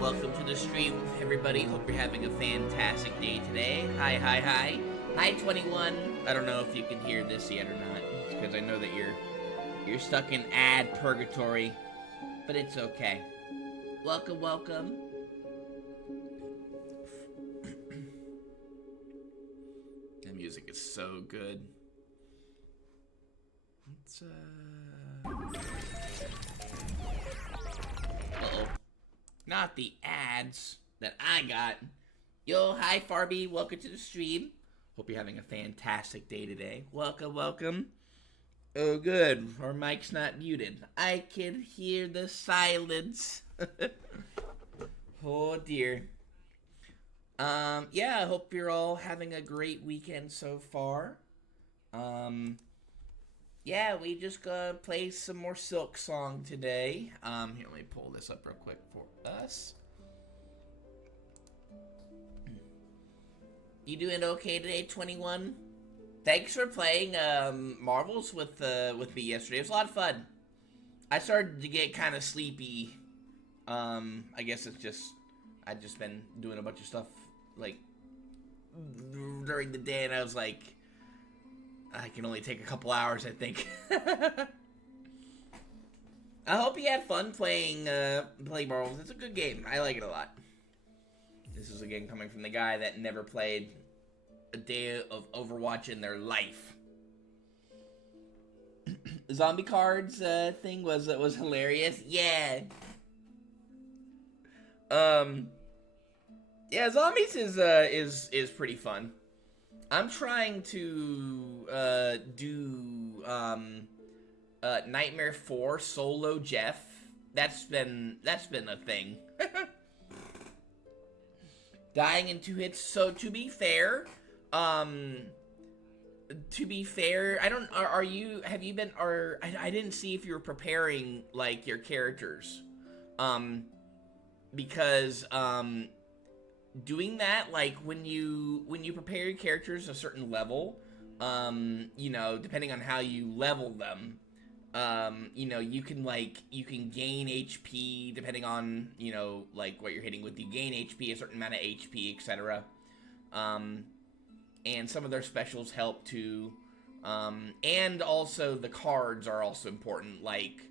Welcome to the stream, everybody. Hope you're having a fantastic day today. Hi, hi, hi. Hi, 21. I don't know if you can hear this yet or not, because I know that you're stuck in ad purgatory, but it's okay. Welcome, welcome. The music is so good. It's Uh-oh. Not the ads that I got. Yo, hi Farby, welcome to the stream. Hope you're having a fantastic day today. Welcome, welcome. Oh good, our mic's not muted. I can hear the silence. Oh dear. Yeah, I hope you're all having a great weekend so far. Yeah, we just gonna play some more Silksong today. Here, let me pull this up real quick for us. You doing okay today, 21? Thanks for playing Marvels with me yesterday. It was a lot of fun. I started to get kind of sleepy. I guess it's just I've just been doing a bunch of stuff like during the day, and I was like, I can only take a couple hours, I think. I hope you had fun playing Marvels. It's a good game. I like it a lot. This is a game coming from the guy that never played a day of Overwatch in their life. Zombie cards thing was hilarious. Yeah. Yeah, zombies is pretty fun. I'm trying to do Nightmare 4 solo Jeff. That's been a thing. Dying in 2 hits. So to be fair, I don't. Are you? Have you been? I didn't see if you were preparing like your characters, because doing that, like when you prepare your characters a certain level, you know, depending on how you level them, you know, you can gain HP depending on, you know, like what you're hitting with. You gain HP, a certain amount of HP, etc. And some of their specials help too. And also the cards are also important. Like,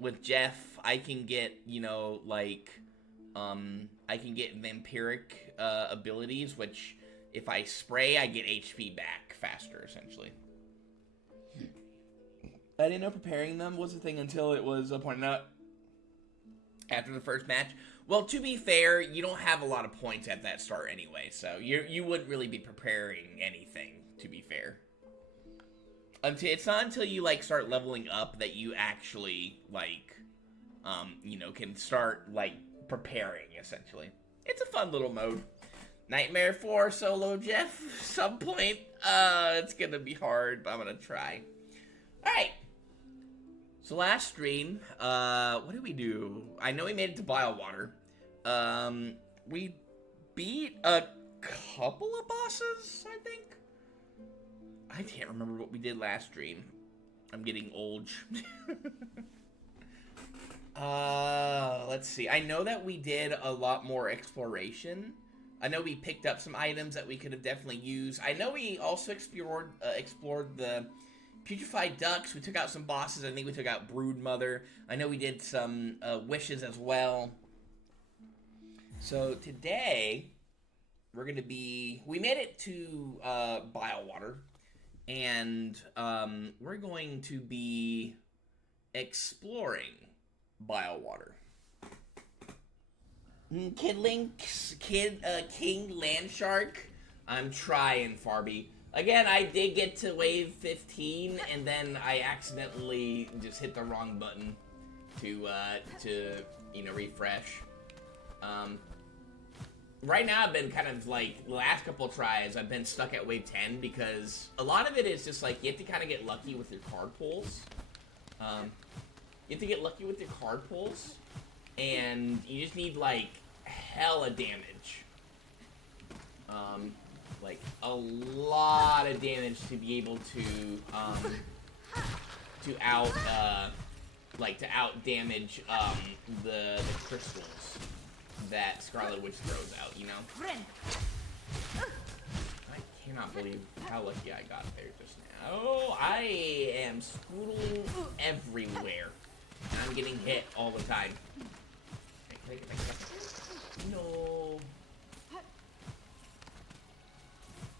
with Jeff, I can get, you know, like, I can get vampiric abilities, which if I spray, I get HP back faster, essentially. I didn't know preparing them was a thing until it was pointed out after the first match. Well, to be fair, you don't have a lot of points at that start anyway, so you wouldn't really be preparing anything, to be fair. It's not until you, like, start leveling up that you actually, like, you know, can start, like, preparing, essentially. It's a fun little mode. Nightmare 4 solo Jeff, some point. It's gonna be hard, but I'm gonna try. Alright. So last stream, what did we do? I know we made it to Biowater. We beat a couple of bosses, I think. I can't remember what we did last stream. I'm getting old. Let's see. I know that we did a lot more exploration. I know we picked up some items that we could have definitely used. I know we also explored the putrefied ducks. We took out some bosses. I think we took out Broodmother. I know we did some wishes as well. So today, we're gonna be. We made it to Bile Water, and we're going to be exploring Bile Water. King Landshark. I'm trying, Farby. Again, I did get to wave 15, and then I accidentally just hit the wrong button to refresh. Right now, I've been kind of like, the last couple tries, I've been stuck at wave 10 because a lot of it is just like, you have to kind of get lucky with your card pulls. And you just need like hella damage. Like a lot of damage to be able to out damage the crystals that Scarlet Witch throws out, you know? I cannot believe how lucky I got there just now. Oh, I am scootling everywhere. I'm getting hit all the time. Can I get my stuff? No.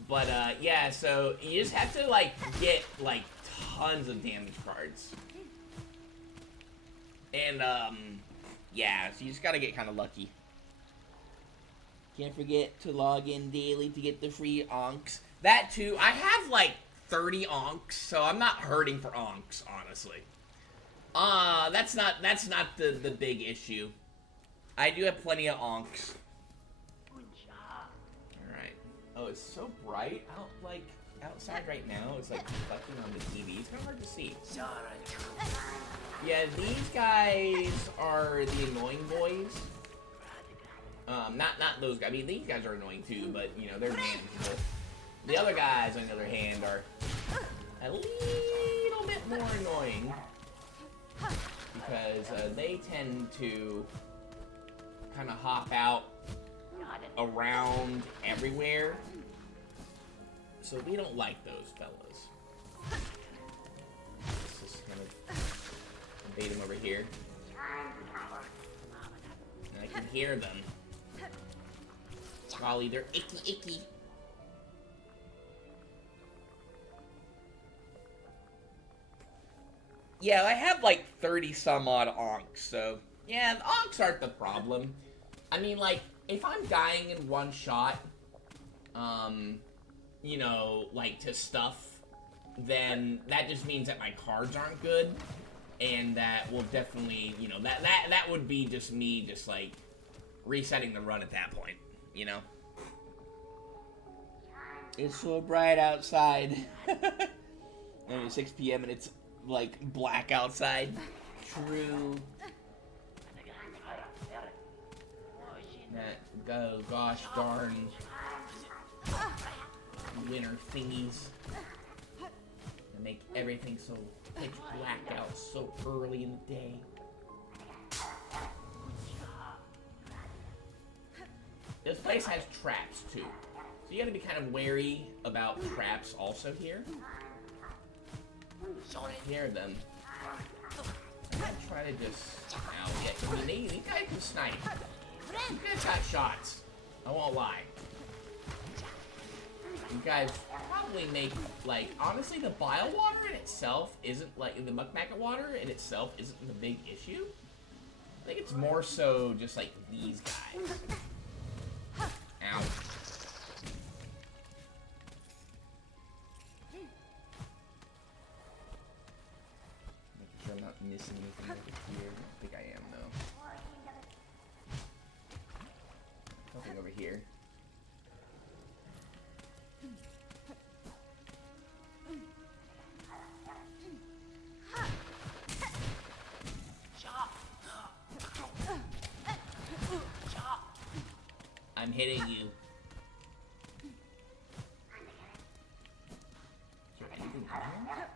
But, yeah, so you just have to, like, get, like, tons of damage cards. And, yeah, so you just gotta get kind of lucky. Can't forget to log in daily to get the free onks. That, too, I have, like, 30 onks, so I'm not hurting for onks, honestly. That's not the big issue. I do have plenty of onks. Alright. Oh, it's so bright out, like, outside right now. It's, like, reflecting on the TV. It's kind of hard to see. Yeah, these guys are the annoying boys. Not those guys. I mean, these guys are annoying too, but, you know, they're manageable. The other guys, on the other hand, are a little bit more annoying. Because they tend to kind of hop out around everywhere. So we don't like those fellas. Let's just kind of bait them over here. And I can hear them. Golly, they're icky. Yeah, I have like 30 some odd onks, so yeah, the onks aren't the problem. I mean, like, if I'm dying in one shot, you know, like to stuff, then that just means that my cards aren't good, and that will definitely, you know, that would be just me just like resetting the run at that point, you know. It's so bright outside. It's 6 p.m. and it's like black outside. True. That gosh darn winter thingies that make everything so pitch black out so early in the day. This place has traps too, so you gotta be kind of wary about traps also here. Hear them. I'm gonna try to just. Ow, yeah, I mean, these guys can snipe. You guys got shots. I won't lie. You guys probably make, like, honestly, the bile water in itself isn't, like, the Mukmaka water in itself isn't the big issue. I think it's more so just, like, these guys. Ow. Making sure I'm not missing anything over here. I don't think I am, though. Nothing over here. I'm hitting you. Is there anything in here?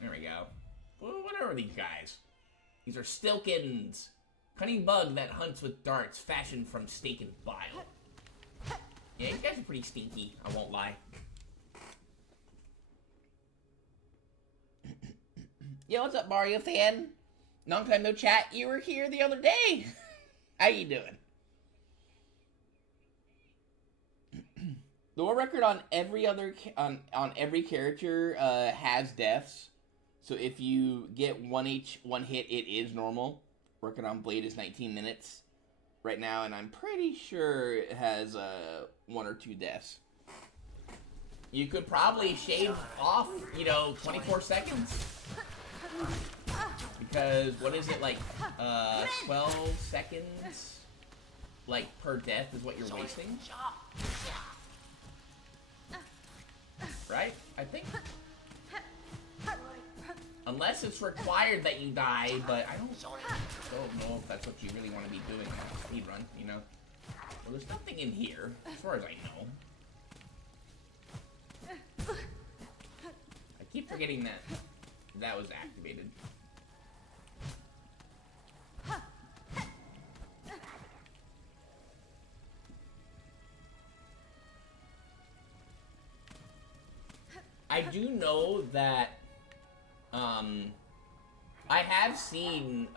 There we go. Well, what are these guys? These are Stilkins. Cunning bug that hunts with darts fashioned from steak and bile. Yeah, you guys are pretty stinky, I won't lie. Yo, what's up, Mario fan? Long time no chat. You were here the other day. How you doing? The world record on every other on every character has deaths. So if you get one hit, it is normal. Working on Blade is 19 minutes right now, and I'm pretty sure it has 1 or 2 deaths. You could probably shave off, 24 seconds. Because, what is it, like, 12 seconds, like, per death is what you're wasting? Right? I think. Unless it's required that you die, but I don't know if that's what you really want to be doing on a speedrun, Well, there's nothing in here, as far as I know. I keep forgetting that was activated. I do know that, I have seen,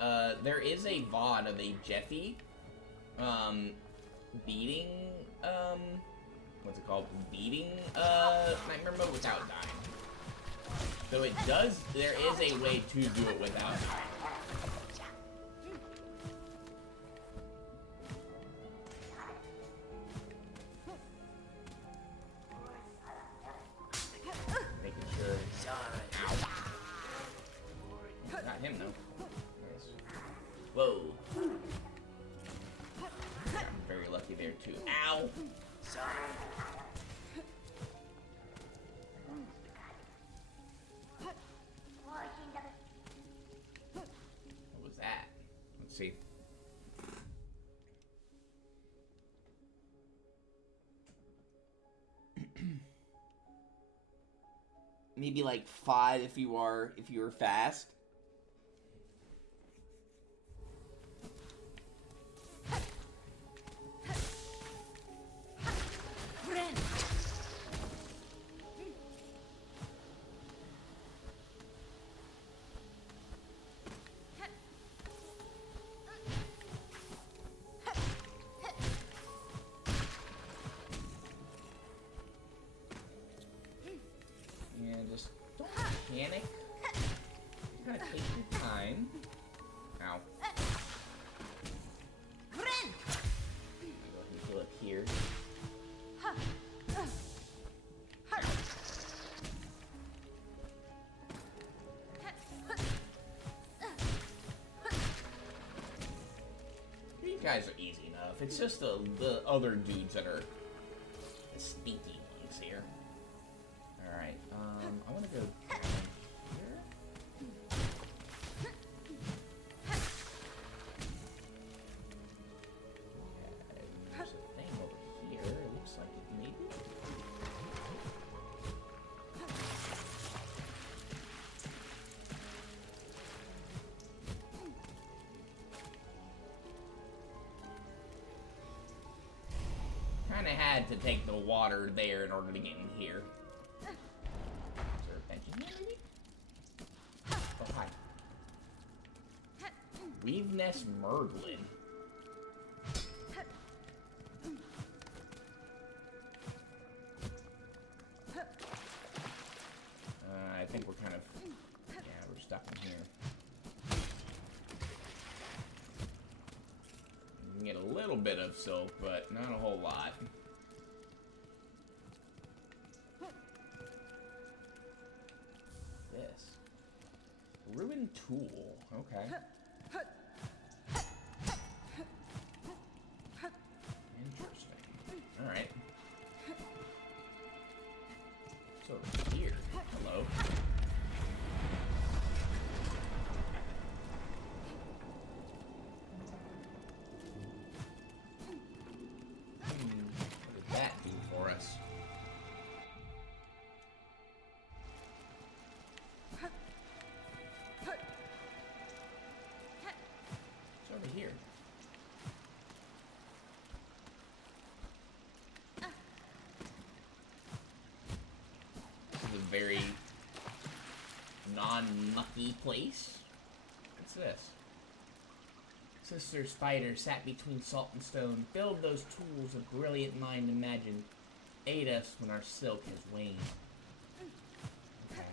there is a VOD of a Jeffy, beating, what's it called? Beating, Nightmare Mode without dying. So there is a way to do it without dying. Him though. Nice. Whoa. I'm very lucky there too. Ow! What was that? Let's see. Maybe like 5 if you were fast. Just don't panic. You gotta take your time. Ow. Go ahead and heal up here. These guys are easy enough. It's just the other dudes that are the stinky ones here. Alright, I want to go down here. Okay, there's a thing over here. It looks like it maybe. Kinda had to take the water there in order to get in here. Oh, hi. Weaveness Murglin. I think we're kind of... Yeah, we're stuck in here. You can get a little bit of silk, but not a whole lot. Ruined tool. Okay. Interesting. Alright. So here. Hello. What did that do for us? Here. This is a very non-mucky place. What's this? Sister Spider sat between salt and stone, filled those tools a brilliant mind imagined, aid us when our silk has waned. Okay.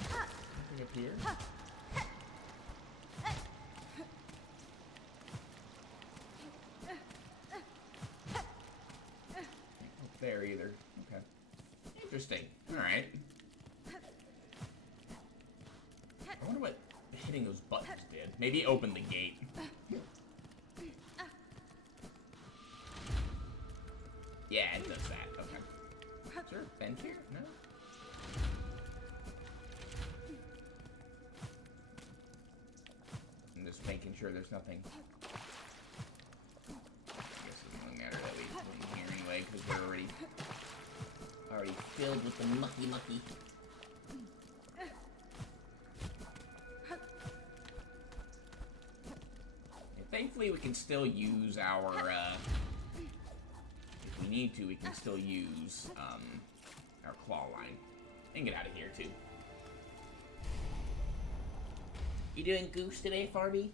Nothing up here. Not there either. Okay. Interesting. Alright. I wonder what hitting those buttons did. Maybe open the gate. Yeah, it does that. Okay. Is there a vent here? No? I'm just making sure there's nothing. I guess it doesn't really matter that we put in here anyway, because we're already filled with the mucky. Thankfully, we can still use our, if we need to, we can still use, our claw line. And get out of here, too. You doing goose today, Farby?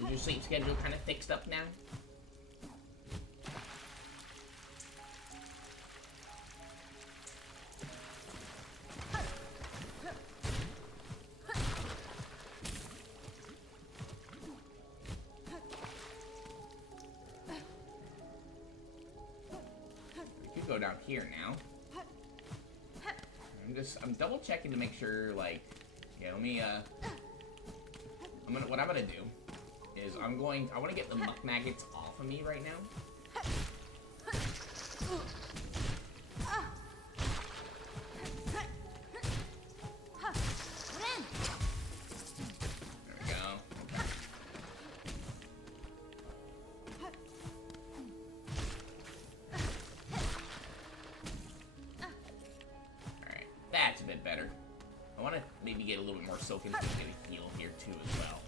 Is your sleep schedule kind of fixed up now? Go down here now. I'm double checking to make sure, like, yeah, let me, what I'm gonna do is I want to get the muck maggots off of me right now. There we go. That's a bit better. I want to maybe get a little bit more silken so we can get a heal here too as well.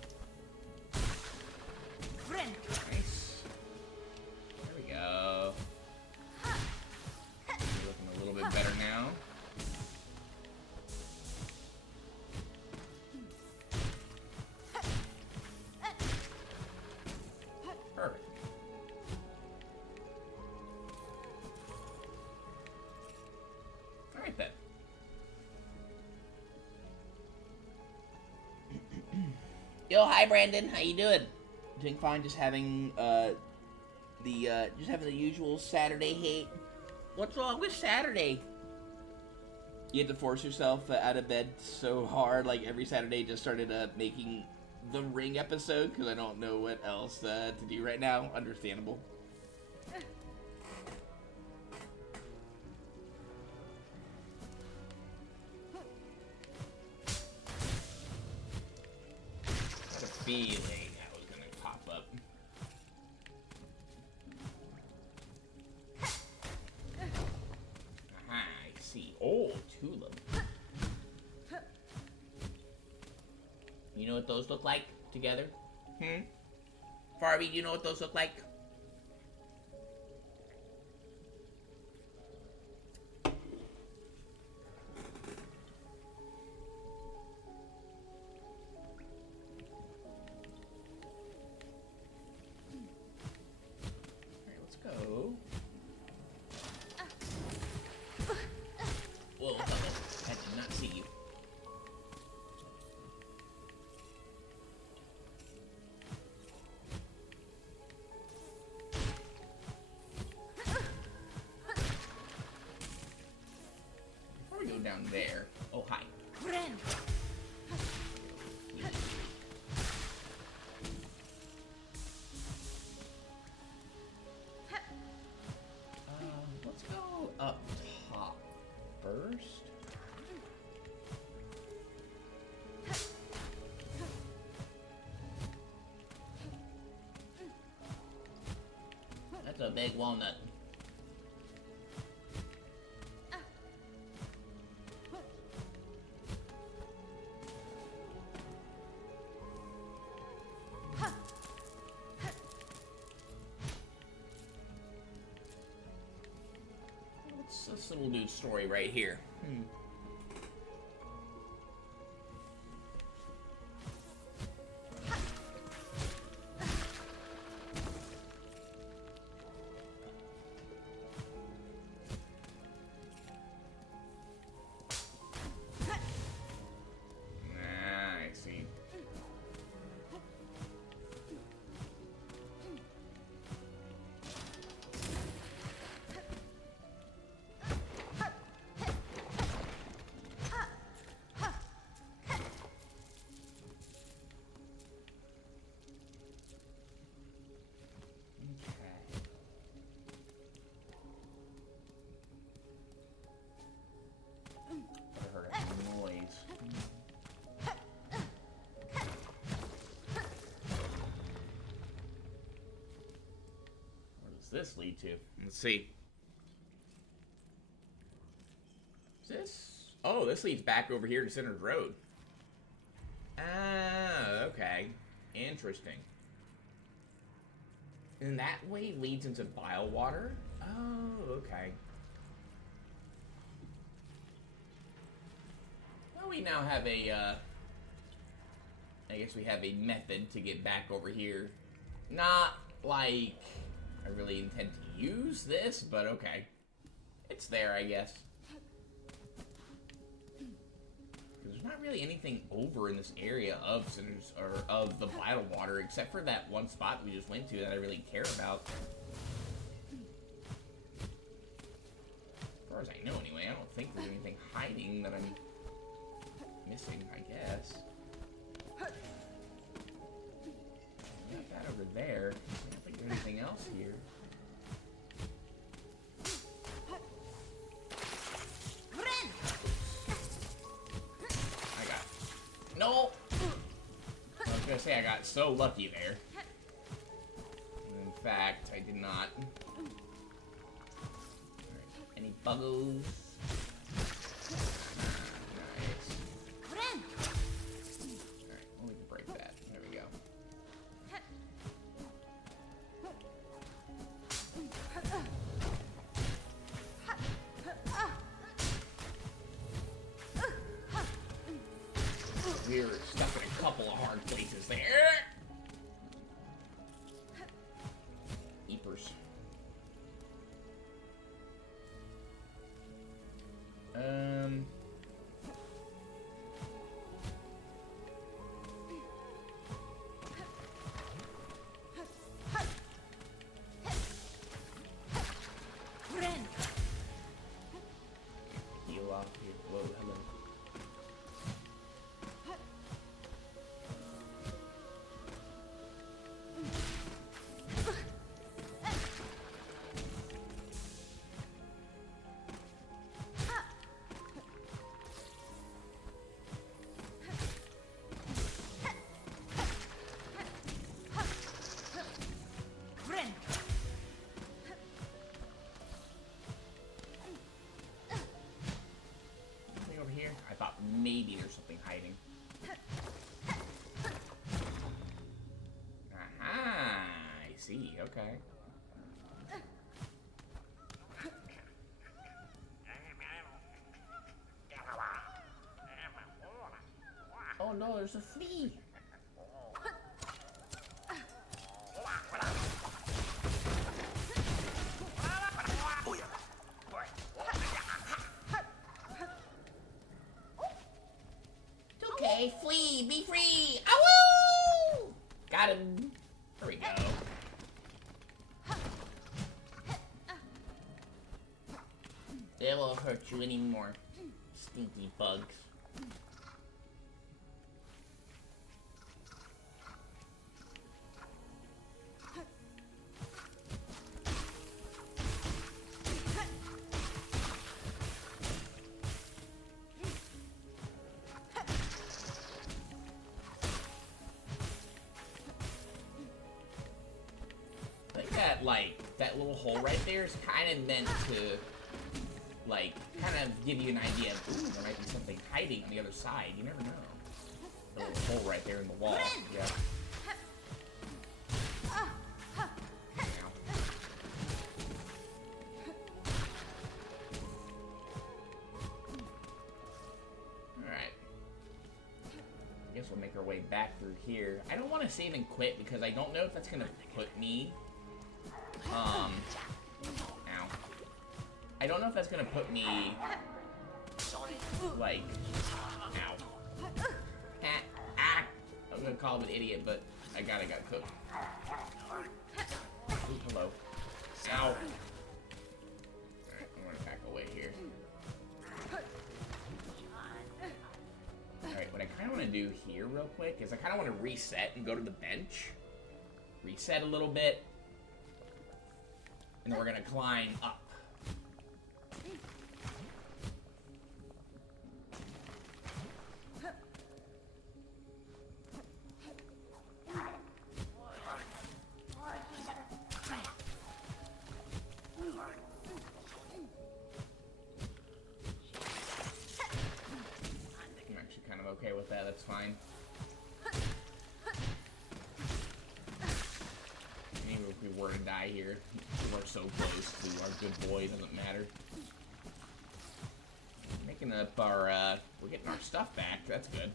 Nice. There we go. Looking a little bit better now. Perfect. Alright then. Yo, hi Brandon, how you doing? Doing fine, just having the usual Saturday hate. What's wrong with Saturday? You have to force yourself out of bed so hard, like every Saturday just started making the Ring episode, because I don't know what else to do right now. Understandable. Feeling that was gonna pop up. Aha, I see. Oh, tulip. You know what those look like together? Farby, do you know what those look like? Whoa, I did not see you. Before we go down there, oh hi. Let's go up top first. That's a big walnut. What's this little dude's story right here? this lead to? Let's see. Is this? Oh, this leads back over here to Center's Road. Ah, okay. Interesting. And that way leads into Bilewater? Oh, okay. Well, we now have a, I guess we have a method to get back over here. Not like I really intend to use this, but okay. It's there, I guess. There's not really anything over in this area of Centers, or of the Bilewater, except for that one spot we just went to that I really care about. As far as I know, anyway, I don't think there's anything hiding that I'm missing, I guess. Got that over there. I don't think there's anything else here. No! I was gonna say I got so lucky there. In fact, I did not. Alright, any buggles? Nice. Alright, well, we can break that. There we go. We're stuck in a couple of hard places there. Eepers. Heal off here. Whoa, hello. Here? I thought maybe there's something hiding. Aha! I see, okay. Oh no, there's a flea! Okay, flee, be free! Awoo! Got him. There we go. They won't hurt you anymore, stinky bugs. Like, that little hole right there is kind of meant to, like, kind of give you an idea of, ooh, there might be something hiding on the other side. You never know. The little hole right there in the wall. Yeah. Alright. I guess we'll make our way back through here. I don't want to save and quit because I don't know if that's going to put me... ow. I don't know if that's gonna put me, like, ow. I'm gonna call him an idiot, but I got cooked. Ooh, hello. Ow. Alright, I'm gonna back away here. Alright, what I kinda wanna do here real quick is I kinda wanna reset and go to the bench. Reset a little bit. And then we're gonna climb up. if we were to die here. We're so close to our good boy, doesn't matter. Making up our, we're getting our stuff back, that's good.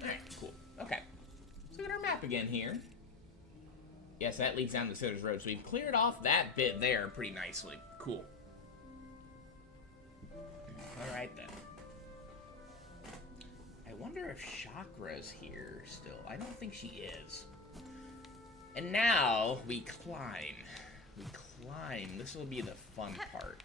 Alright, cool. Okay. Let's look at our map again here. Yes, that leads down to Scissors Road, so we've cleared off that bit there pretty nicely. Cool. Alright then. I wonder if Chakra's here still. I don't think she is. And now we climb. We climb. This will be the fun part.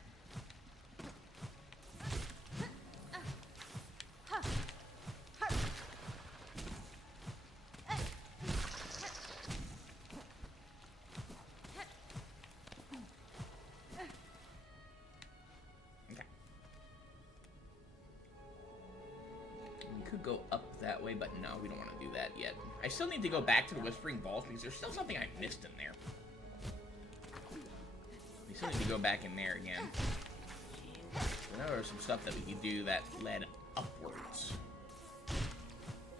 Go up that way, but no, we don't want to do that yet. I still need to go back to the Whispering Vaults because there's still something I missed in there. We still need to go back in there again. I know there was some stuff that we could do that led upwards.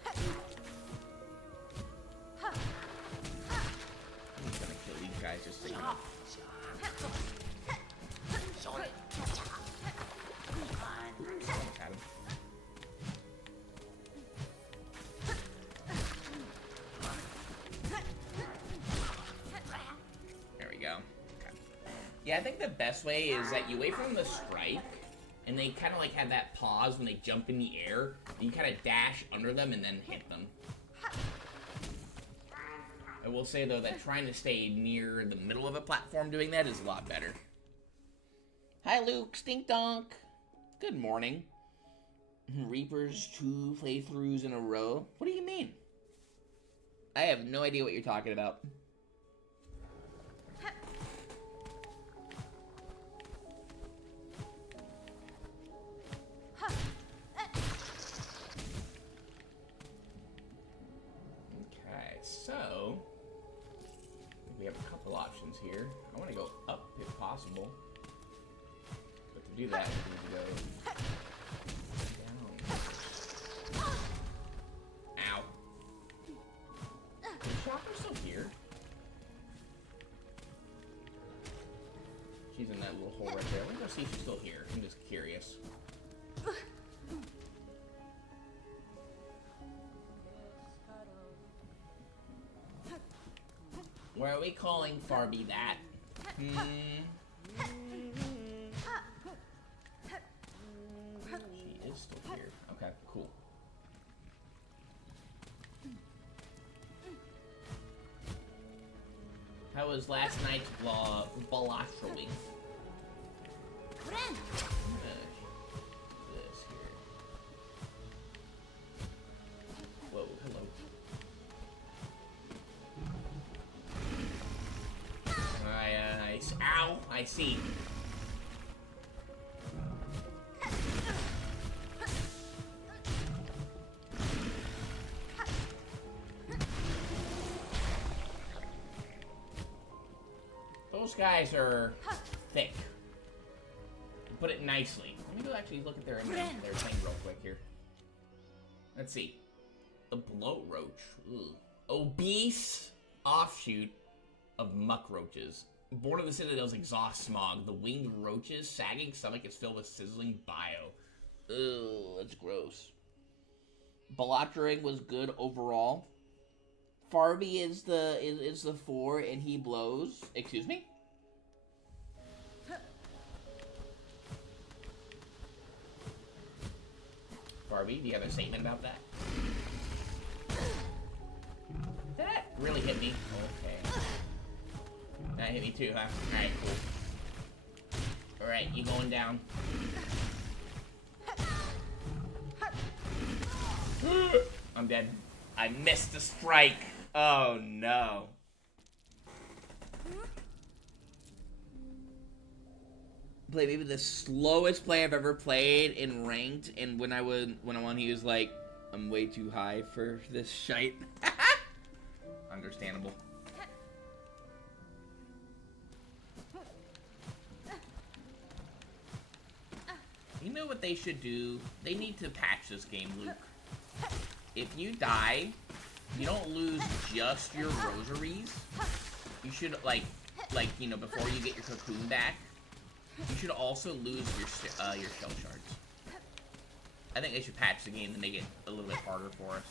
I'm just gonna kill these guys just to Yeah, I think the best way is that you wait for them to strike, and they kind of like have that pause when they jump in the air. And you kind of dash under them and then hit them. I will say, though, that trying to stay near the middle of a platform doing that is a lot better. Hi, Luke. Stink Dunk. Good morning. Reapers 2 playthroughs in a row? What do you mean? I have no idea what you're talking about. So, we have a couple options here. I want to go up if possible. But to do that, we need to go down. Ow. Is Chakra still here? She's in that little hole right there. Let me go see if she's still here. I'm just curious. Where are we calling Farby that? She is still here. Okay, cool. How was last night's balashroing? This here. Whoa, hello. Nice. Ow! I see. Those guys are thick. Put it nicely. Let me go actually look at their thing real quick here. Let's see. The bloat roach. Ugh. Obese offshoot of muck roaches. Born of the Citadel's exhaust smog. The winged roaches sagging stomach is filled with sizzling bio. Ugh, that's gross. Balachering was good overall. Farby is the 4 and he blows. Excuse me? Farby, do you have a statement about that? Did that really hit me? Okay. That hit me too, huh? Alright, cool. Alright, you going down. I'm dead. I missed the strike. Oh no. Play maybe the slowest play I've ever played in ranked, and when I won, he was like, I'm way too high for this shite. Understandable. You know what they should do? They need to patch this game, Luke. If you die you don't lose just your rosaries. You should, like, you know, before you get your cocoon back, you should also lose your shell shards. I think they should patch the game to make it a little bit harder for us.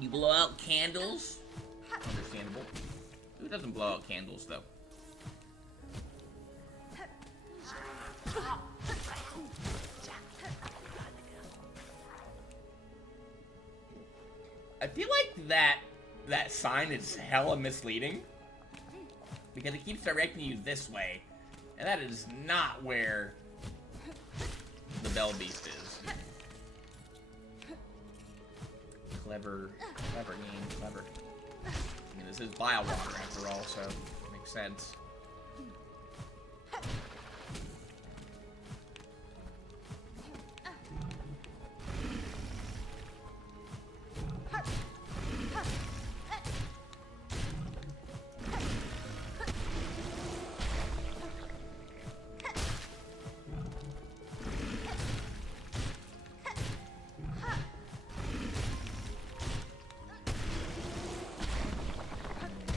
You blow out candles? Understandable. Who doesn't blow out candles, though? I feel like that sign is hella misleading. Because it keeps directing you this way. And that is not where the Bell Beast is. Clever game, clever. I mean, this is Biowater after all, so it makes sense.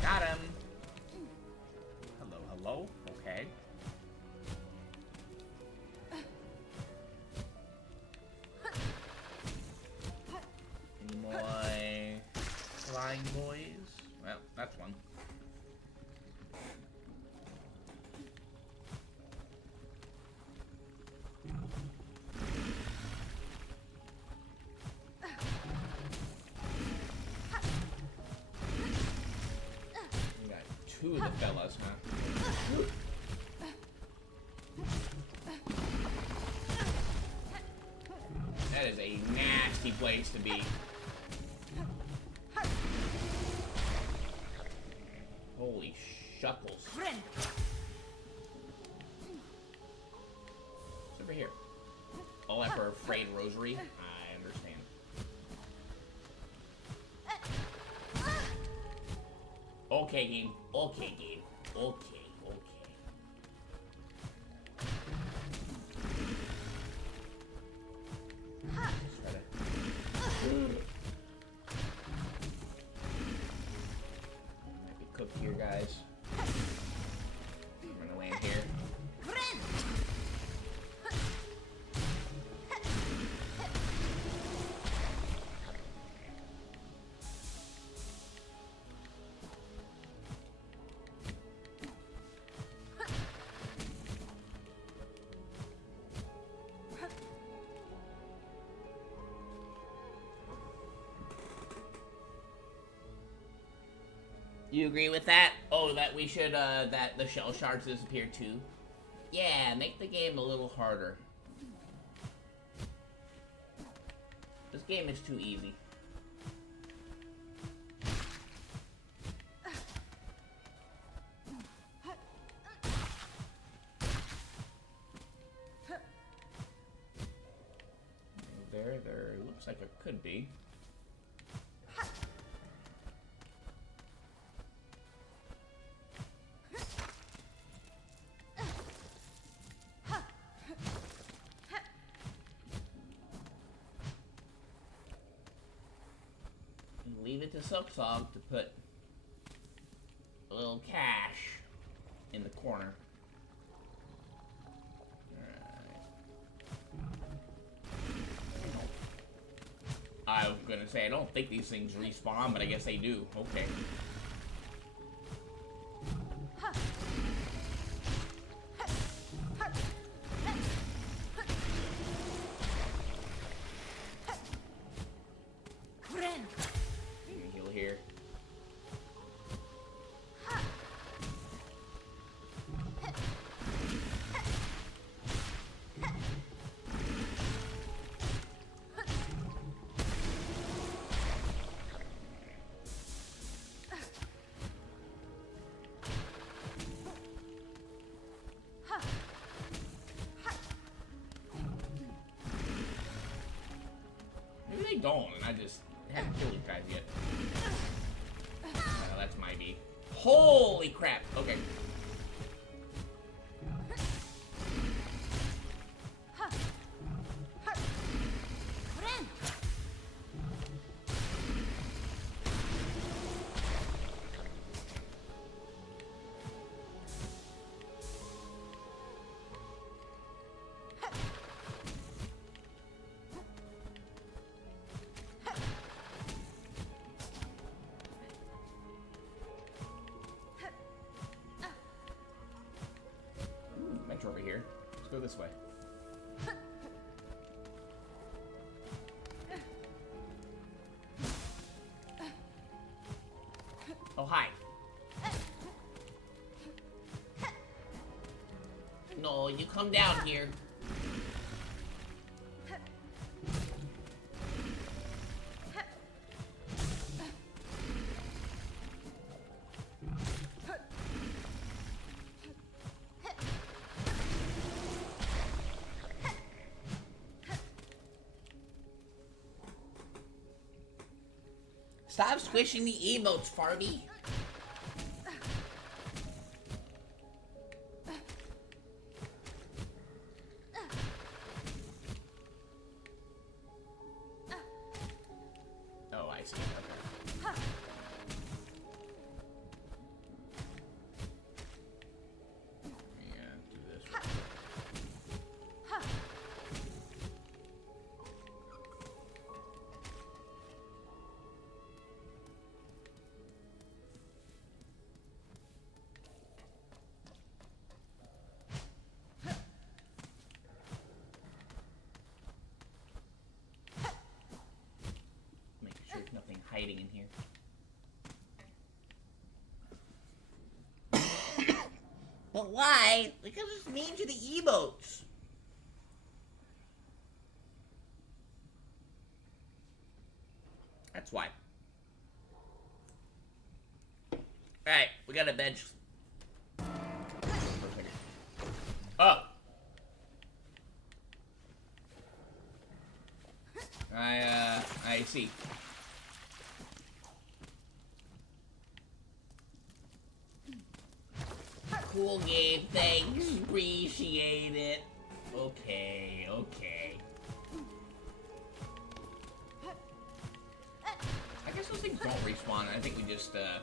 Got him. Hello, hello. Okay. Any more flying boys? Well, that's one. Two of the fellas, huh? That is a nasty place to be. Holy shuckles. It's over here. All that for a frayed rosary? I understand. Okay, game. Okay, game. Okay, okay. Just try to... Might be cooked here, guys. I'm gonna land here. You agree with that? Oh, that we should, that the shell shards disappear too? Yeah, make the game a little harder. This game is too easy. There looks like it could be. Leave it to Silksong to put a little cash in the corner. Alright. I was gonna say, I don't think these things respawn, but I guess they do. Okay. Here. don't, and I just haven't killed these guys yet. That's my B. Holy crap! Okay. Over here. Let's go this way. Oh, hi. No, you come down here. Stop squishing the emotes, Farby. Oh, I see. Okay. Yeah, do this. Nothing hiding in here. But why? Because it's mean to the emotes. That's why. Alright, we got a bench. Oh! I see. Cool game, thanks, appreciate it. Okay, okay. I guess those things don't respawn. I think we just, yeah,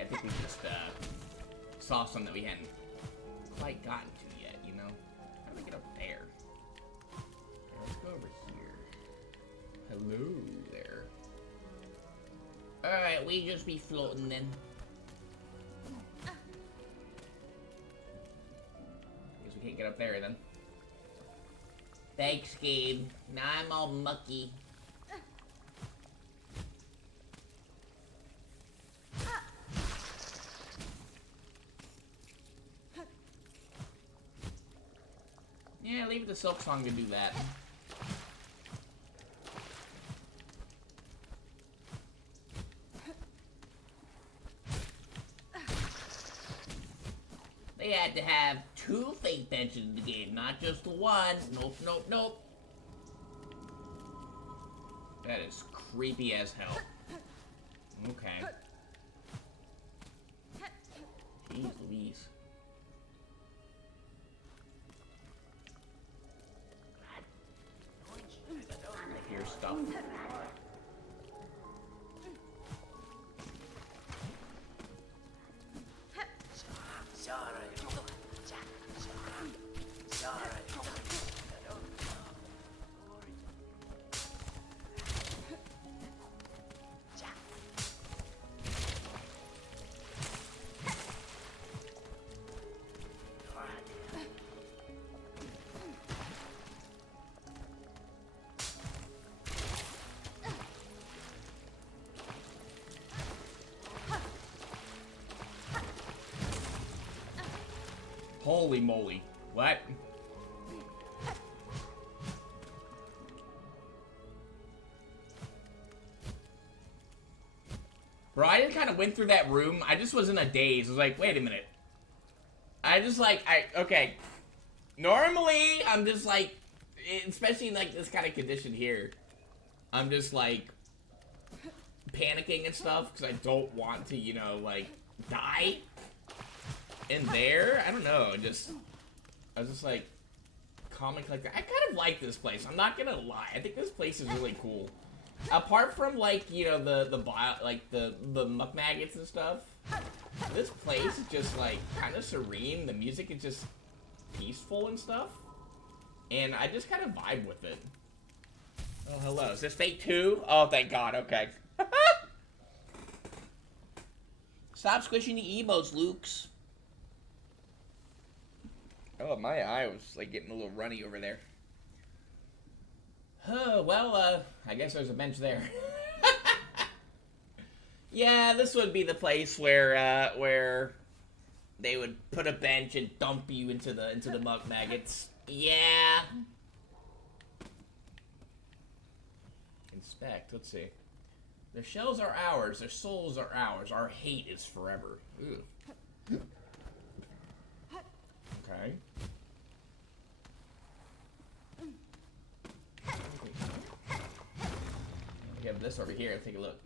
I think we just, saw some that we hadn't quite gotten to yet, you know? How do we get up there? Okay, let's go over here. Hello there. Alright, we just be floating then. Can't get up there then. Thanks, Gabe. Now I'm all mucky. Yeah, leave it to Silksong to do that. They had to have 2 fake benches in the game, not just 1. Nope, nope, nope. That is creepy as hell. Okay. Jeez Louise. I hear stuff. Holy moly. What? Bro, I just kind of went through that room. I just was in a daze. I was like, wait a minute. Okay. Normally, I'm just like, especially in like this kind of condition here, I'm just like panicking and stuff because I don't want to, you know, like die in there. I don't know. I was just like comic like that. I kind of like this place. I'm not gonna lie. I think this place is really cool. Apart from like, you know, the muck maggots and stuff, this place is just like kind of serene. The music is just peaceful and stuff, and I just kind of vibe with it. Oh, hello. Is this fake too? Oh, thank God. Okay. Stop squishing the emotes, Lukes. Oh, my eye was like getting a little runny over there. Oh, well, I guess there's a bench there. Yeah, this would be the place where they would put a bench and dump you into the muck maggots. Yeah. Inspect. Let's see. Their shells are ours. Their souls are ours. Our hate is forever. Ooh. Okay. We have this over here. Let's take a look.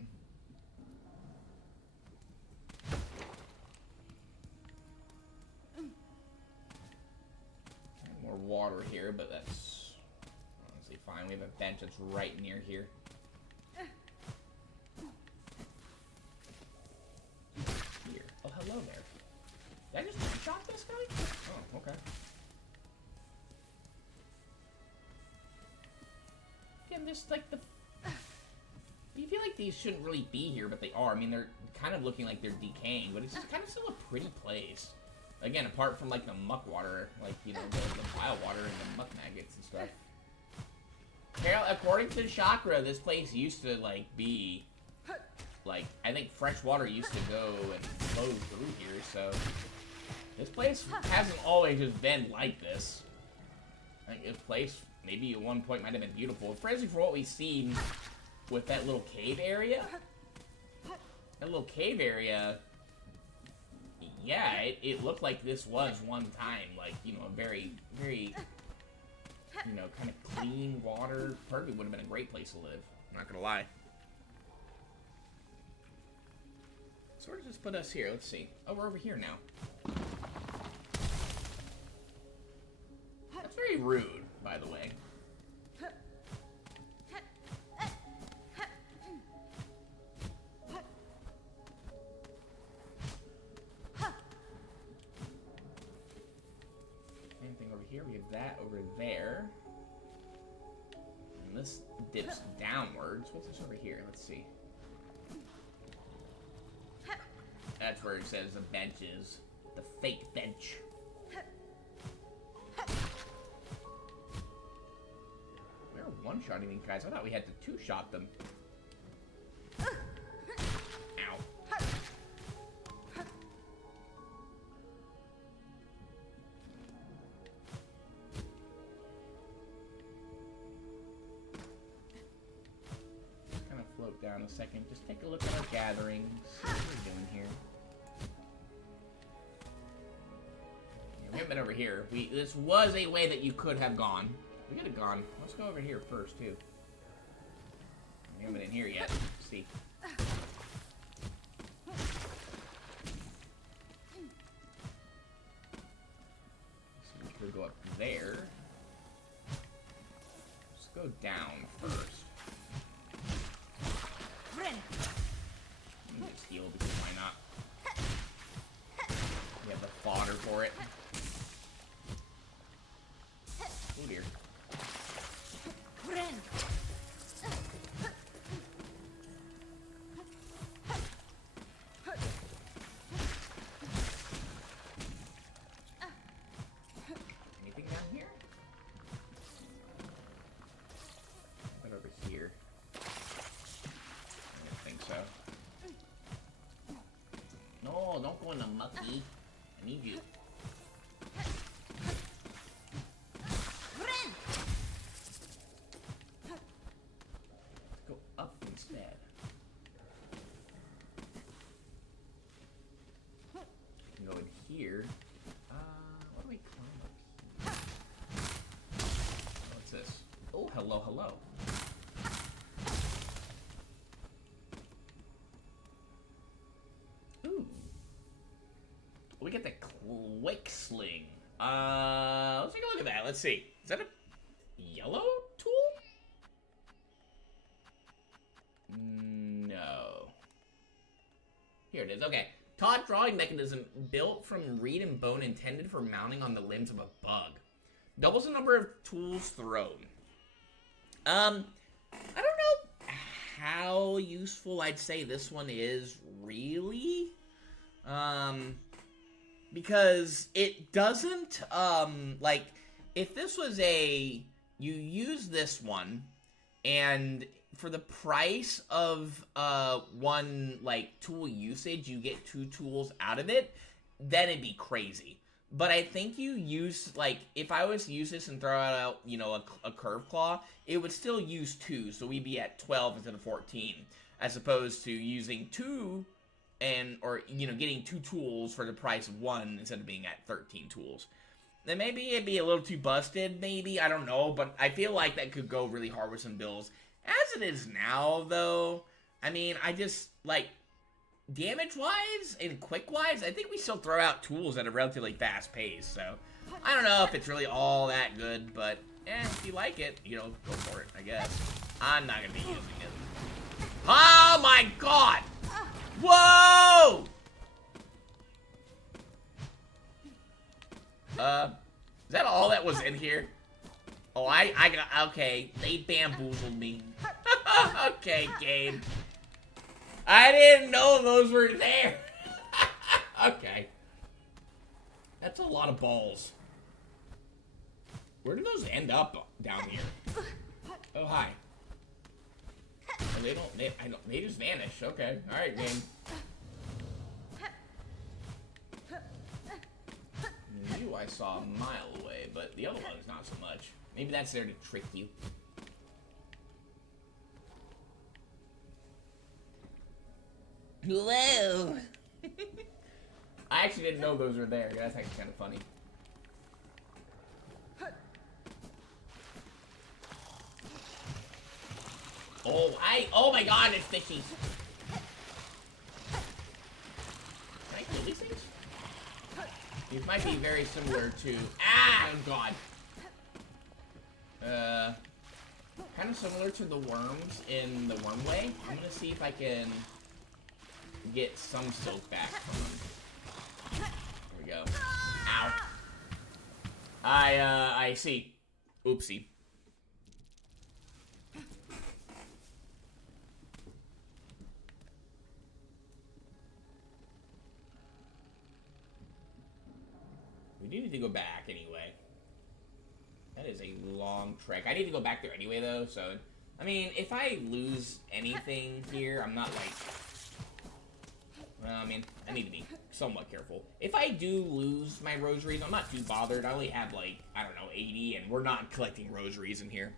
More water here, but that's honestly fine. We have a bench that's right near here. Here. Oh, hello there. Did I just one-shot this guy? Oh, okay. Again, just like the... You feel like these shouldn't really be here, but they are. I mean, they're kind of looking like they're decaying, but it's just kind of still a pretty place. Again, apart from, like, the muck water, like, you know, the bile water and the muck maggots and stuff. Carol, according to Chakra, this place used to, like, be... Like, I think fresh water used to go and flow through here, so... This place hasn't always just been like this. I think this place, maybe at one point, might have been beautiful. Especially for what we've seen with that little cave area. That little cave area... Yeah, it looked like this was one time, like, you know, a very, very, you know, kind of clean water. Probably would have been a great place to live. I'm not gonna lie. Sort of just put us here. Let's see. Oh, we're over here now. That's very rude, by the way. Here we have that over there, and this dips downwards. What's this over here? Let's see. That's where it says the bench is. The fake bench. We're one-shotting these guys. I thought we had to two-shot them. Down a second, just take a look at our gatherings. See what we're doing here. Yeah, we haven't been over here. This was a way that you could have gone. We could have gone. Let's go over here first too. We haven't been in here yet. Let's see. So we could go up there. Let's go down first. Steal because why not? We have the fodder for it. Oh dear. Anything down here? What over here? I don't think so. No, don't go in the mucky. I need you. Go up instead. We can go in here. What do we climb up here? What's this? We get the quick sling. Let's take a look at that. Let's see. Is that a yellow tool? No. Here it is. Okay. Taut drawing mechanism built from reed and bone intended for mounting on the limbs of a bug. Doubles the number of tools thrown. I don't know how useful I'd say this one is, really. Because it doesn't, like, if this was you use this one, and for the price of, one, like, tool usage, you get 2 tools out of it, then it'd be crazy. But I think you use, like, if I was to use this and throw out, you know, a curve claw, it would still use 2, so we'd be at 12 instead of 14, as opposed to using 2 or, you know, getting 2 tools for the price of 1 instead of being at 13 tools. Then maybe it'd be a little too busted, maybe, I don't know, but I feel like that could go really hard with some builds. As it is now, though, I mean, I just, like, damage-wise and quick-wise, I think we still throw out tools at a relatively fast pace, so I don't know if it's really all that good, but, if you like it, you know, go for it, I guess. I'm not gonna be using it. Oh my god! Whoa! Is that all that was in here? Oh, I got, okay, they bamboozled me. Okay, game. I didn't know those were there. Okay. That's a lot of balls. Where do those end up down here? Oh, hi. Oh, they just vanish. Okay. Alright, game. You I saw a mile away, but the other one's not so much. Maybe that's there to trick you. Whoa! I actually didn't know those were there. That's actually kind of funny. Oh my god, it's fishy. Can I kill these things? These might be very similar to, oh god. Kind of similar to the worms in the worm way. I'm gonna see if I can get some silk back from them. There we go. Ow. I see. Oopsie. We do need to go back anyway. That is a long trek. I need to go back there anyway, though, so... I mean, if I lose anything here, I'm not, like... Well, I mean, I need to be somewhat careful. If I do lose my rosaries, I'm not too bothered. I only have, like, I don't know, 80, and we're not collecting rosaries in here.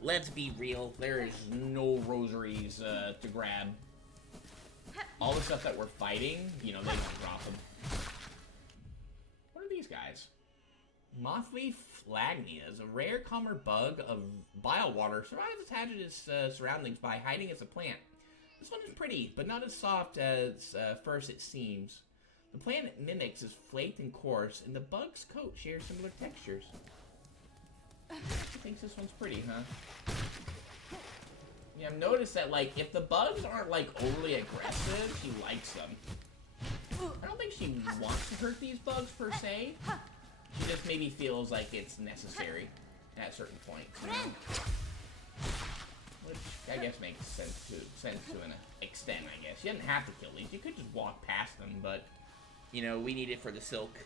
Let's be real. There is no rosaries to grab. All the stuff that we're fighting, you know, they don't drop them. What are these guys? Mothleaf Flagnia is a rare calmer bug of bile water. Survives attached to its surroundings by hiding as a plant. This one is pretty, but not as soft as first it seems. The plant it mimics is flaked and coarse, and the bug's coat shares similar textures. She thinks this one's pretty, huh? Yeah, I've noticed that, like, if the bugs aren't, like, overly aggressive, she likes them. I don't think she wants to hurt these bugs, per se. She just maybe feels like it's necessary at certain points, you know? Which I guess makes sense to an extent, I guess. You didn't have to kill these. You could just walk past them, but, you know, we need it for the silk.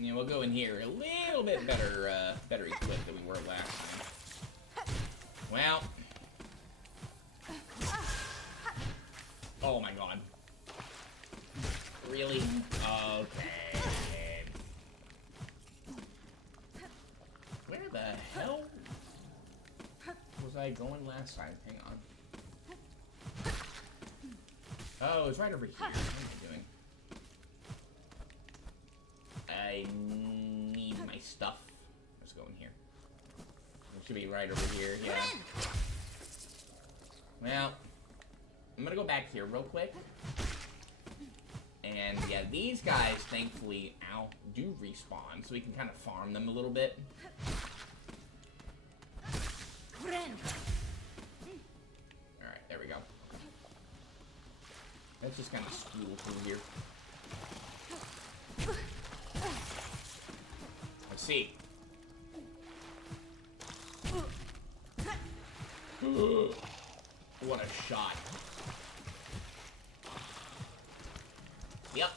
Yeah, we'll go in here a little bit better equipped than we were last time. Well. Oh my god. really? Okay. Where the hell was I going last time? Hang on. Oh, it's right over here. What am I doing? I need my stuff. Let's go in here. It should be right over here, yeah. Well, I'm gonna go back here real quick. And yeah, these guys, thankfully, do respawn, so we can kind of farm them a little bit. Alright, there we go. Let's just kind of spool through here. Let's see. What a shot. Yep.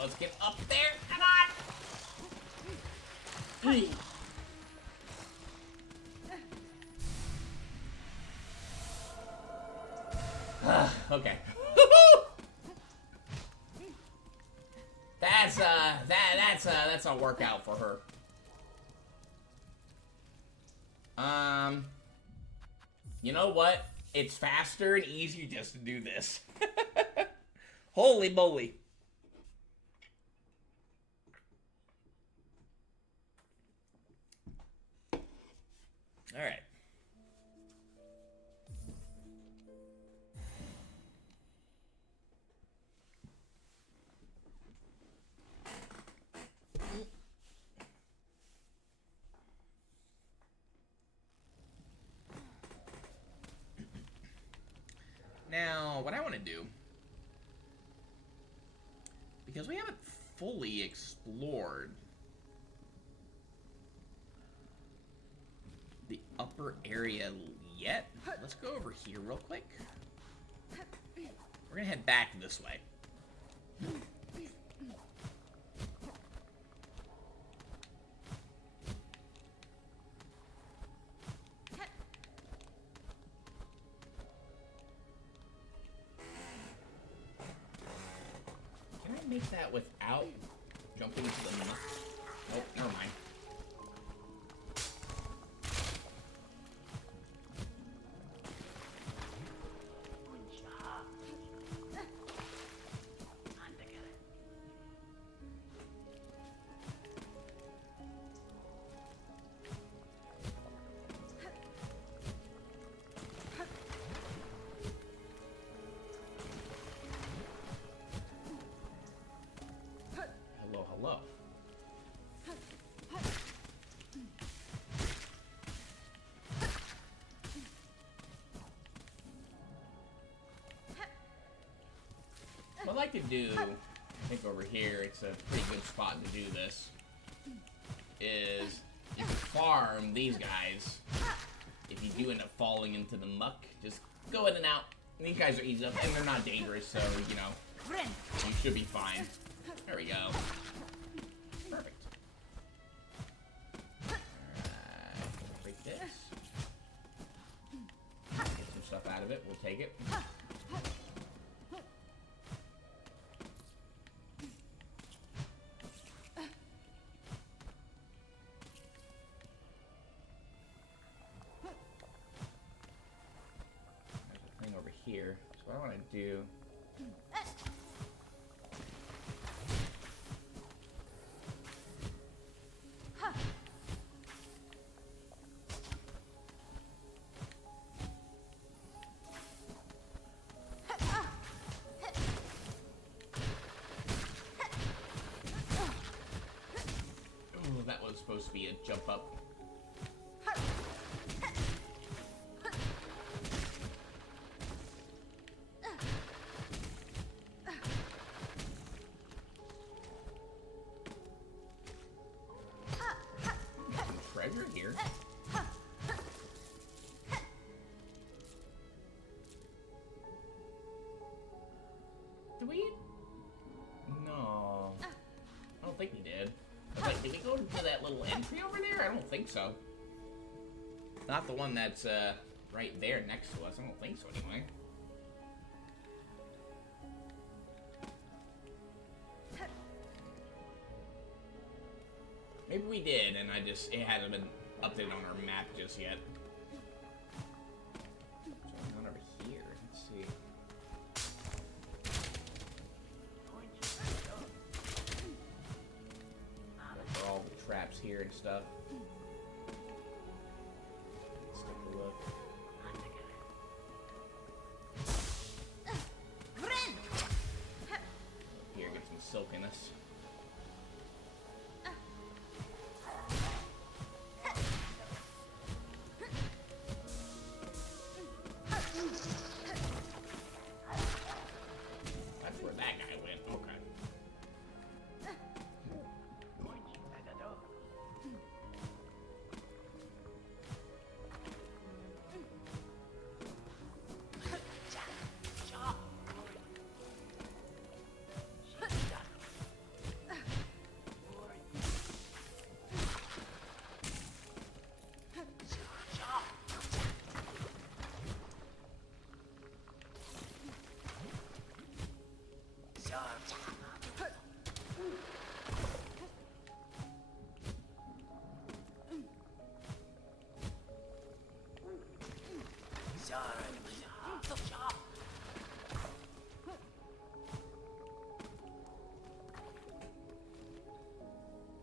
Let's get up there. Come on. Okay. That's a workout for her. You know what? It's faster and easier just to do this. Holy moly. All right. Now, what I want to do, because we haven't fully explored the upper area yet, let's go over here real quick. We're gonna head back this way. Can I make that without jumping into the muck? Oh, never mind. Hello. What I'd like to do, I think over here, it's a pretty good spot to do this, is you can farm these guys. If you do end up falling into the muck, just go in and out. And these guys are easy up, and they're not dangerous, so, you know, you should be fine. There we go. Perfect. Alright, break this. Get some stuff out of it, we'll take it. There's a thing over here. So what I want to do... supposed to be a jump up. little entry over there? I don't think so. Not the one that's right there next to us. I don't think so anyway. Maybe we did, and it hasn't been updated on our map just yet. What's going on over here? Let's see. For all the traps here and stuff. Let's take a look. Here, get some silkiness.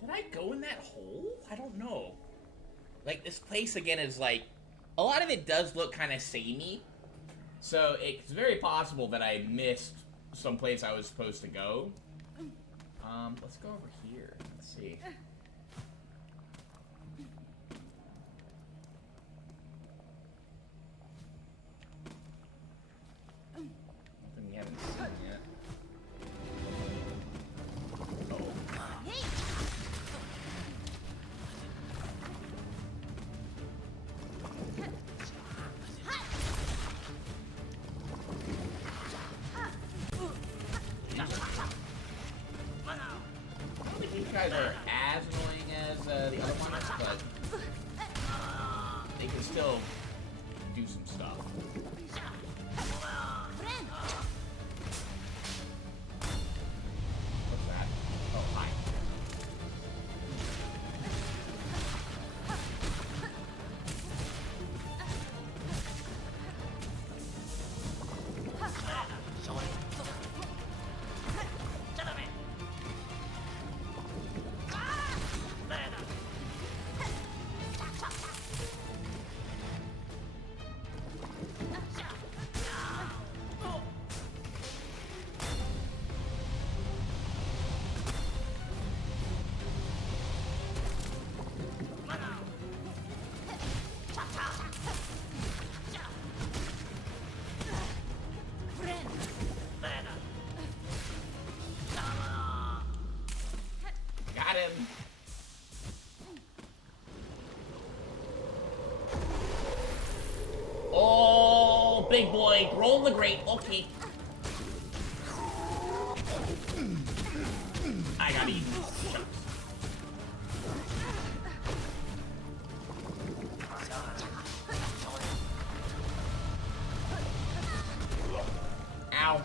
Did I go in that hole? I don't know. Like, this place, again, is like... A lot of it does look kind of samey. So, it's very possible that I missed some place I was supposed to go. Let's go over here. Let's see. Nothing we haven't seen yet. Guys are as annoying as the other ones, but they can still do some stuff. What's that? Oh, hi. Oh, big boy, Groal the Great. Okay. I got eaten. Ow.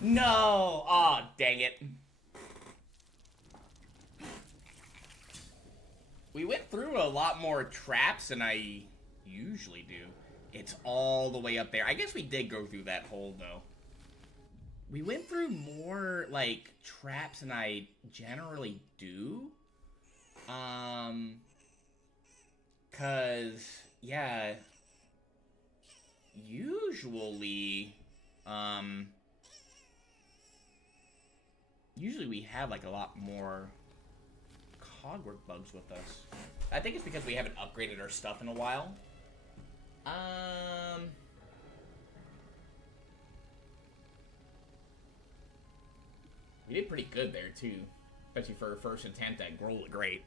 No! Aw, oh, dang it. We went through a lot more traps than I usually do. It's all the way up there. I guess we did go through that hole, though. We went through more, like, traps than I generally do. Cause, yeah, usually we have, like, a lot more cogwork bugs with us. I think it's because we haven't upgraded our stuff in a while. We did pretty good there, too. Especially for our first attempt at Groal Great.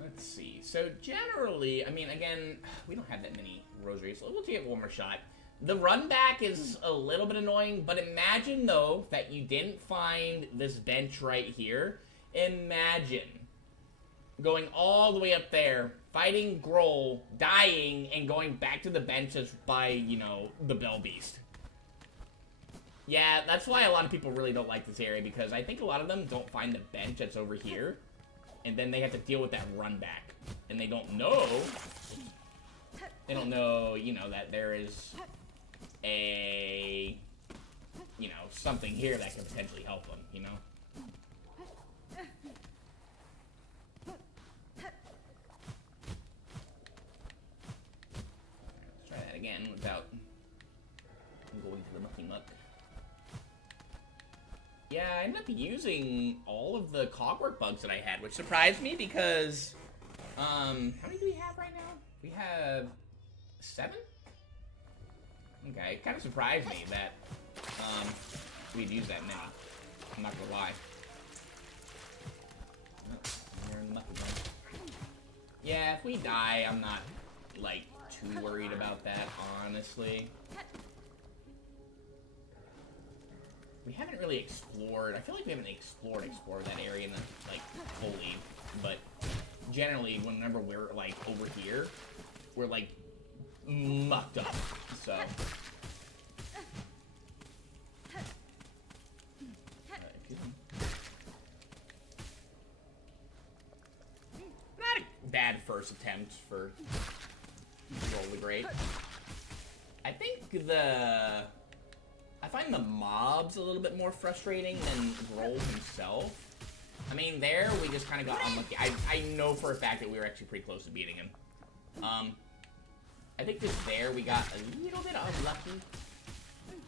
Let's see. So, generally, I mean, again, we don't have that many rosaries, so we'll take one more shot. The run back is a little bit annoying, but imagine, though, that you didn't find this bench right here. Imagine going all the way up there, fighting Groal, dying, and going back to the benches by, you know, the Bell Beast. Yeah, that's why a lot of people really don't like this area, because I think a lot of them don't find the bench that's over here, and then they have to deal with that run back. And they don't know, you know, that there is a, you know, something here that could potentially help them, you know? Let's try that again without going to the mucky muck. Yeah, I ended up using all of the cogwork bugs that I had, which surprised me because, how many do we have right now? We have 7? Okay, it kind of surprised me that, we'd use that many. I'm not gonna lie. Oh, we're in the mucky bug. Yeah, if we die, I'm not, like, too worried about that, honestly. We haven't really explored. I feel like we haven't explored that area in the, like, fully. But generally, whenever we're, like, over here, we're, like, mucked up. So. Not a bad first attempt for Groal the Great. I think I find the mobs a little bit more frustrating than Groal himself. I mean, there, we just kind of got unlucky. I know for a fact that we were actually pretty close to beating him. I think just there, we got a little bit unlucky.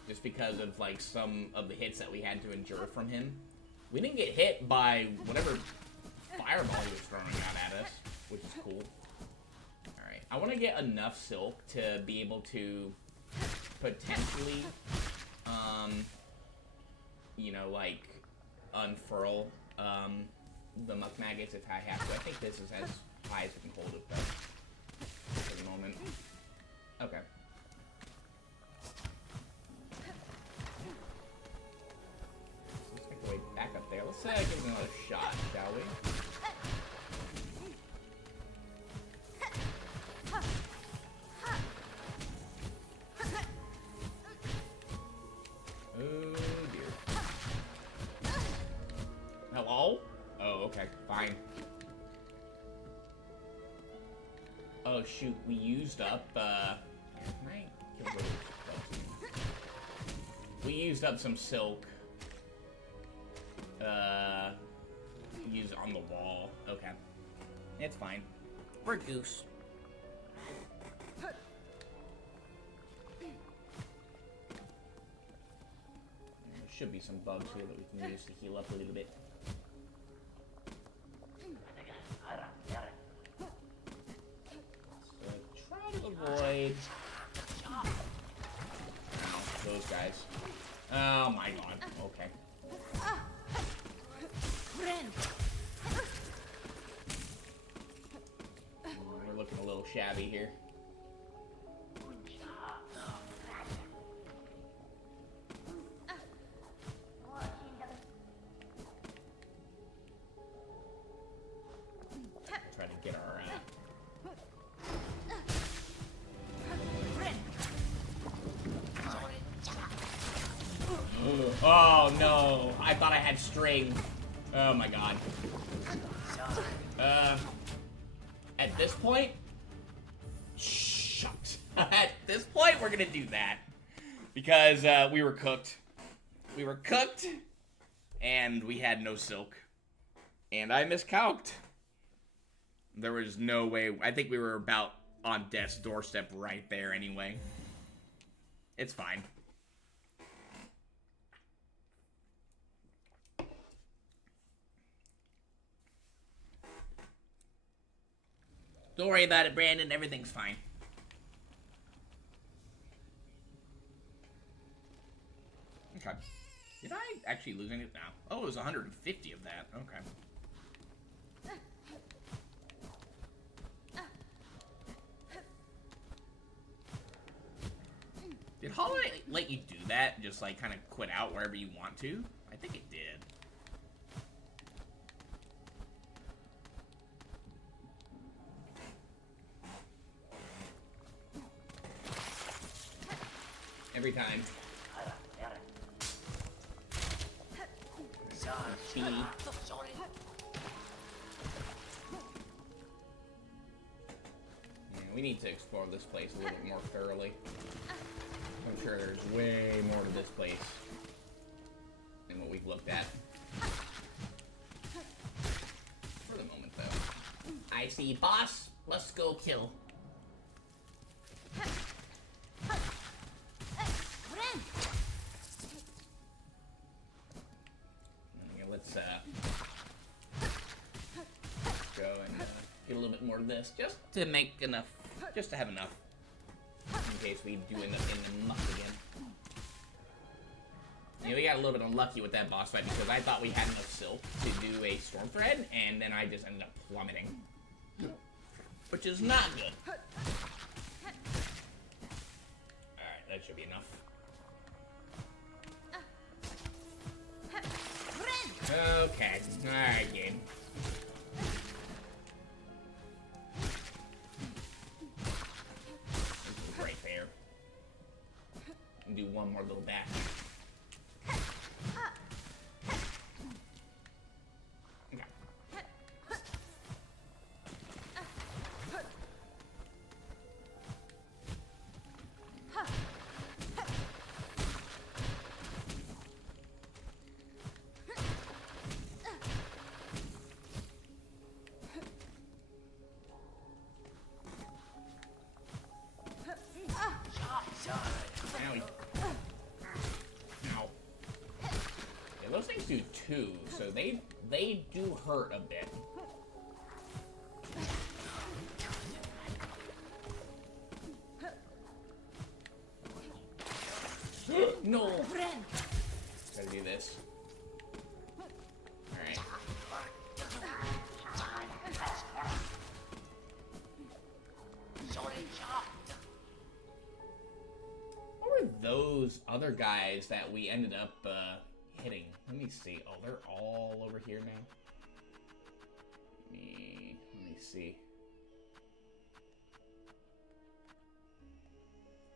Just because of, like, some of the hits that we had to endure from him. We didn't get hit by whatever fireball he was throwing out at us, which is cool. Alright, I want to get enough silk to be able to potentially, you know, like, unfurl, the muck maggots if I have to. I think this is as high as we can hold it, though, for the moment. Okay. Let's make our way back up there. Let's give it another shot, shall we? Oh dear. Hello? Oh, okay, fine. Oh shoot, we used up, we used up some silk. Use it on the wall. Okay. It's fine. We're goose. Should be some bugs here that we can use to heal up a little bit. So try to avoid those guys. Oh my god. Okay. We're looking a little shabby here. Try to get our oh no! I thought I had string. Oh my god. At this point, At this point, we're gonna do that. Because we were cooked. We were cooked, and we had no silk. And I miscalced. There was no way. I think we were about on death's doorstep right there anyway. It's fine. Don't worry about it, Brandon. Everything's fine. Okay. Did I actually lose any? No. Oh, it was 150 of that. Okay. Did Hollow Knight let you do that? Just like kind of quit out wherever you want to? I think it did. Every time. Yeah, we need to explore this place a little bit more thoroughly. I'm sure there's way more to this place than what we've looked at. For the moment, though. I see boss. Must go kill. Let's go and get a little bit more of this, just to make enough, just to have enough, in case we do end up in the muck again. Yeah, we got a little bit unlucky with that boss fight because I thought we had enough silk to do a storm thread, and then I just ended up plummeting, which is not good. All right, that should be enough. Okay, alright, game. Right there. And do one more little dash. Okay. Those things do too, so they do hurt a bit. No! Gotta do this. Alright. What were those other guys that we ended up, hitting? Let me see. Oh, they're all over here now. Let me see.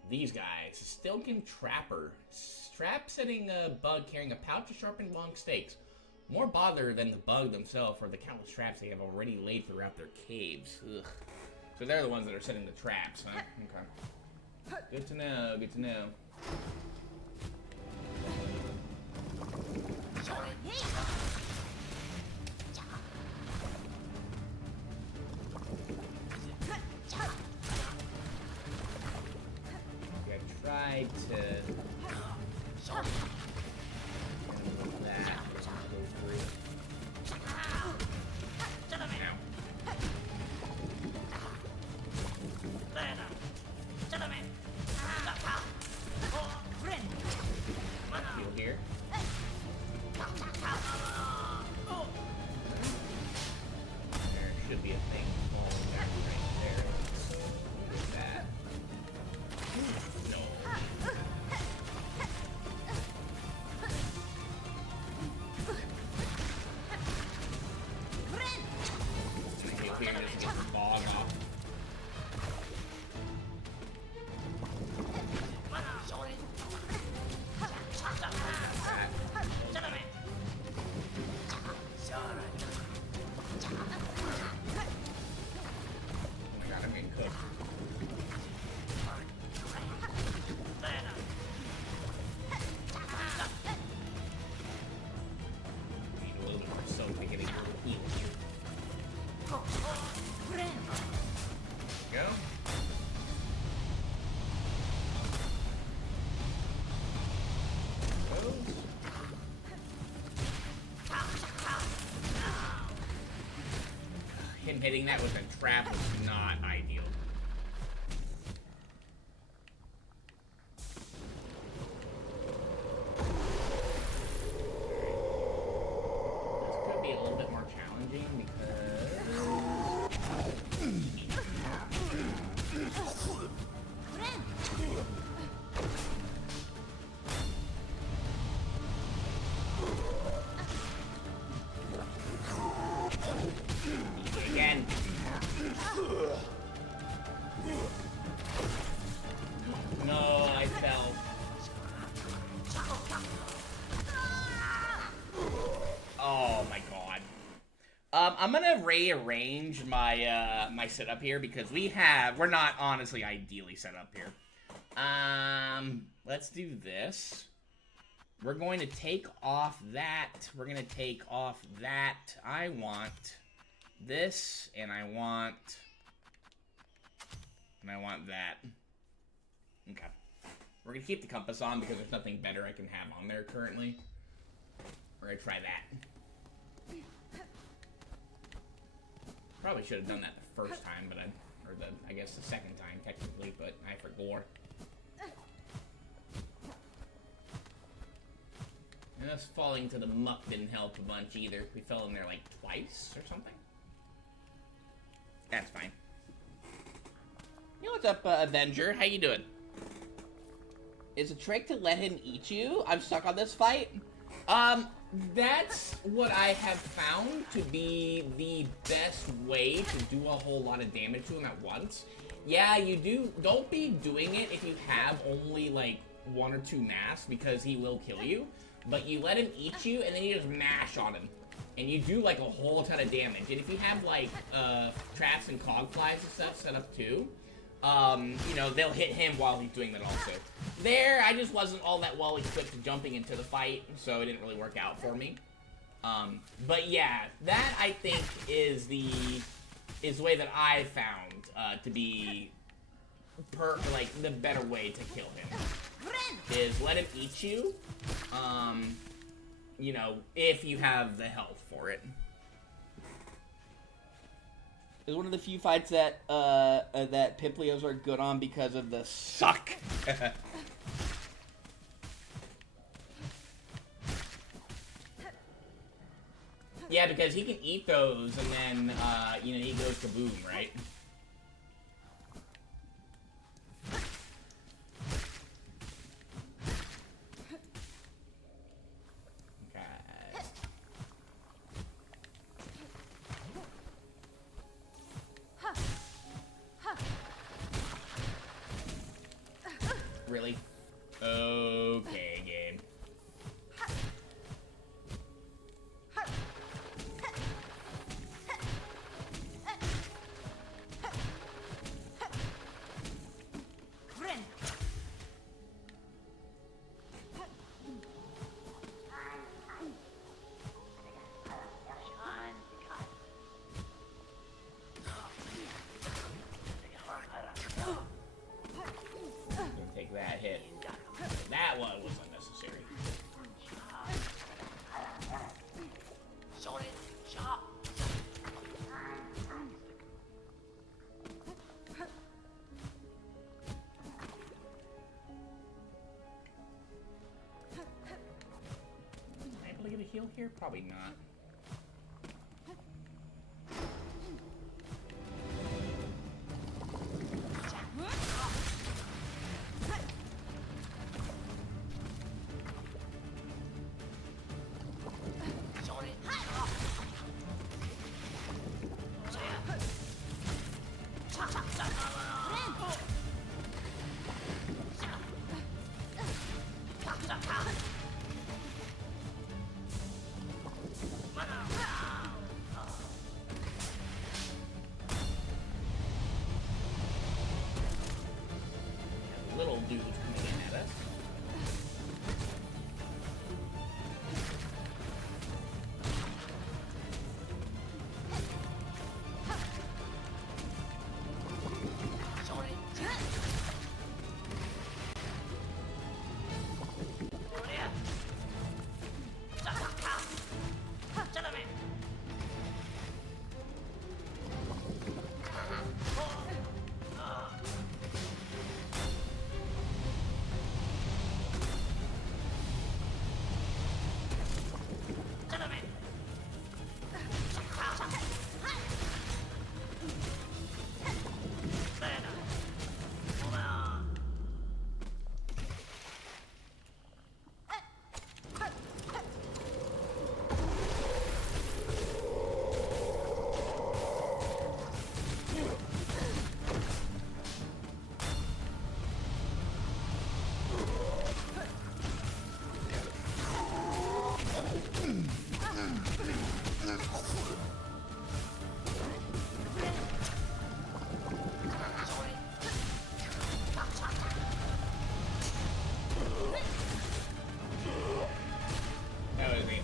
These guys. Stilkin Trapper. Trap-setting a bug carrying a pouch of sharpened long stakes. More bother than the bug themselves or the countless traps they have already laid throughout their caves. Ugh. So they're the ones that are setting the traps, huh? Okay. Good to know, good to know. I tried to that doesn't go through. by getting a little heal here. Go. Him hitting that with a trap was not ideal. This could be a little bit more challenging because... Again. No, I fell. Oh my god. I'm gonna rearrange my my setup here because we're not honestly ideally set up here. Let's do this. We're going to take off that. We're gonna take off that. I want this, and I want that. Okay. We're gonna keep the compass on because there's nothing better I can have on there currently. We're gonna try that. Probably should have done that the first time, but I guess the second time technically, but I forgot. And us falling to the muck didn't help a bunch either. We fell in there like twice or something. That's fine. Yo, what's up, Avenger? How you doing? Is a trick to let him eat you? I'm stuck on this fight. That's what I have found to be the best way to do a whole lot of damage to him at once. Yeah, don't be doing it if you have only like 1 or 2 masks because he will kill you. But you let him eat you and then you just mash on him. And you do like a whole ton of damage. And if you have like traps and cog flies and stuff set up too, you know, they'll hit him while he's doing that also. There, I just wasn't all that well equipped to jumping into the fight, so it didn't really work out for me. But yeah, that I think is the way that I found to be the better way to kill him. Is let him eat you, you know, if you have the health for it. It's one of the few fights that that Pimplios are good on because of the suck. Yeah, because he can eat those and then you know, he goes kaboom, right? Really? Okay, game. Take that hit. That one was unnecessary. Am I able to get a heal here? Probably not.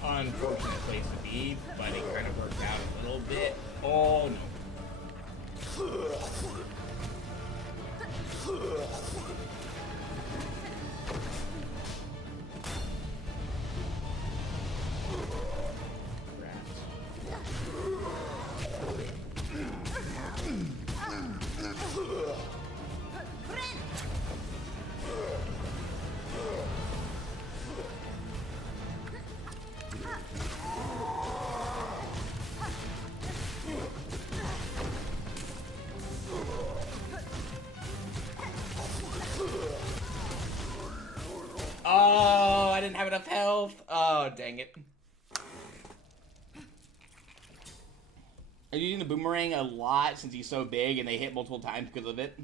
unfortunate place to be, but it kind of worked out a little bit. Oh no. Oh, I didn't have enough health. Oh, dang it. I'm using the boomerang a lot since he's so big and they hit multiple times because of it.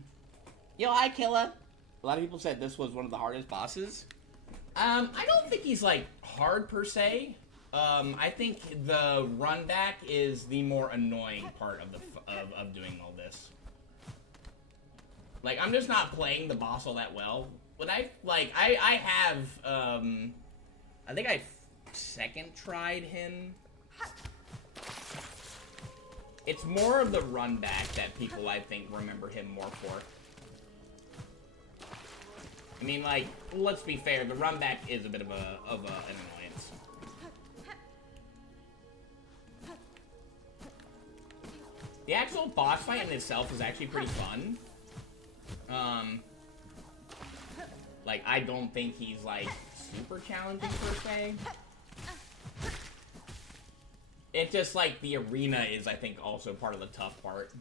Yo, hi, Killa. A lot of people said this was one of the hardest bosses. I don't think he's, like, hard per se. I think the run back is the more annoying part of the of doing all this. Like, I'm just not playing the boss all that well. When I have, I think I second tried him. It's more of the run back that people, I think, remember him more for. I mean, like, let's be fair, the run back is a bit of an annoyance. The actual boss fight in itself is actually pretty fun. Like, I don't think he's, like, super challenging per se. It's just, like, the arena is, I think, also part of the tough part.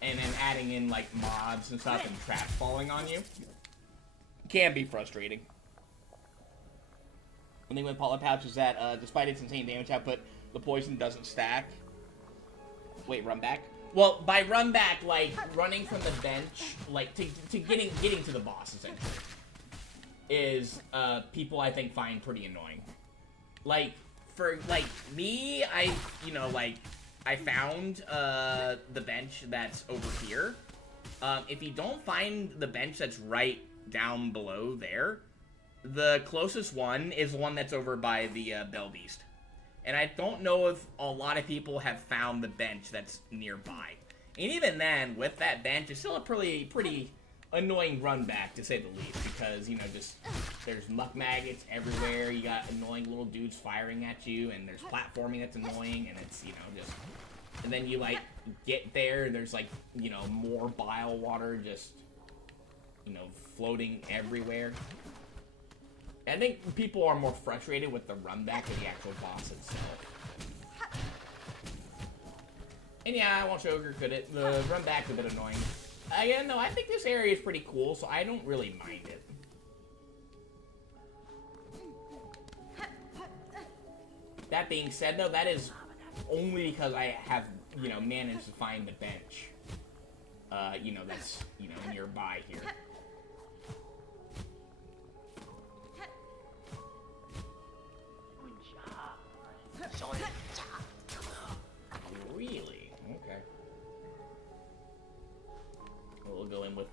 And then adding in, like, mobs and stuff and traps falling on you can be frustrating. One thing with Paula Pouch is that, despite its insane damage output, the poison doesn't stack. Wait, run back? Well, by run back, like, running from the bench, like, to getting to the boss, essentially, is, people, I think, find pretty annoying. Like, for, like, me, I found, the bench that's over here. If you don't find the bench that's right down below there, the closest one is the one that's over by the, Bell Beast. And I don't know if a lot of people have found the bench that's nearby. And even then, with that bench, it's still a pretty annoying run back, to say the least. Because, you know, just, there's muck maggots everywhere, you got annoying little dudes firing at you, and there's platforming that's annoying, and it's, you know, just... And then you, like, get there, there's, like, you know, more bile water just, you know, floating everywhere. I think people are more frustrated with the run back of the actual boss itself. And yeah, I won't sugarcoat it. The run back's a bit annoying. Again, no, I think this area is pretty cool, so I don't really mind it. That being said, though, that is only because I have, you know, managed to find the bench. You know, that's, you know, nearby here. Really? Okay. We'll go in with,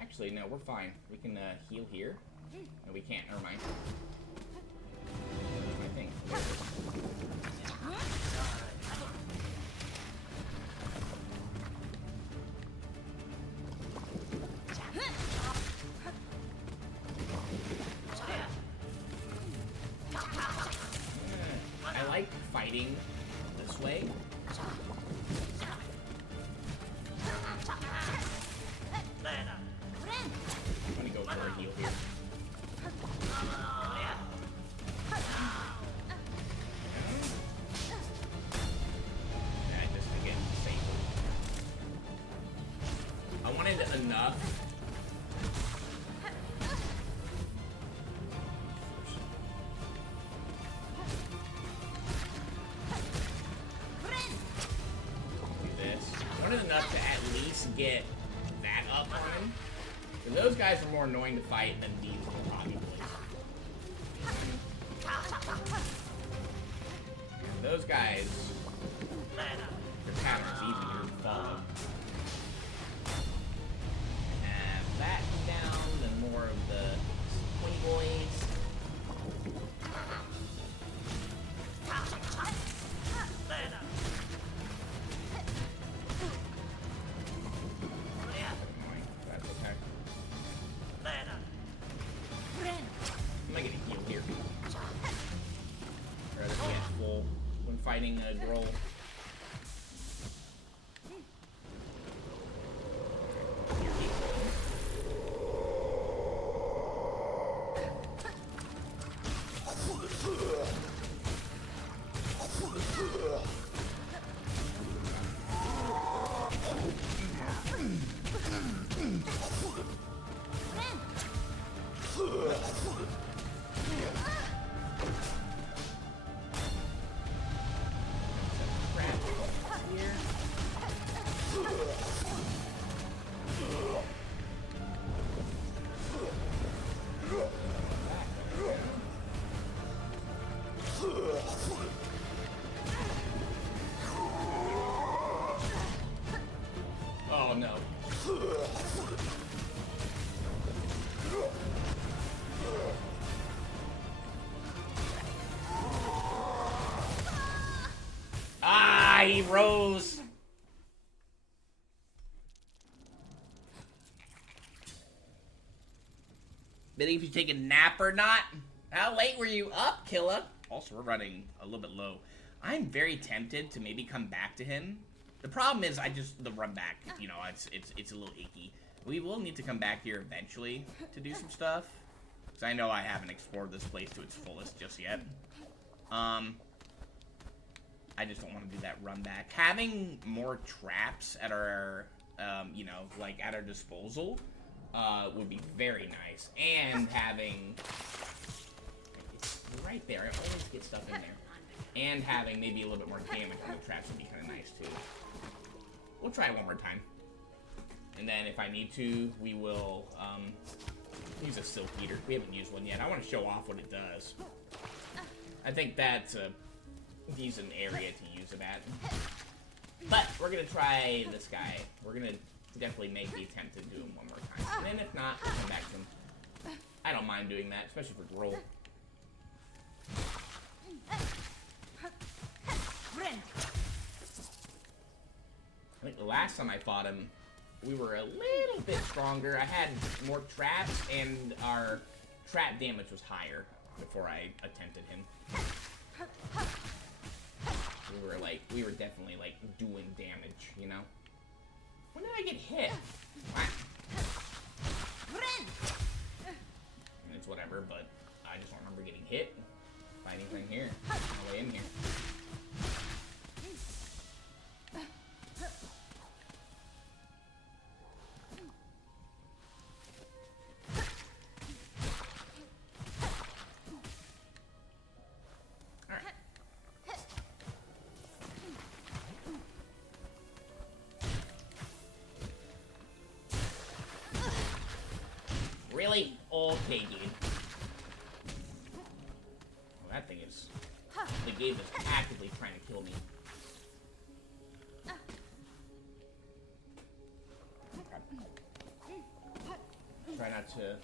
Actually, no, we're fine. We can, heal here. No, we can't. Never mind. I think. I like fighting this way. I'm gonna go for a heal here. Just to get safe. I wanted enough. Enough to at least get that up on him. And those guys are more annoying to fight than these probably. Those guys, their patterns easier to follow. And that down, and more of the pointy boys. fighting Groal. Oh no. Ah, he rose. Betting if you take a nap or not. How late were you up, Killa? Also, we're running a little bit low. I'm very tempted to maybe come back to him. The problem is the run back, you know, it's a little icky. We will need to come back here eventually to do some stuff. Because I know I haven't explored this place to its fullest just yet. I just don't want to do that run back. Having more traps at our, you know, like at our disposal would be very nice. And having... It's right there. I always get stuff in there. And having maybe a little bit more damage on the traps would be kind of nice too. We'll try it one more time. And then if I need to, we will use a Silk Eater. We haven't used one yet. I want to show off what it does. I think that's a decent area to use it at. But we're going to try this guy. We're going to definitely make the attempt to do him one more time. And then if not, we'll come back to him. I don't mind doing that, especially for Groal. I think the last time I fought him, we were a little bit stronger. I had more traps, and our trap damage was higher before I attempted him. We were definitely, like, doing damage, you know? When did I get hit? Wow. And it's whatever, but I just don't remember getting hit by anything here. On the way in here. Really? Okay, dude. Well, that thing is... The game is actively trying to kill me. Try not to...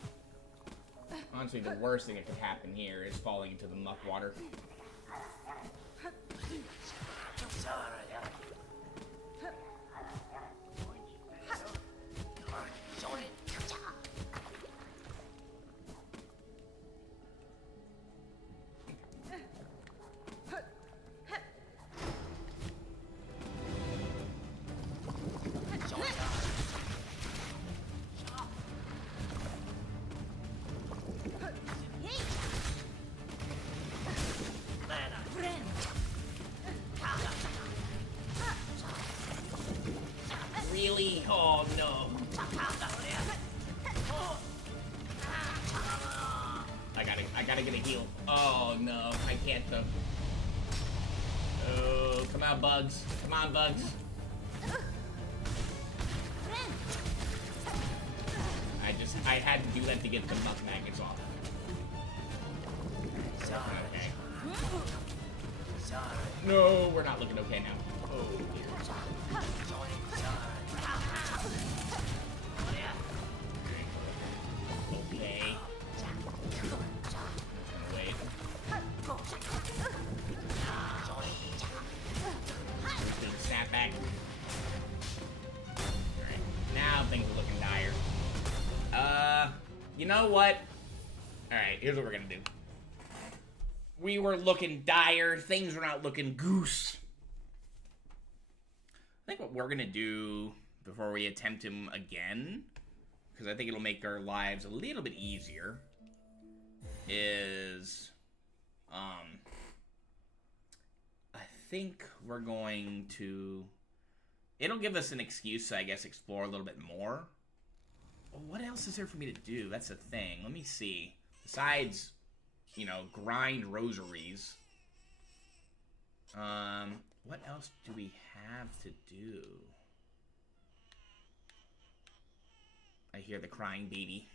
Honestly, the worst thing that could happen here is falling into the muck water. Really? Oh no. I gotta get a heal. Oh no, I can't though. Oh, come on, bugs. Come on, bugs. I had to do that to get the muck maggots off. Okay. No, we're not looking okay now. Oh dear. Okay. Wait. Snap back. Alright. Now things are looking dire. You know what? Alright, here's what we're gonna do. we were looking dire. Things were not looking goose. I think what we're going to do before we attempt him again, because I think it'll make our lives a little bit easier, is, I think we're going to, it'll give us an excuse to, I guess, explore a little bit more. Well, what else is there for me to do? That's the thing. Let me see. Besides, you know, grind rosaries. What else do we have to do? I hear the crying baby.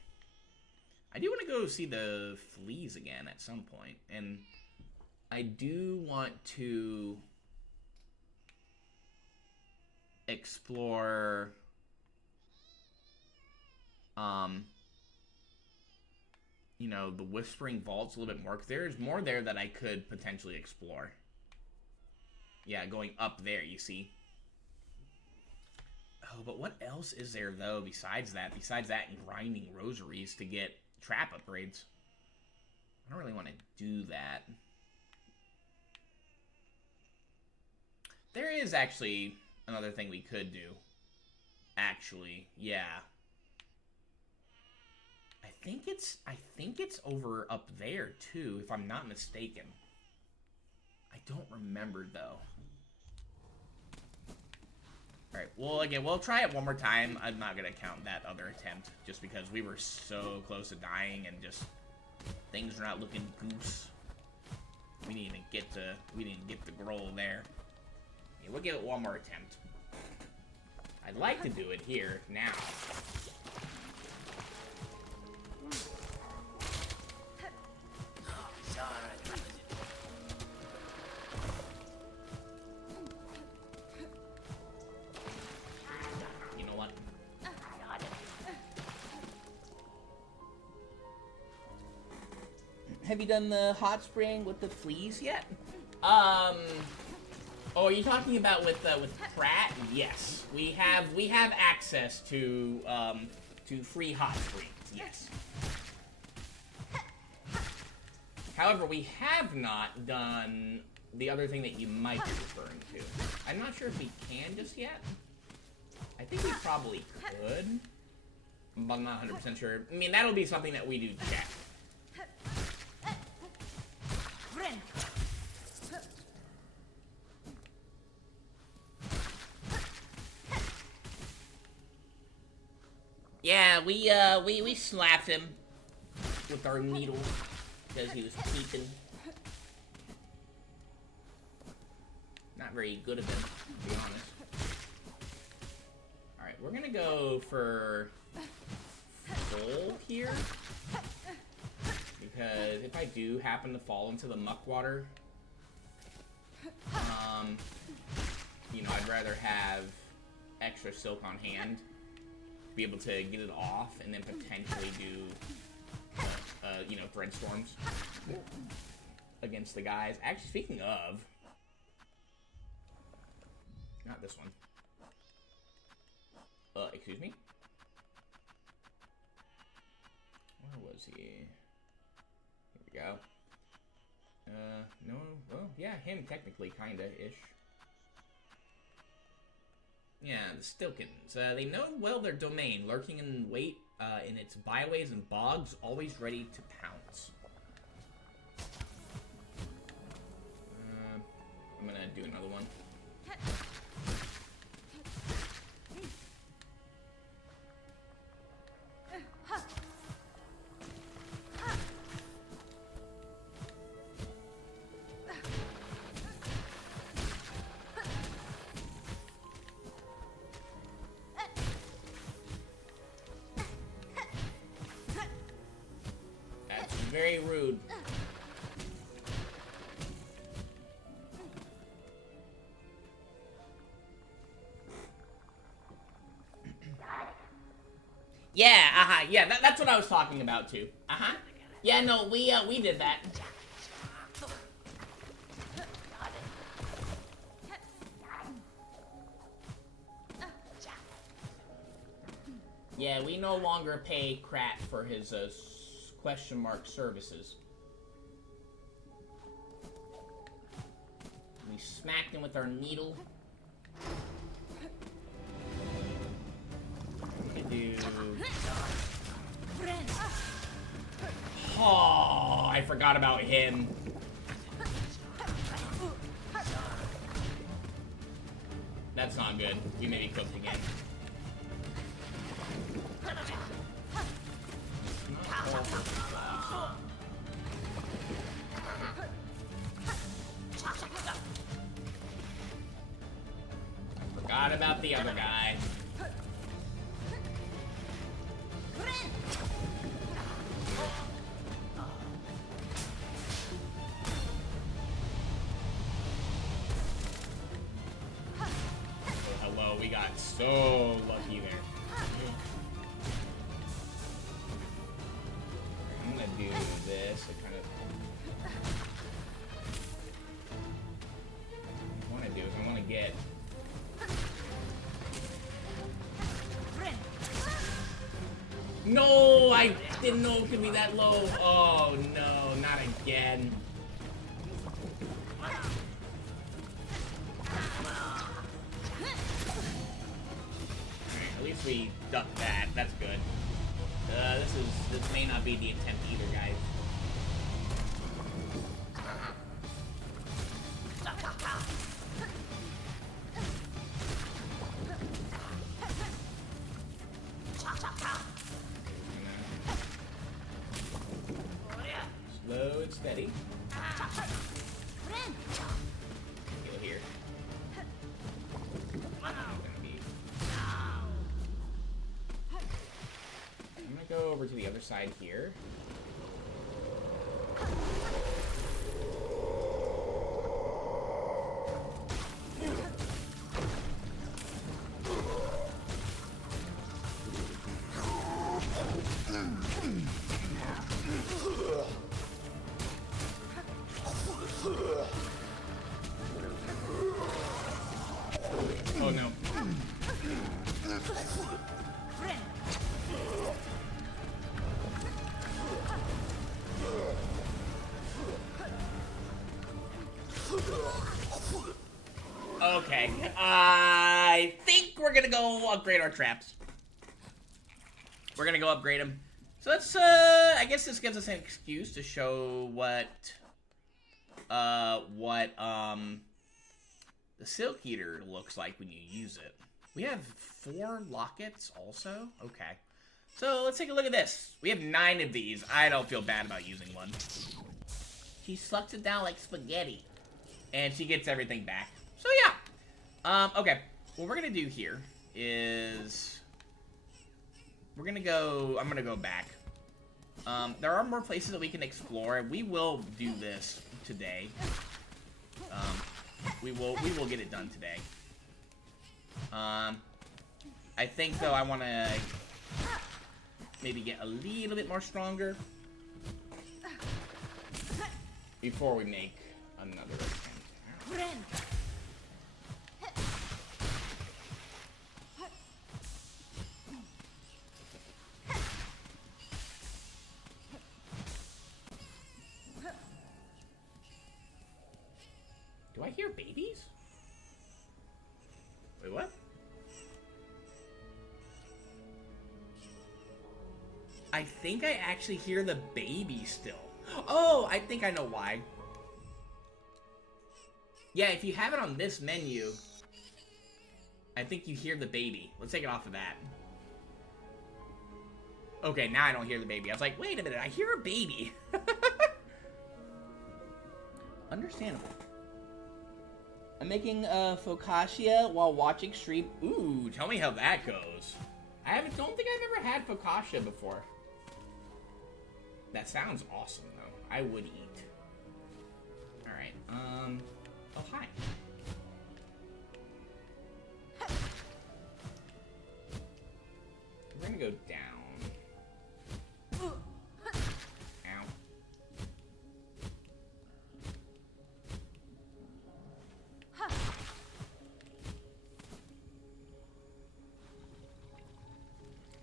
I do want to go see the fleas again at some point, and I do want to explore you know, the Whispering Vaults a little bit more, because there's more there that I could potentially explore. Yeah, going up there, you see. Oh, but what else is there, though, besides that? Besides that and grinding rosaries to get trap upgrades. I don't really want to do that. There is actually another thing we could do. Actually, yeah. I think it's over up there, too, if I'm not mistaken. I don't remember, though. Alright, well, again, we'll try it one more time. I'm not going to count that other attempt, just because we were so close to dying, and just, things are not looking goose. We didn't even get the Groal there. Yeah, we'll give it one more attempt. I'd like to do it here, now. Have you done the hot spring with the fleas yet? Oh, are you talking about with Pratt? Yes, we have access to free hot springs. Yes. However, we have not done the other thing that you might be referring to. I'm not sure if we can just yet. I think we probably could, but I'm not 100% sure. I mean, that'll be something that we do check. Yeah, we slapped him with our needle because he was peeking. Not very good of him, to be honest. Alright, we're gonna go for full here. Because if I do happen to fall into the muck water, you know, I'd rather have extra silk on hand to be able to get it off and then potentially do, you know, thread storms against the guys. Actually, speaking of, not this one. Excuse me? Where was he? Here we go. No, well, yeah, him technically, kinda-ish. Yeah, the Stilkins. They know well their domain, lurking in wait in its byways and bogs, always ready to pounce. I'm gonna do another one. Very rude. Yeah, yeah, that's what I was talking about too. Yeah, no, we did that. Yeah, we no longer pay Krat for his question mark services. smacked him with our needle. Do... Oh, I forgot about him. That's not good. We may be cooked again. Forgot about the other guy. We got so lucky there. I'm gonna do this to kind of... What I want to do is I want to get... No! I didn't know it could be that low. Oh no, not again. We ducked that. That's good. This may not be the attempt either, guys. Slow and steady. Heal here. Go over to the other side here. Oh no. Okay, I think we're gonna go upgrade our traps. We're gonna go upgrade them. So let's, I guess this gives us an excuse to show what the Silk Eater looks like when you use it. We have 4 lockets also? Okay. So let's take a look at this. We have 9 of these. I don't feel bad about using one. She sucks it down like spaghetti. And she gets everything back. So yeah. Okay. What we're gonna do here is I'm gonna go back. There are more places that we can explore, and we will do this today. We will get it done today. I think though I wanna maybe get a little bit more stronger before we make another attempt. Do I hear babies? Wait, what? I think I actually hear the baby still. Oh, I think I know why. Yeah, if you have it on this menu, I think you hear the baby. Let's take it off of that. Okay, now I don't hear the baby. I was like, wait a minute, I hear a baby. Understandable. I'm making focaccia while watching stream. Ooh, tell me how that goes. Don't think I've ever had focaccia before. That sounds awesome, though. I would eat. Alright, oh, hi. We're gonna go down. Ow.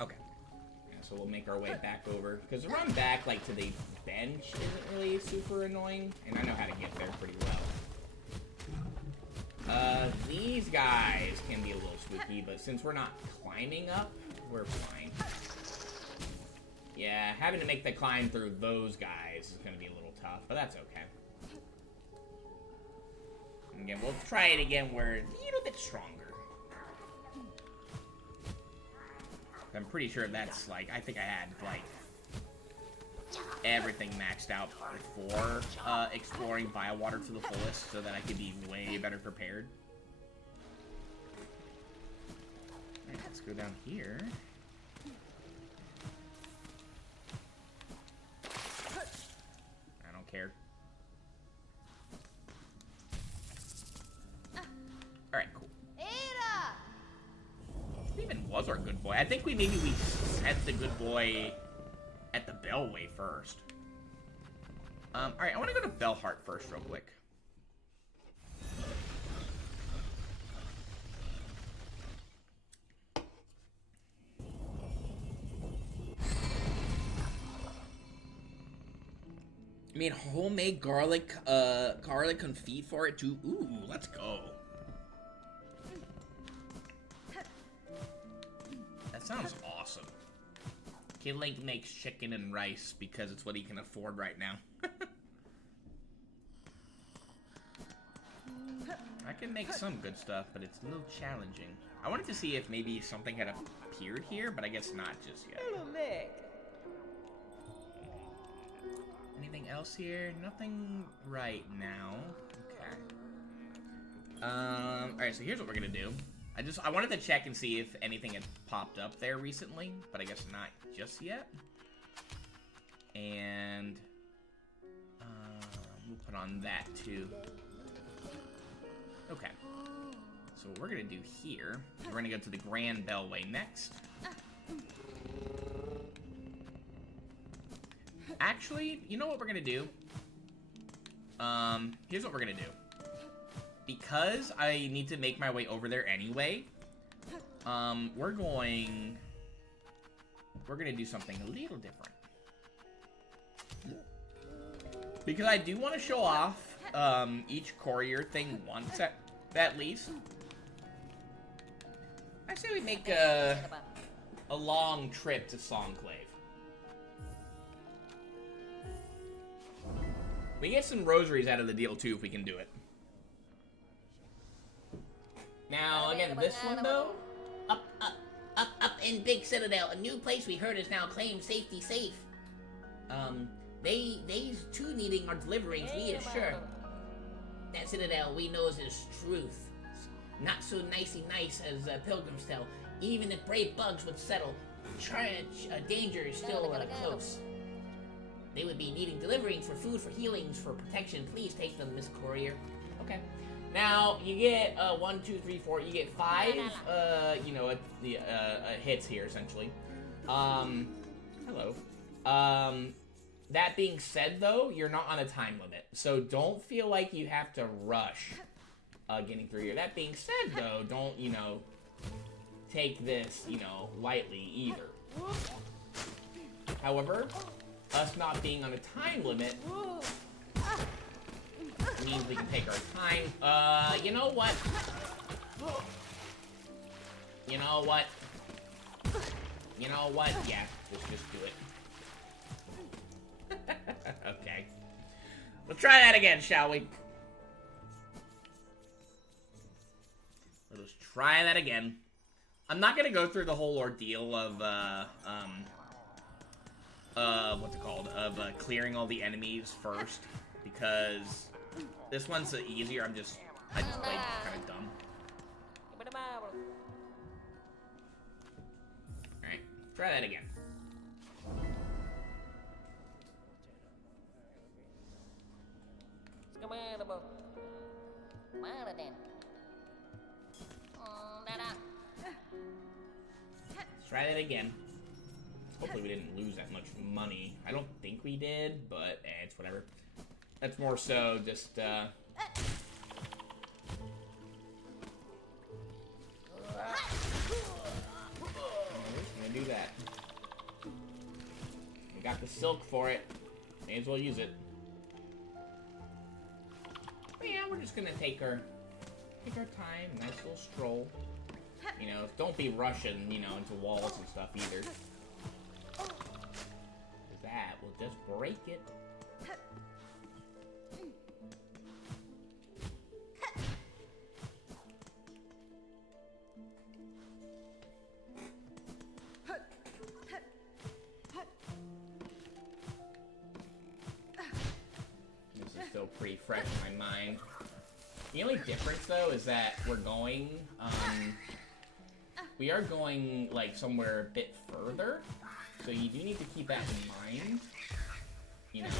Okay. Yeah, so we'll make our way back over. Because the run back, like, to the bench isn't really super annoying. And I know how to get there pretty well. These guys can be a little spooky, but since we're not climbing up, we're fine. Yeah, having to make the climb through those guys is going to be a little tough, but that's okay. And again, we'll try it again where it's a little bit stronger. I'm pretty sure that's, like, I think I had, like, everything maxed out before exploring Biowater to the fullest so that I could be way better prepared. Alright, let's go down here. I don't care. Alright, cool. Who even was our good boy? I think we set the good boy at the Bellway first. Alright, I want to go to Bellheart first real quick. I mean, homemade garlic confit for it too. Ooh, let's go. That sounds awesome. Kid Link makes chicken and rice because it's what he can afford right now. I can make some good stuff, but it's a little challenging. I wanted to see if maybe something had appeared here, but I guess not just yet. Hello, Nick. Anything else here? Nothing right now. Okay. Alright, so here's what we're gonna do. I wanted to check and see if anything had popped up there recently, but I guess not just yet. And we'll put on that too. Okay. So what we're gonna do here, we're gonna go to the Grand Bellway next. Actually, you know what we're gonna do? Here's what we're gonna do. Because I need to make my way over there anyway, we're gonna do something a little different. Because I do want to show off each courier thing once at least. I say we make a long trip to Songclave. We get some rosaries out of the deal too if we can do it. Now, again, this one, though, Up in Big Citadel, a new place we heard is now claimed safety safe. They's two needing our deliverings, we assure. That Citadel we knows is truth. Not so nicey nice as pilgrims tell. Even if brave bugs would settle, danger is still close. They would be needing deliverings for food, for healings, for protection. Please take them, Miss Courier. Okay. Now, you get 1, 2, 3, 4. You get 5, hits here, essentially. Hello. That being said, though, you're not on a time limit. So don't feel like you have to rush getting through here. That being said, though, don't, take this, lightly either. However, us not being on a time limit means we can take our time. You know what? You know what? You know what? Yeah, let's just do it. Okay. We'll try that again, shall we? Let's try that again. I'm not gonna go through the whole ordeal of, what's it called? Of, clearing all the enemies first, because this one's easier. I just played kind of dumb. Alright, try that again. Let's try that again. Hopefully we didn't lose that much money. I don't think we did, but it's whatever. That's more so just, We're gonna do that. We got the silk for it. May as well use it. But yeah, we're just gonna take our take our time, nice little stroll. You know, don't be rushing, you know, into walls and stuff either. That will just break it. This is still pretty fresh in my mind. The only difference, though, is that we are going, like, somewhere a bit further. So you do need to keep that in mind. You know,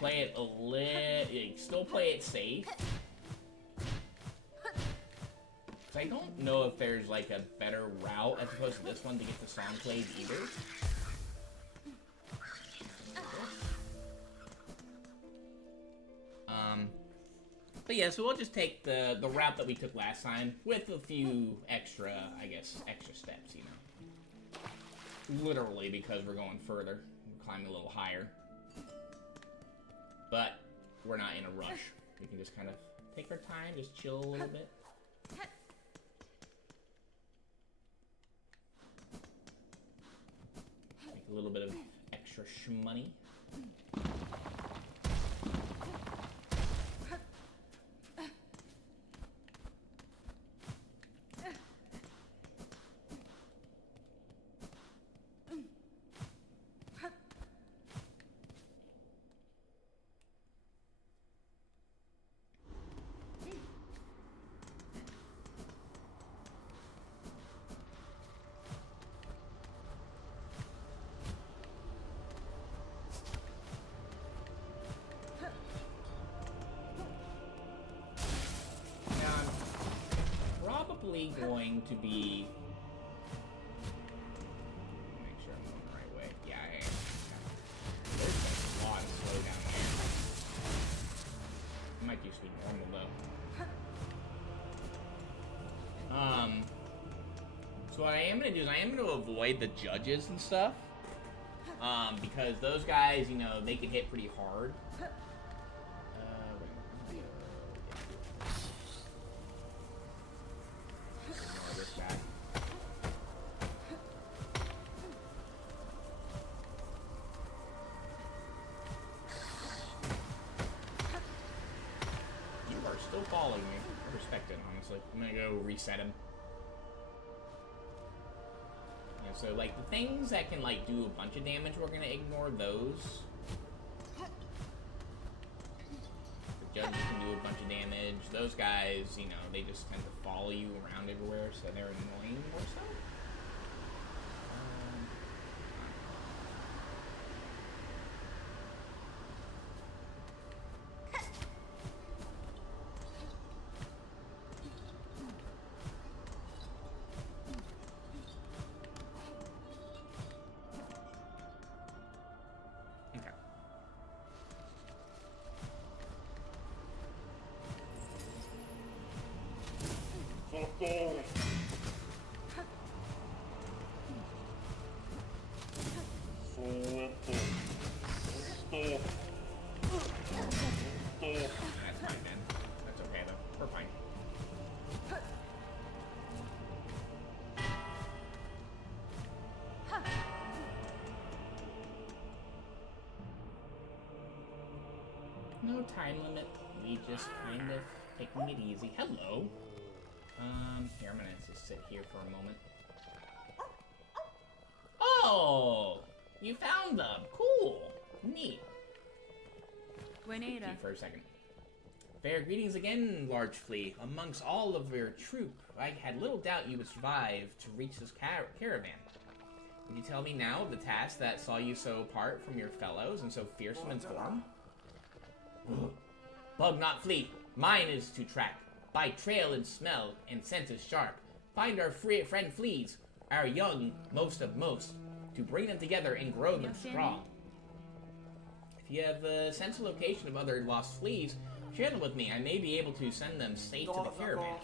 play it a little, still play it safe. So I don't know if there's like a better route as opposed to this one to get the song played either. But yeah, so we'll just take the route that we took last time with a few extra, I guess, extra steps, you know. Literally because we're going further, climbing a little higher. But we're not in a rush. We can just kind of take our time, just chill a little bit. Make a little bit of extra shmoney. Going to be... Make sure I'm going the right way. Yeah, I am. There's a lot of slowdown here. It might just be normal, though. So what I am going to do is I am going to avoid the judges and stuff. Because those guys, you know, they can hit pretty hard. Reset him. Yeah, so like the things that can like do a bunch of damage, we're gonna ignore those. The judges can do a bunch of damage. Those guys, you know, they just tend to follow you around everywhere, so they're annoying more so. No time limit. We just kind of taking it easy. Hello. Here, I'm gonna just sit here for a moment. Oh! You found them! Cool! Neat. Juanita. For a second. Fair greetings again, large flea. Amongst all of your troop, I had little doubt you would survive to reach this caravan. Would you tell me now of the task that saw you so apart from your fellows and so fearsome in form? Bug not flea. Mine is to track. By trail and smell, and sense is sharp. Find our friend fleas, our young, most of most, to bring them together and grow them strong. If you have a sense of location of other lost fleas, share them with me. I may be able to send them safe to the caravan.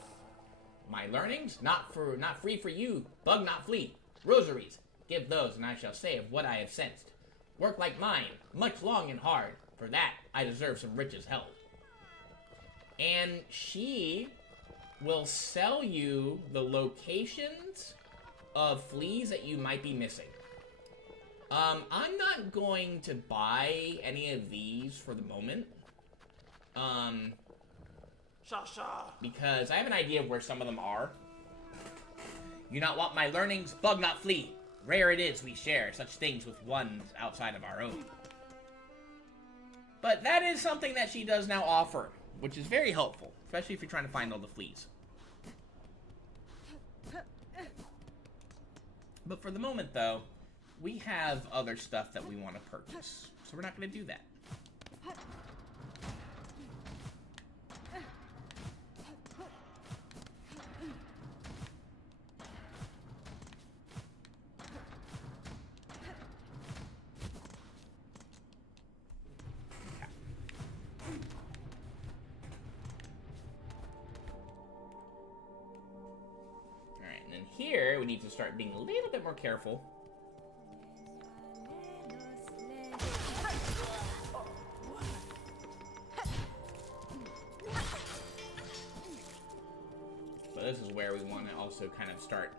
My learnings, not free for you, bug not flea. Rosaries, give those, and I shall say of what I have sensed. Work like mine, much long and hard. For that, I deserve some riches held. And she will sell you the locations of fleas that you might be missing. I'm not going to buy any of these for the moment. Because I have an idea of where some of them are. You not want my learnings? Bug not flee. Rare it is we share such things with ones outside of our own. But that is something that she does now offer, which is very helpful, especially if you're trying to find all the fleas. But for the moment, though, we have other stuff that we want to purchase, so we're not going to do that. Here, we need to start being a little bit more careful. But this is where we want to also kind of start,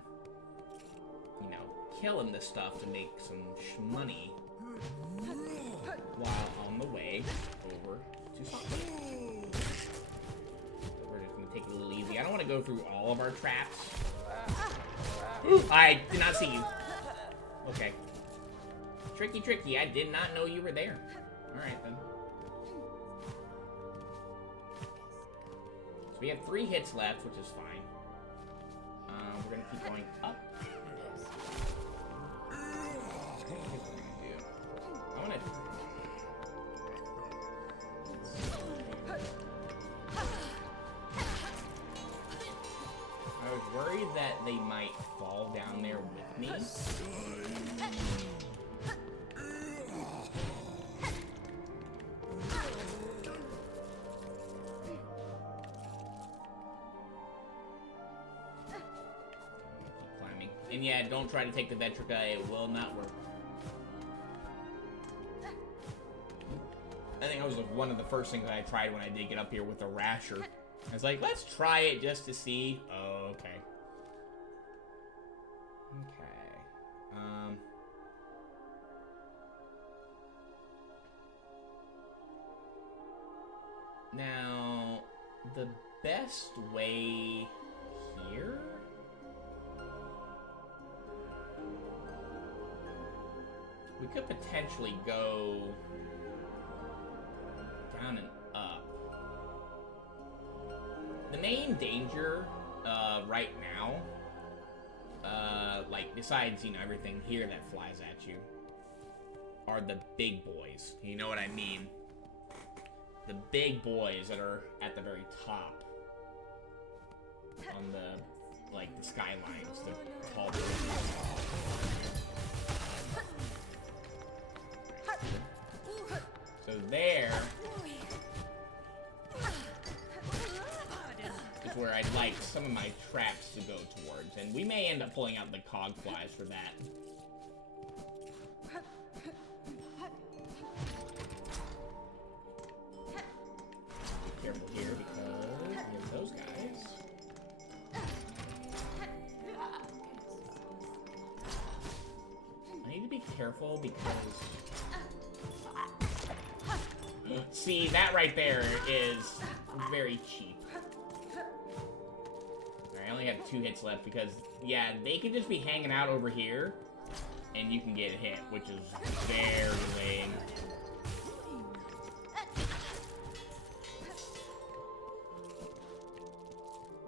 you know, killing this stuff to make some money while on the way over to something. We're just going to take it a little easy. I don't want to go through all of our traps. I did not see you. Okay. Tricky, tricky. I did not know you were there. Alright, then. So we have 3 hits left, which is fine. We're gonna keep going up. Here's what we're gonna do. I wanna... I was worried that they might fall down there with me. Keep climbing. And yeah, don't try to take the Vetrica, it will not work. I think that was one of the first things that I tried when I did get up here with the Rasher. I was like, let's try it just to see. Oh, okay. Okay. Now, the best way here? We could potentially go down and up. The main danger, right now, like, besides, you know, everything here that flies at you, are the big boys. You know what I mean? The big boys that are at the very top. On the, like, the skylines, the tall buildings. So there is where I'd like some of my traps to go towards, and we may end up pulling out the cog flies for that. Be careful here because we have those guys. I need to be careful because... See, that right there is very cheap. Alright, I only have 2 hits left because, yeah, they could just be hanging out over here, and you can get hit, which is very lame.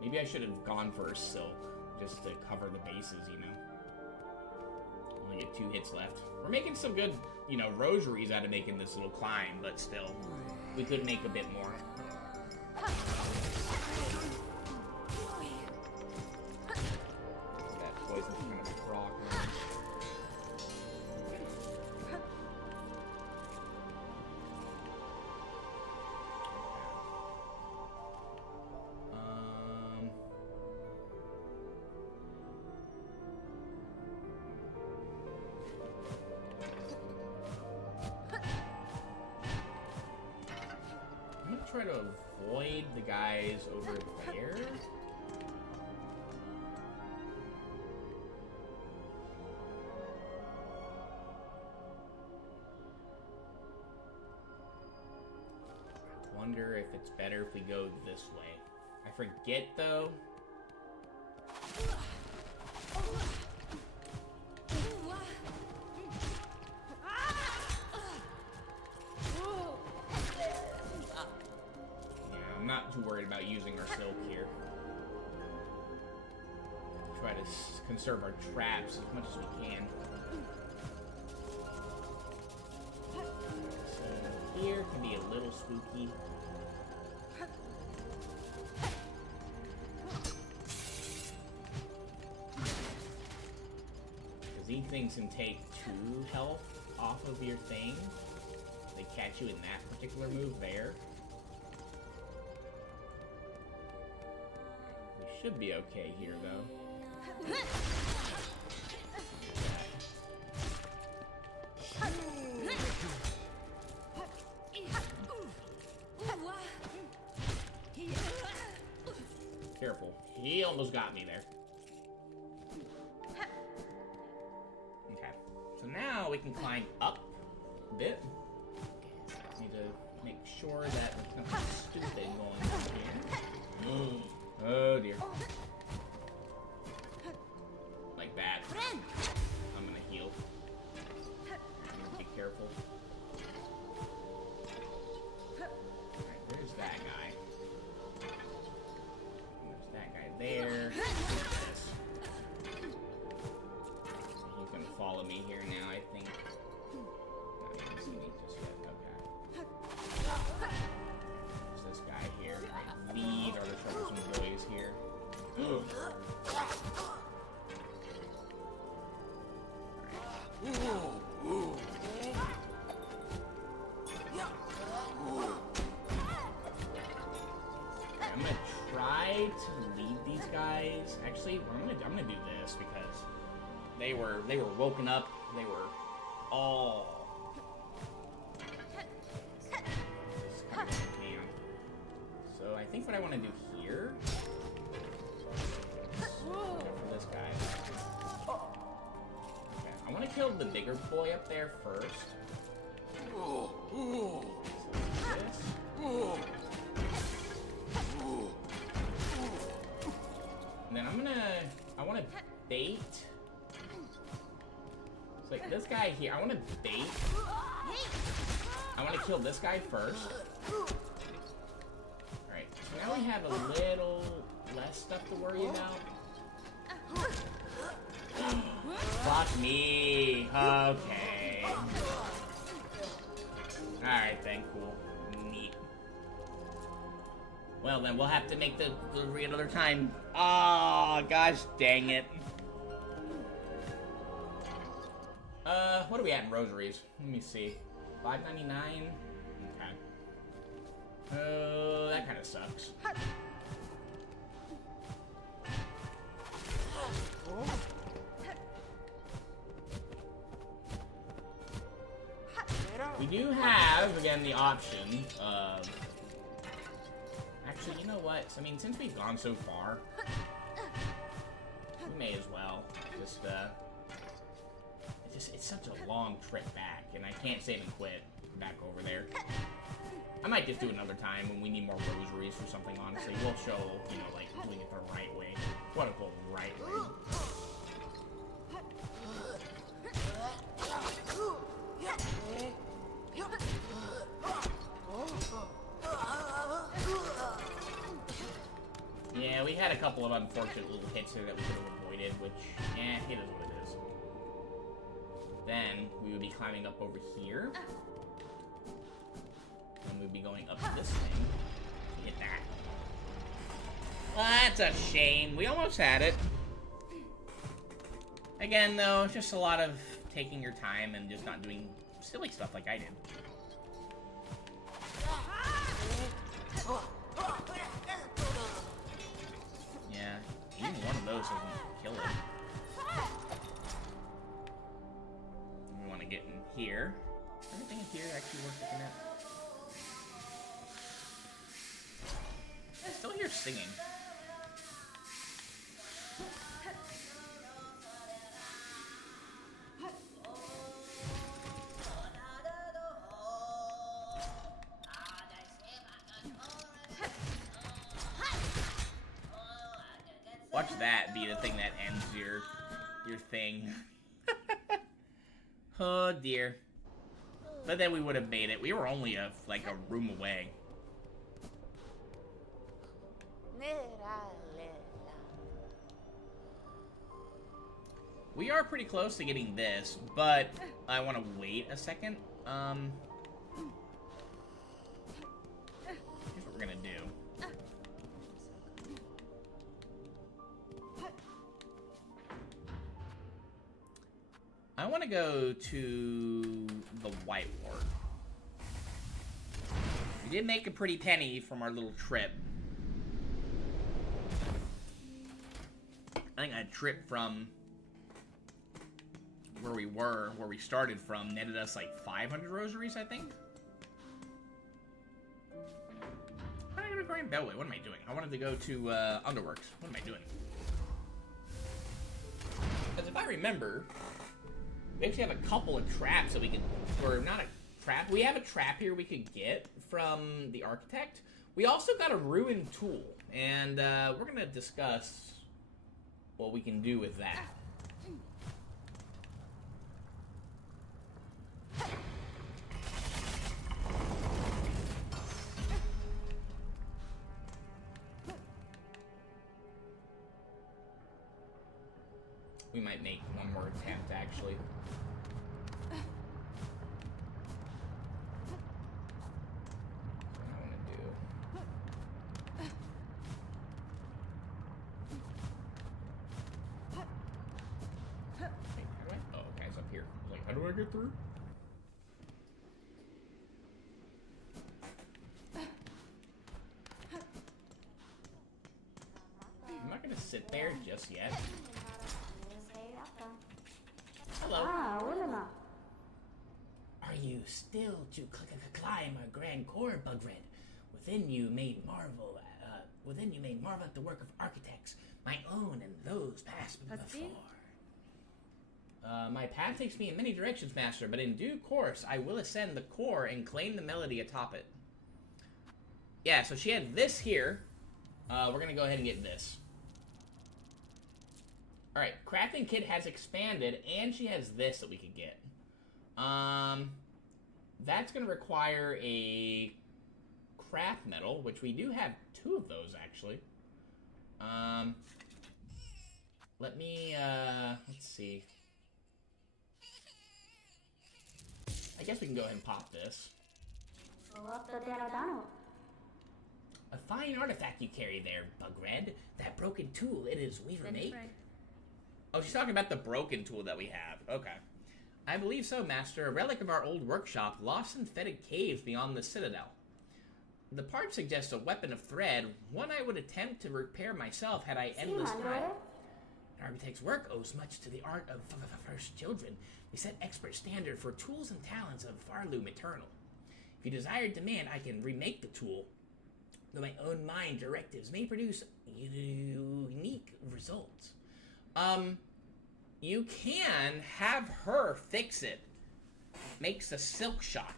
Maybe I should have gone for a Silk, just to cover the bases, you know. Only get 2 hits left. We're making some good, you know, rosaries out of making this little climb, but still, we could make a bit more. That poison's kind of rock. Try to avoid the guys over there. if it's better if we go this way. I forget, though. Yeah, I'm not too worried about using our silk here. Try to conserve our traps as much as we can. So here can be a little spooky. Because these things can take 2 health off of your thing. They catch you in that particular move there. We should be okay here, though. Careful. He almost got me there. Okay. So now we can climb up a bit. Need to make sure that there's nothing stupid going on here. Oh dear. Like that. I'm gonna heal. Be careful. Alright, where's that guy? There's that guy there. He's gonna follow me here now, I think. Not gonna see me just yet. Okay. There's this guy here. Alright, these are the troublesome boys here. I'm gonna try to lead these guys. Actually, I'm gonna do this because they were woken up. They were all so I think what I want to do here. For this guy. Okay, I want to kill the bigger boy up there first. So this. And then I want to bait. It's like this guy here, I want to bait. I want to kill this guy first. Alright, so now we have a little less stuff to worry about. Fuck me. Okay. Alright then, cool. Neat. Well then, we'll have to make the delivery another time. Ah, gosh dang it. What are we at in rosaries? Let me see. $5.99? Okay. That kind of sucks. We do have, again, the option of... Actually, you know what? I mean, since we've gone so far, we may as well just, it's such a long trip back, and I can't save and quit back over there. I might just do it another time when we need more rosaries or something, honestly. We'll show, you know, like, doing it the right way. Quote-unquote, right way. Yeah, we had a couple of unfortunate little hits here that we could have avoided, which, it is what it is. Then, we would be climbing up over here. And we'd be going up to this thing to hit that. Well, that's a shame. We almost had it. Again, though, it's just a lot of taking your time and just not doing silly stuff like I did. Yeah, even one of those doesn't kill it. We want to get in here. Everything in here actually worth looking at. I still hear singing. Watch that be the thing that ends your thing. Oh dear. But then we would have made it. We were only like a room away. We are pretty close to getting this, but I want to wait a second. Here's what we're gonna do. I want to go to the White Ward. We did make a pretty penny from our little trip. I think that trip from where we started from, netted us like 500 rosaries, I think. Why did I go to Grand Bellway? What am I doing? I wanted to go to Underworks. What am I doing? Because if I remember, we actually have a couple of traps that we could, or not a trap. We have a trap here we could get from the architect. We also got a ruined tool, and we're gonna discuss what we can do with that. We might make one more attempt, actually. How do I get through? I'm not gonna sit there just yet. Hello. Are you still to climb our grand core, Bugred? Within you may marvel at the work of architects, my own and those past before. My path takes me in many directions, Master, but in due course, I will ascend the core and claim the melody atop it. Yeah, so she had this here. We're gonna go ahead and get this. Alright, Crafting Kit has expanded, and she has this that we could get. That's gonna require a craft metal, which we do have 2 of those, actually. Let me, let's see. I guess we can go ahead and pop this. A fine artifact you carry there, Bugred. That broken tool, it is weaver made. Oh, she's talking about the broken tool that we have. Okay. I believe so, Master. A relic of our old workshop, lost in fetid caves beyond the citadel. The part suggests a weapon of thread, one I would attempt to repair myself had I endless time. An architect's work owes much to the art of first children. They set expert standard for tools and talents of Farloom Eternal. If you desire demand, I can remake the tool, though my own mind directives may produce unique results. You can have her fix it. Makes a silk shot.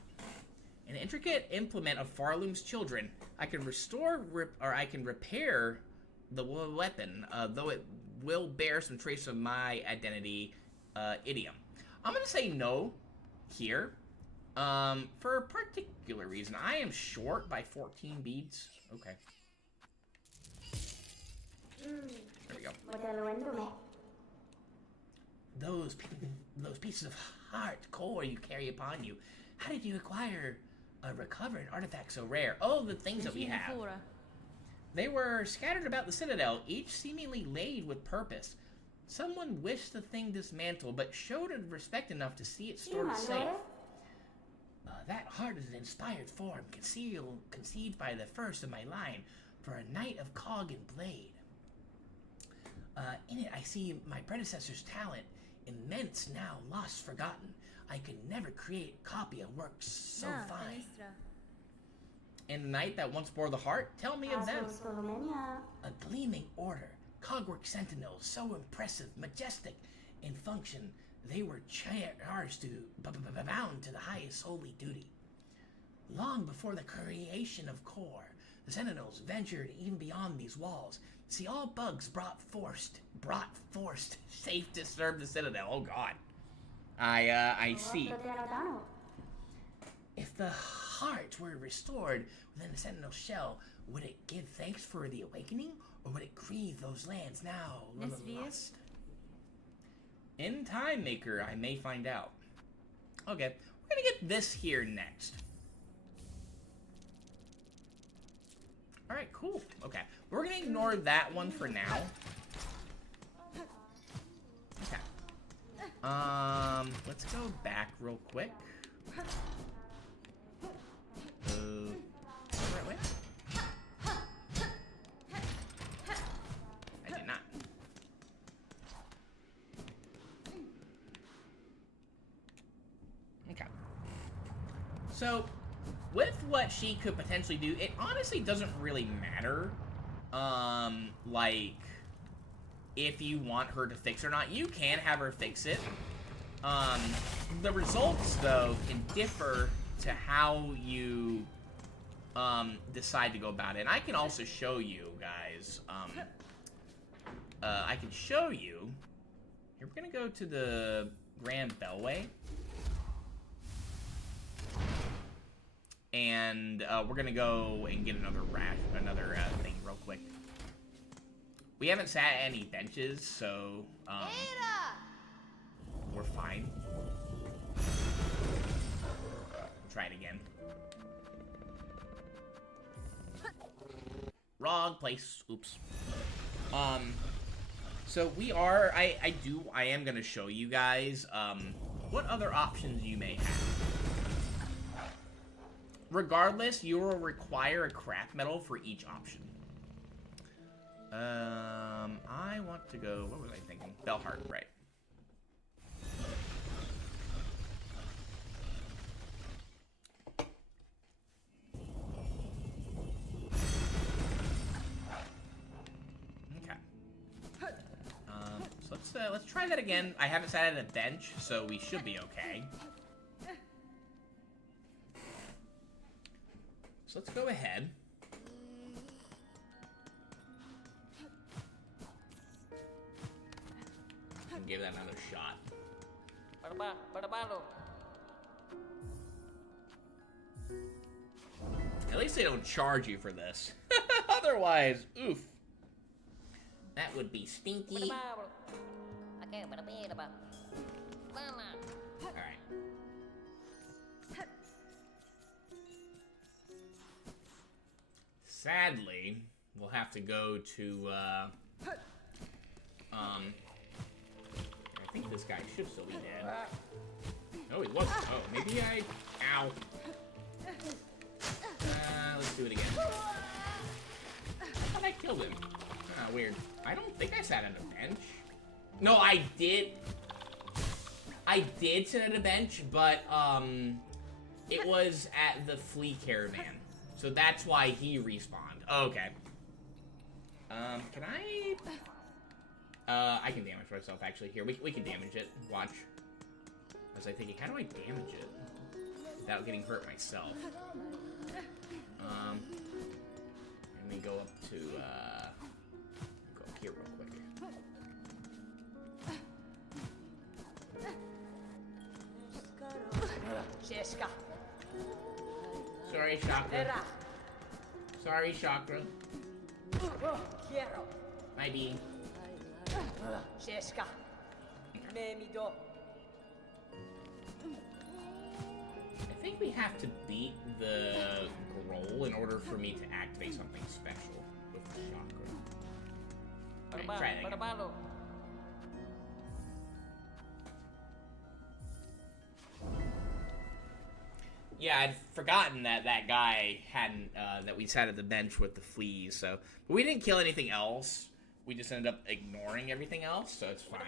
An intricate implement of Farloom's children. I can restore, or I can repair the weapon, though it will bear some trace of my identity, idiom. I'm gonna say no here, for a particular reason. I am short by 14 beads. Okay. There we go. Those pieces of heart core you carry upon you. How did you recover an artifact so rare? Oh, the things that we have. They were scattered about the citadel, each seemingly laid with purpose. Someone wished the thing dismantled, but showed respect enough to see it stored safe. That heart is an inspired form, conceived by the first of my line, for a knight of cog and blade. In it I see my predecessor's talent, immense now, lost, forgotten. I could never create a copy of works so fine. And the knight that once bore the heart, tell me of them. A gleaming order, cogwork sentinels, so impressive, majestic in function, they were charged to bound to the highest holy duty. Long before the creation of core, the Sentinels ventured even beyond these walls. See, all bugs brought forced safe to serve the Citadel. Oh God. I see. If the heart were restored within the Sentinel shell, would it give thanks for the awakening, or would it grieve those lands now lost? In Time Maker, I may find out. Okay, we're gonna get this here next. Alright, cool. Okay, we're gonna ignore that one for now. Okay. Let's go back real quick. Right way? I did not. Okay. So, with what she could potentially do, it honestly doesn't really matter. Like, if you want her to fix it or not, you can have her fix it. The results, though, can differ to how you decide to go about it. And I can also show you guys. I can show you. Here, we're gonna go to the Grand Bellway, and we're gonna go and get another thing real quick. We haven't sat at any benches, so we're fine. Try it again. Wrong place. Oops. So we are, I am gonna show you guys, what other options you may have. Regardless, you will require a craft medal for each option. I want to go, what was I thinking? Bellheart, right. So let's try that again. I haven't sat at a bench, so we should be okay. So let's go ahead. And give that another shot. At least they don't charge you for this. Otherwise, oof. That would be stinky. Alright. Sadly, we'll have to go to, I think this guy should still be dead. No, he wasn't. Oh, maybe ow. Let's do it again. I thought I killed him. Ah, weird. I don't think I sat on a bench. No, I did. I did sit at a bench, but, it was at the flea caravan. So that's why he respawned. Okay. Can I can damage myself, actually. Here, we can damage it. Watch. I was like thinking, how do I damage it without getting hurt myself? Let me go up to, go up here real quick. Sorry, Chakra. Sorry, Chakra. My being. I think we have to beat the Groal in order for me to activate something special with the Chakra. Right, try that again. Yeah, I'd forgotten that guy hadn't, that we sat at the bench with the fleas, so. But we didn't kill anything else. We just ended up ignoring everything else, so it's fine.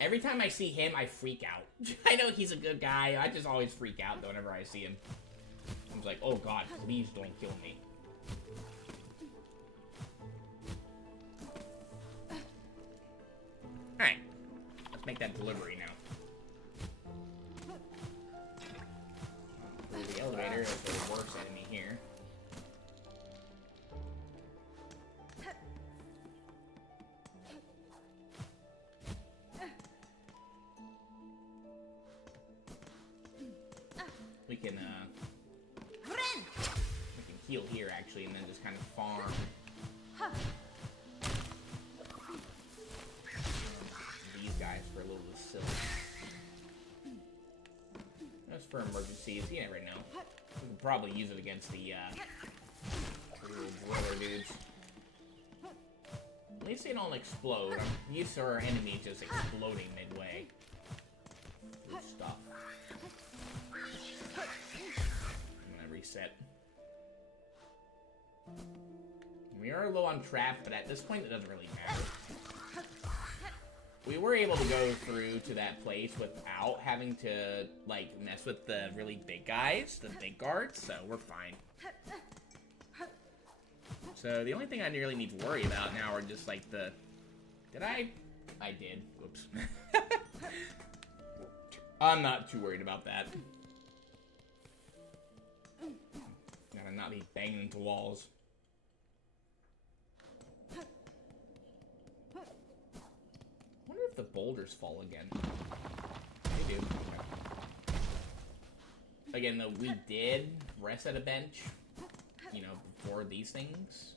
Every time I see him, I freak out. I know he's a good guy. I just always freak out whenever I see him. I'm just like, oh god, please don't kill me. Alright. Let's make that delivery now. There's the worst enemy here. We can heal here actually, and then just kind of farm. These guys for a little bit of silk. Just for emergencies, you never know. We can probably use it against the little driller dudes. At least they don't explode. I'm used to our enemies just exploding midway. Good stuff. I'm gonna reset. We are low on trap, but at this point it doesn't really matter. We were able to go through to that place without having to, like, mess with the really big guys, the big guards, so we're fine. So the only thing I really need to worry about now are just, like, the... Did I? I did. Whoops. I'm not too worried about that. Gotta not be banging into walls. I wonder if the boulders fall again. They do. Okay. Again, though, we did rest at a bench, you know, before these things,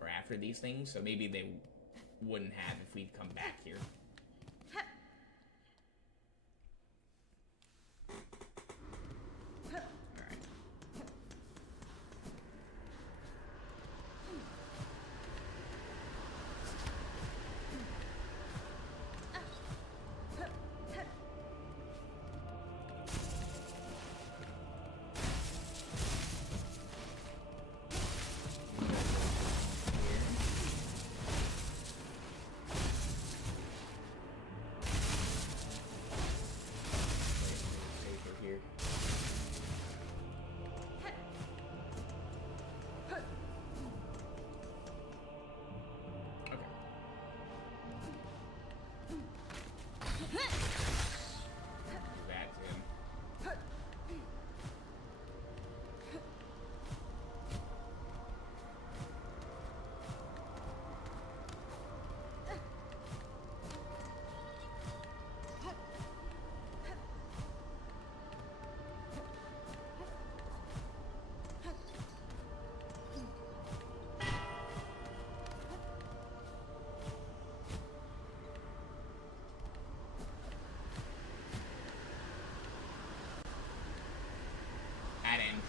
or after these things, so maybe they wouldn't have if we'd come back here.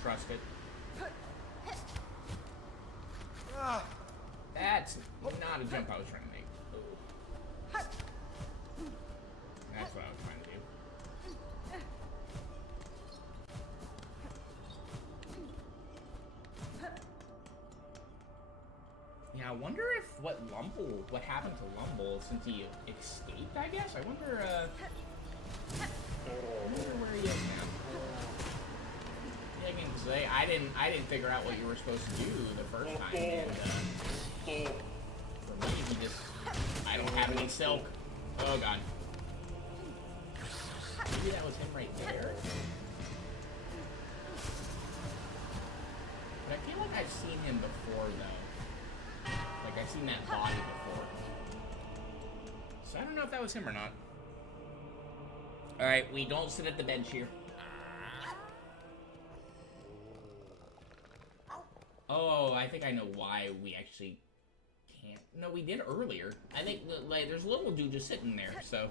Trust it. That's not a jump I was trying to make. Ooh. That's what I was trying to do. Yeah, I wonder if what happened to Lumble since he escaped, I guess? I wonder where he is now. I can say I didn't figure out what you were supposed to do the first time, and for me, I don't have any silk. Oh god. Maybe that was him right there. But I feel like I've seen him before though. Like I've seen that body before. So I don't know if that was him or not. Alright, we don't sit at the bench here. Oh, I think I know why we actually can't. No, we did earlier. I think, like, there's a little dude just sitting there, so.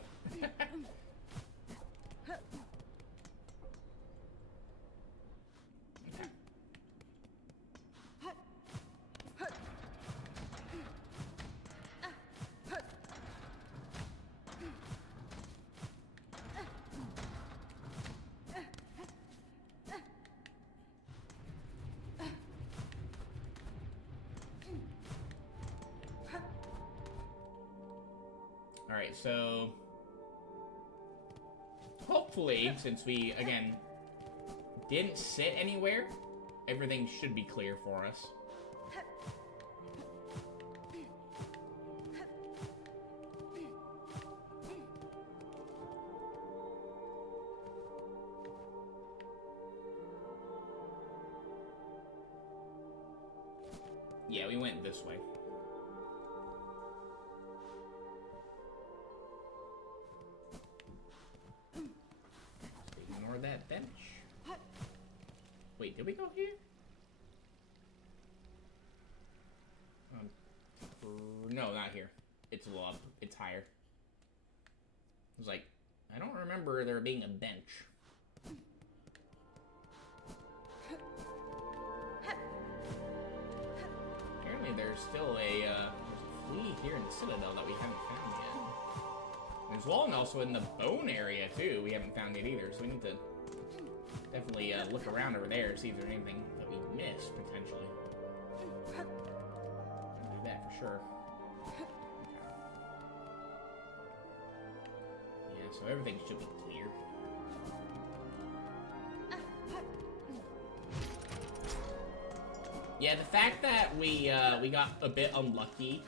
Alright, so hopefully, since we, again, didn't sit anywhere, everything should be clear for us. Yeah, we went this way. Ignore that bench. Wait, did we go here? No, not here. It's a little up. It's higher. I was like, I don't remember there being a bench. Apparently there's still a flea here in the Citadel that we haven't found yet. There's one also in the bone area, too. We haven't found it either, so we need to definitely look around over there, see if there's anything that we missed, potentially. Do that for sure. Yeah, so everything should be clear. Yeah, the fact that we got a bit unlucky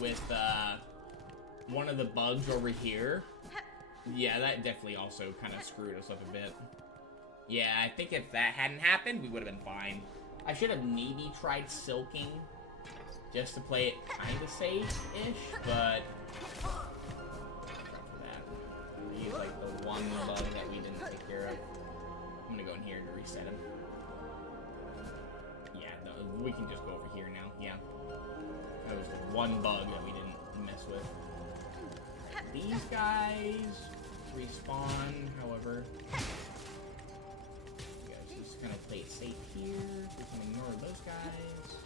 with one of the bugs over here, yeah, that definitely also kind of screwed us up a bit. Yeah, I think if that hadn't happened, we would have been fine. I should have maybe tried silking just to play it kind of safe-ish, but we used like the one bug that we didn't take care of. I'm gonna go in here to reset him. Yeah, no, we can just go over here now. Yeah, that was the one bug that we didn't mess with. These guys respawn, however. You guys just kind of play it safe here. We can ignore those guys.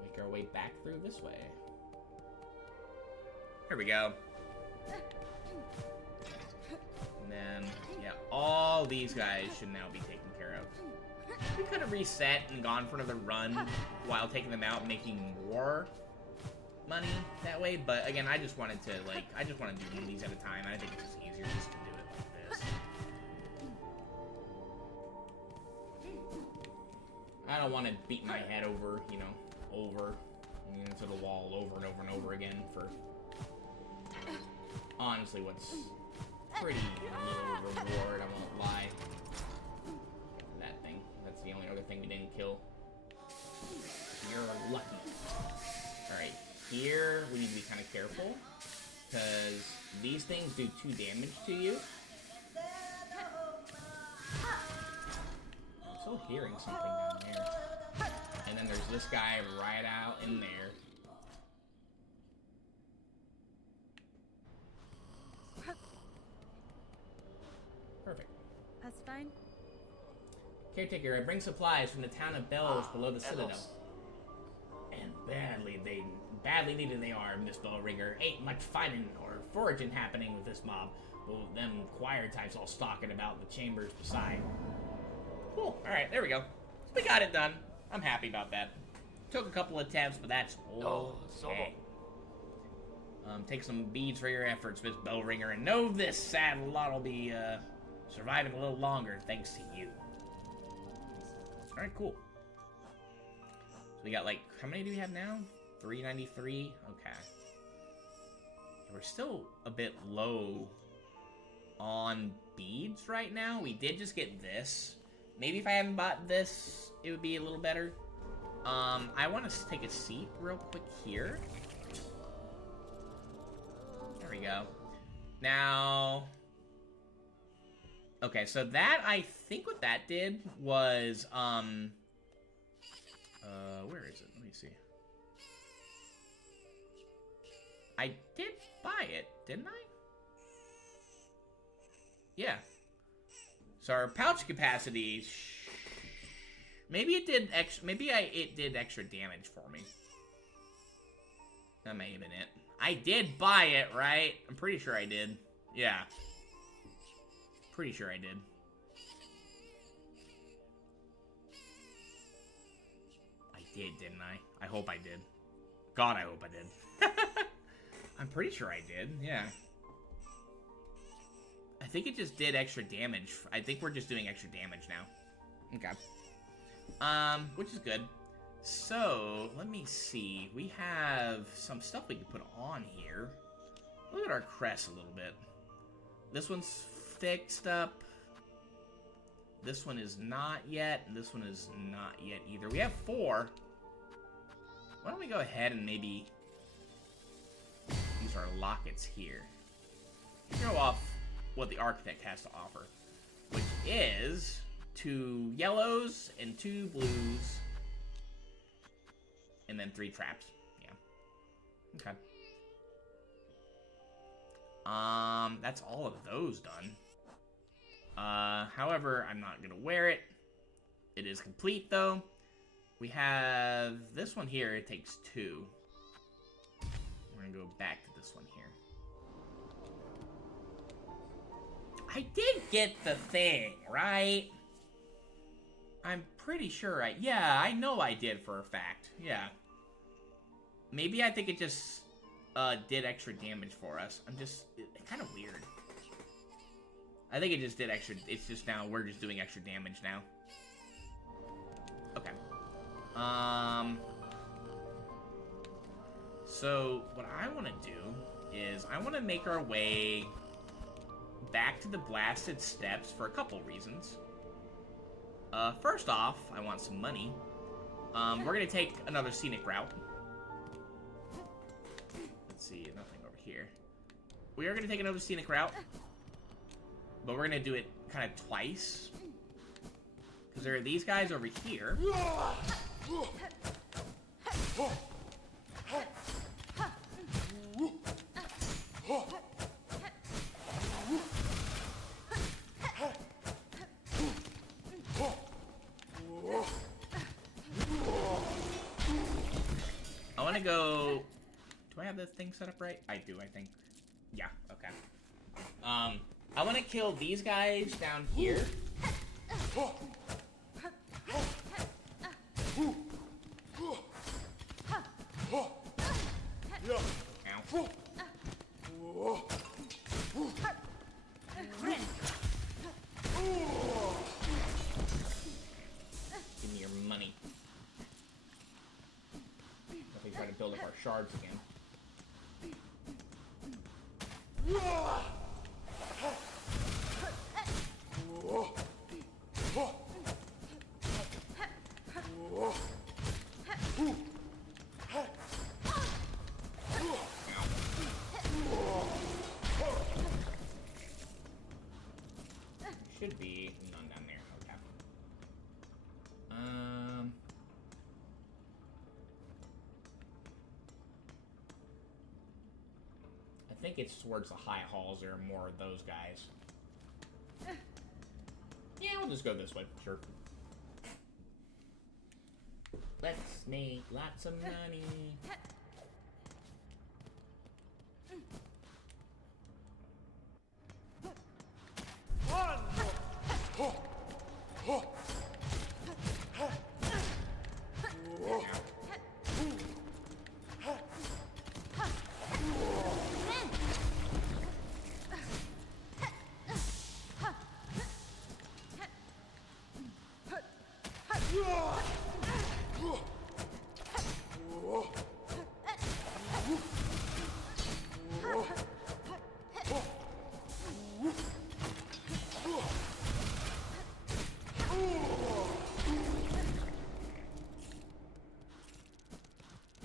Make our way back through this way. Here we go. And then, yeah, all these guys should now be taken care of. We could have reset and gone for another run while taking them out, making more money that way, but again, I just wanted to, like, I just want to do one of these at a time. I think it's just easier just to do it like this. I don't want to beat my head over, you know, into the wall over and over and over again for, honestly, what's pretty little reward, I won't lie. That thing. That's the only other thing we didn't kill. You're lucky. Alright, here we need to be kind of careful, because these things do 2 damage to you. I'm still hearing something down there. And then there's this guy right out in there. Perfect. That's fine. Caretaker, I bring supplies from the town of Bells below the Citadel. And badly needed they are, Miss Bellringer. Ain't much fighting or foraging happening with this mob. Well, them choir types all stalking about in the chambers beside. Cool. Alright, there we go. We got it done. I'm happy about that. Took a couple attempts, but that's okay. Take some beads for your efforts, Miss Bellringer, and know this sad lot will be surviving a little longer thanks to you. Alright, cool. So we got, like, how many do we have now? 393? Okay. We're still a bit low on beads right now. We did just get this. Maybe if I hadn't bought this, it would be a little better. I want to take a seat real quick here. There we go. Now... Okay, so that, I think what that did was, where is it? Let me see. I did buy it, didn't I? Yeah. So our pouch capacity, maybe it did it did extra damage for me. That may have been it. I did buy it, right? I'm pretty sure I did. Yeah. Pretty sure I did. I did, didn't I? I hope I did. God, I hope I did. I'm pretty sure I did, yeah. I think it just did extra damage. I think we're just doing extra damage now. Okay. Which is good. So, let me see. We have some stuff we can put on here. Look at our crest a little bit. This one's fixed up. This one is not yet, and this one is not yet either. We have 4. Why don't we go ahead and maybe use our lockets here. Show off what the architect has to offer, which is 2 yellows and 2 blues, and then 3 traps. Yeah. Okay. That's all of those done. However, I'm not gonna wear it. It is complete though. We have this one here. It takes 2. We're gonna go back to this one here. I did get the thing, right? I'm pretty sure yeah, I know I did for a fact. Yeah. Maybe I think it just did extra damage for us. It's kind of weird. I think it just did extra. It's just now we're just doing extra damage now. Okay. So what I want to do is I want to make our way back to the blasted steps for a couple reasons. First off, I want some money. We're gonna take another scenic route. Let's see, nothing over here. We are gonna take another scenic route, but we're gonna do it kind of twice. Because there are these guys over here. I want to go... Do I have this thing set up right? I do, I think. Yeah, okay. I want to kill these guys down here. Ow. Give me your money. Definitely try to build up our shards again. Should be none down there. Okay. I think it's towards the high halls. There are more of those guys. Yeah, we'll just go this way. Sure. Let's make lots of money.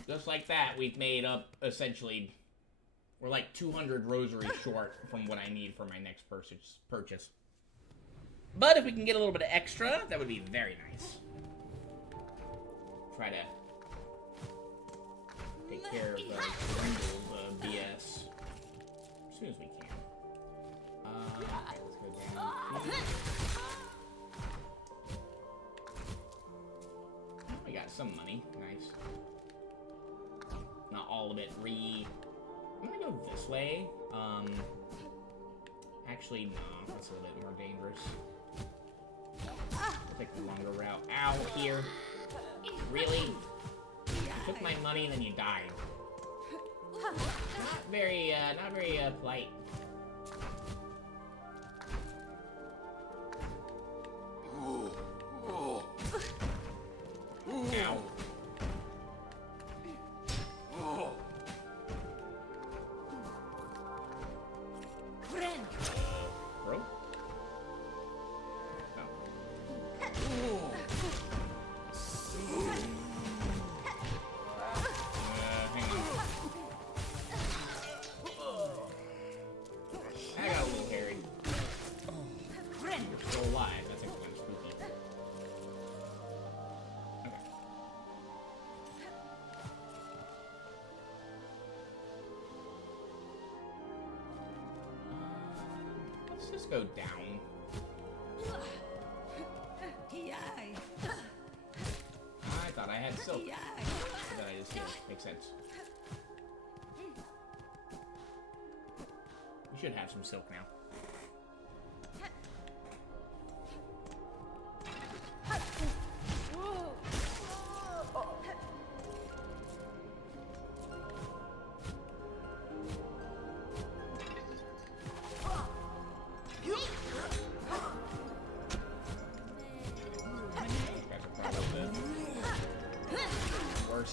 Just like that, we've made up, essentially, we're like 200 rosaries short from what I need for my next purchase. But if we can get a little bit of extra, that would be very nice. Try to take care of Grindel's BS as soon as we can. Let's go down here. We got some money. Nice. Not all of it I'm gonna go this way. Actually, no, that's a little bit more dangerous. I'll take the longer route. Ow, here. Really? You took my money and then you died. Not very polite. Ow. Bro? No. just go down. I thought I had silk. Then I just healed. Makes sense. We should have some silk now.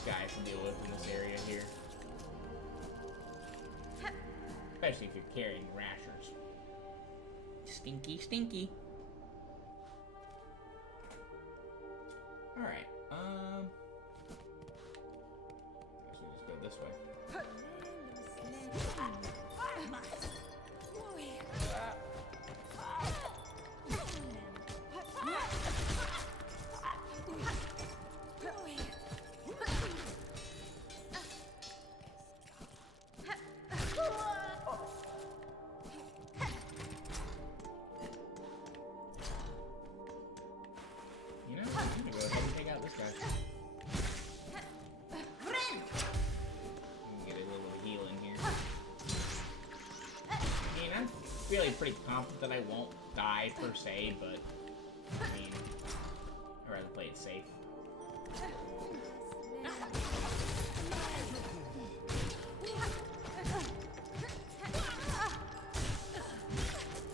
Guys to deal with in this area here. Especially if you're carrying rashers. Stinky, stinky. Alright, guess we just go this way. Feeling pretty confident that I won't die per se, but I mean, I'd rather play it safe.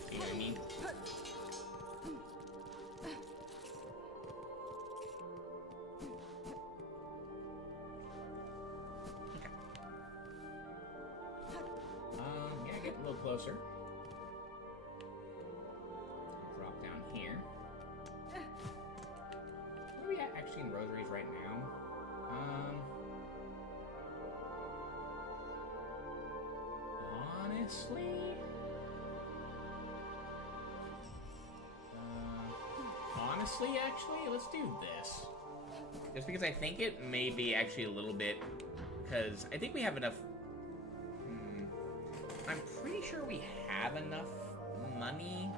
You know what I mean? Okay. Yeah, get a little closer. In rosaries right now. Honestly, actually, let's do this. Just because I think it may be actually a little bit, because I think we have enough. I'm pretty sure we have enough money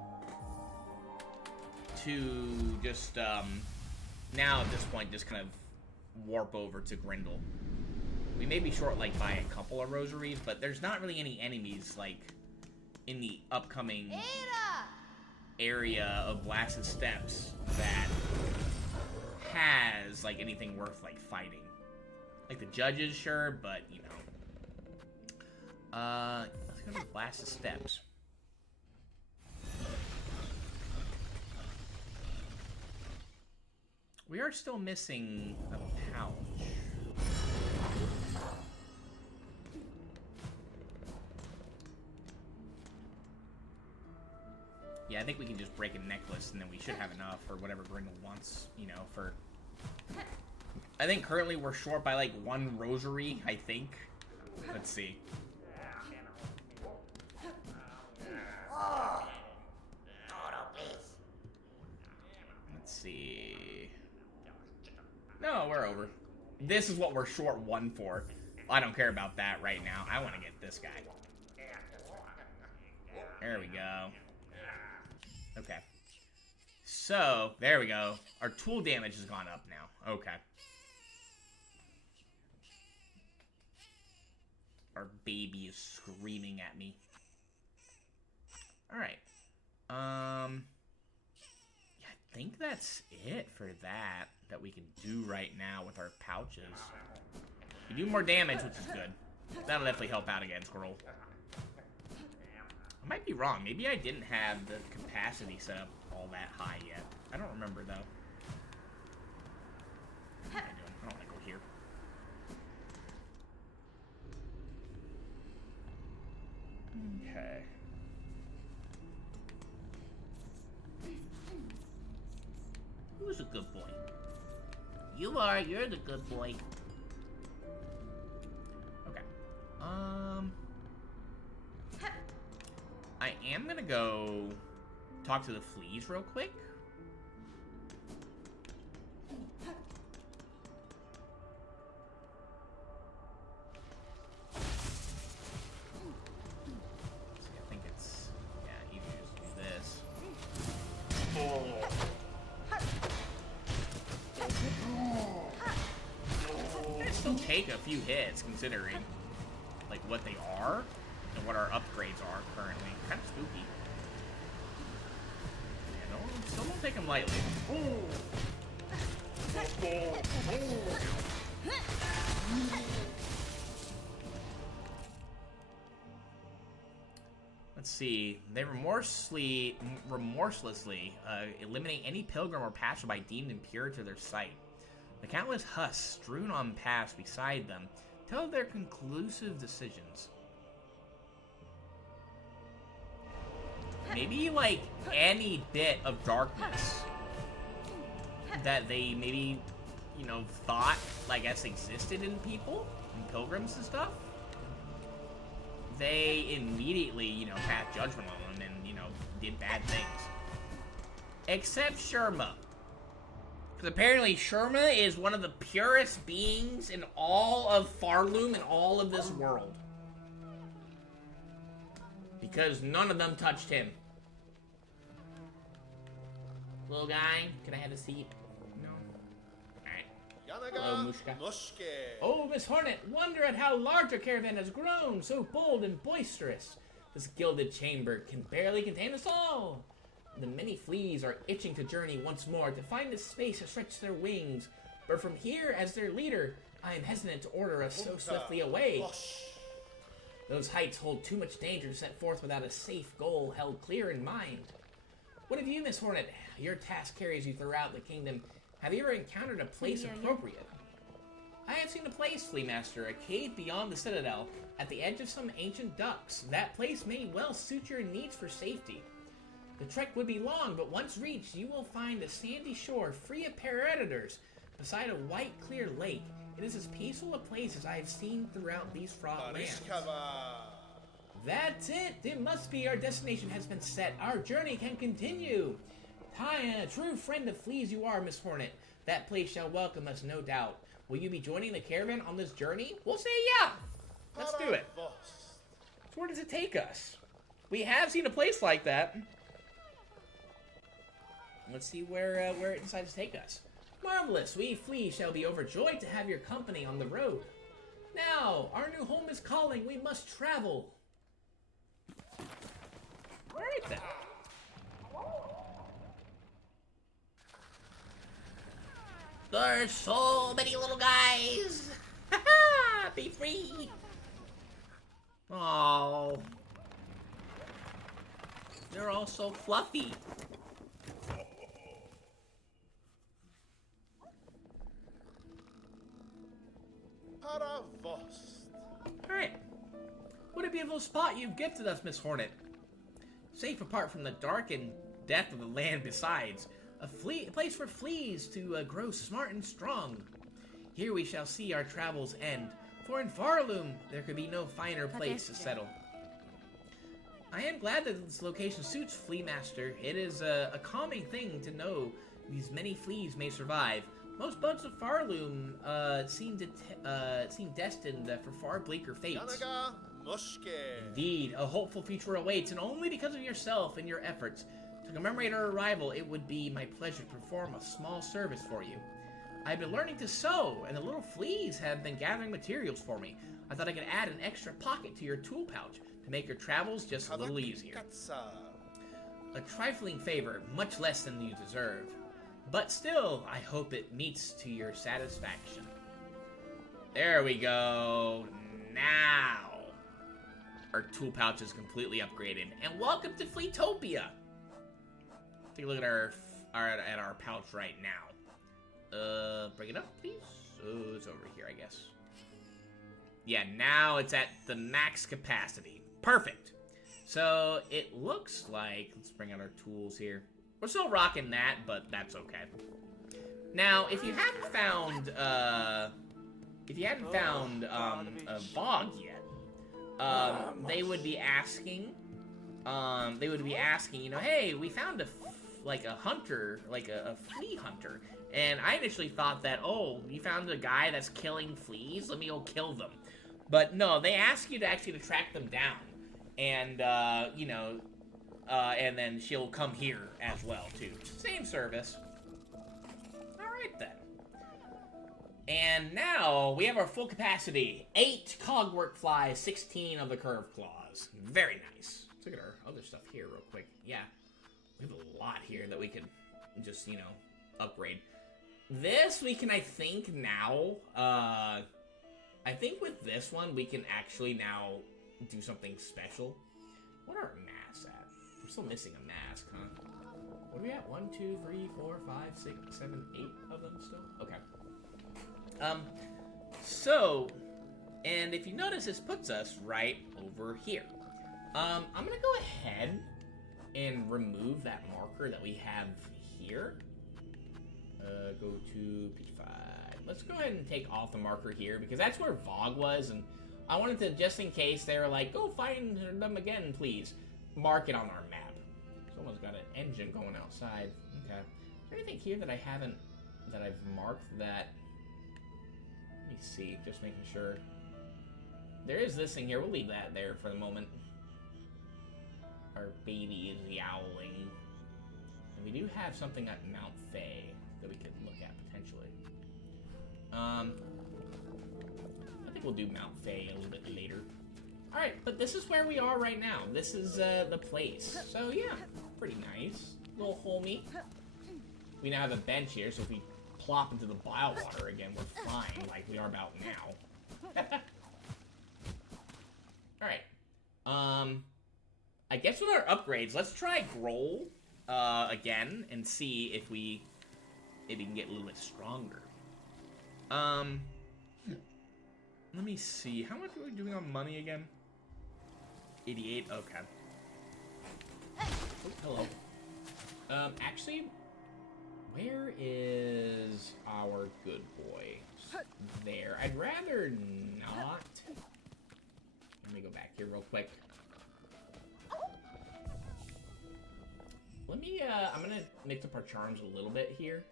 to just now at this point just kind of warp over to Grindel. We may be short like by a couple of rosaries, but there's not really any enemies like in the upcoming area of Blasted Steppes that has like anything worth like fighting. Like the judges, sure, but you know. Let's go to Blasted Steppes. We are still missing a pouch. Yeah, I think we can just break a necklace and then we should have enough for whatever Grindel wants, you know, for... I think currently we're short by like 1 rosary, I think. Let's see. Let's see... No, we're over. This is what we're short 1 for. I don't care about that right now. I want to get this guy. There we go. Okay. So, there we go. Our tool damage has gone up now. Okay. Our baby is screaming at me. Alright. Yeah, I think that's it for that we can do right now with our pouches. We do more damage, which is good. That'll definitely help out against Groal. I might be wrong. Maybe I didn't have the capacity set up all that high yet. I don't remember, though. What am I doing? I don't want to go here. Okay. Who's a good boy? You are. You're the good boy. Okay. I am gonna go talk to the fleas real quick. I think it's, yeah, easier to just do take a few hits, considering, like, what they are and what our upgrades are currently. Kind of spooky. Yeah, still don't take them lightly. Ooh. Let's see. They remorselessly eliminate any pilgrim or passerby deemed impure to their sight. The countless husks strewn on paths beside them tell their conclusive decisions. Maybe, like, any bit of darkness that they maybe, you know, thought, like, as existed in people, in pilgrims and stuff, they immediately, you know, passed judgment on them and, you know, did bad things. Except Sherma. Because apparently Sherma is one of the purest beings in all of Farloom and all of this world. Because none of them touched him. Little guy, can I have a seat? No? Alright. Hello, Mushka. Oh, Miss Hornet, wonder at how large our caravan has grown, so bold and boisterous. This gilded chamber can barely contain us all. The many fleas are itching to journey once more, to find a space to stretch their wings. But from here, as their leader, I am hesitant to order us so swiftly away. Those heights hold too much danger to set forth without a safe goal held clear in mind. What of you, Miss Hornet? Your task carries you throughout the kingdom. Have you ever encountered a place appropriate? I have seen a place, Flea Master, a cave beyond the citadel, at the edge of some ancient ducks. That place may well suit your needs for safety. The trek would be long, but once reached, you will find a sandy shore free of predators, beside a white, clear lake. It is as peaceful a place as I have seen throughout these fraught lands. That's it! It must be. Our destination has been set. Our journey can continue. Hi, a true friend of fleas you are, Miss Hornet. That place shall welcome us, no doubt. Will you be joining the caravan on this journey? We'll say yeah. Let's do it. So where does it take us? We have seen a place like that. Let's see where it decides to take us. Marvelous. We fleas shall be overjoyed to have your company on the road. Now, our new home is calling. We must travel. All right, then. There's so many little guys. Be free. Oh, they're all so fluffy. Alright. What a beautiful spot you've gifted us, Miss Hornet. Safe apart from the dark and death of the land besides. A place for fleas to grow smart and strong. Here we shall see our travels end, for in Farloom there could be no finer place to settle. I am glad that this location suits Flea Master. It is a calming thing to know these many fleas may survive. Most bugs of Farloom seem destined for far bleaker fates. Indeed, a hopeful future awaits, and only because of yourself and your efforts. To commemorate our arrival, it would be my pleasure to perform a small service for you. I've been learning to sew, and the little fleas have been gathering materials for me. I thought I could add an extra pocket to your tool pouch to make your travels just a little easier. A trifling favor, much less than you deserve. But still, I hope it meets to your satisfaction. There we go. Now, our tool pouch is completely upgraded. And welcome to Fleetopia. Take a look at our pouch right now. Bring it up, please. So it's over here, I guess. Yeah, now it's at the max capacity. Perfect. So it looks like, let's bring out our tools here. We're still rocking that, but that's okay. Now, if you hadn't found Bog yet, they would be asking, you know, hey, we found a hunter, like a flea hunter. And I initially thought that, oh, you found a guy that's killing fleas, let me go kill them. But no, they ask you to actually track them down. And, you know, and then she'll come here as well, too. Same service. Alright, then. And now we have our full capacity. 8 cogwork flies, 16 of the curved claws. Very nice. Let's look at our other stuff here real quick. Yeah, we have a lot here that we could just, you know, upgrade. This we can, I think, now, I think with this one, we can actually now do something special. What are our masks at? We're still missing a mask, huh? What are we at? 1, 2, 3, 4, 5, 6, 7, 8 of them still? Okay. So, and if you notice, this puts us right over here. I'm gonna go ahead and remove that marker that we have here. Go to page 5. Let's go ahead and take off the marker here, because that's where Vogue was, and I wanted to, just in case they were like, go find them again, please, mark it on our map. Someone's got an engine going outside. Okay. Is there anything here that I haven't, that I've marked that... Let me see, just making sure. There is this thing here. We'll leave that there for the moment. Our baby is yowling. And we do have something at Mount Faye that we could look at potentially. I think we'll do Mount Faye a little bit later. Alright, but this is where we are right now. This is the place. So yeah, pretty nice. Little homey. We now have a bench here, so if we plop into the bile water again, we're fine, like we are about now. Alright. I guess with our upgrades, let's try Groal again and see if we can get a little bit stronger. Let me see. How much are we doing on money again? 88? Okay. Oh, hello. Actually, where is our good boy? There. I'd rather not. Let me go back here real quick. Let me, I'm gonna mix up our charms a little bit here.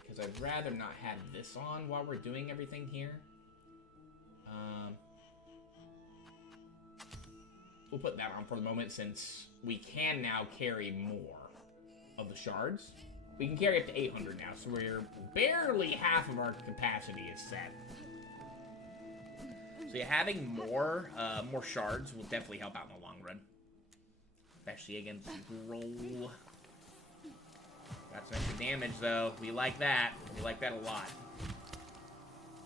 Because I'd rather not have this on while we're doing everything here. We'll put that on for the moment since we can now carry more of the shards. We can carry up to 800 now, so we're barely half of our capacity is set. So yeah, having more shards will definitely help out in the long run. Especially against Groal. Got some extra damage though. We like that. We like that a lot.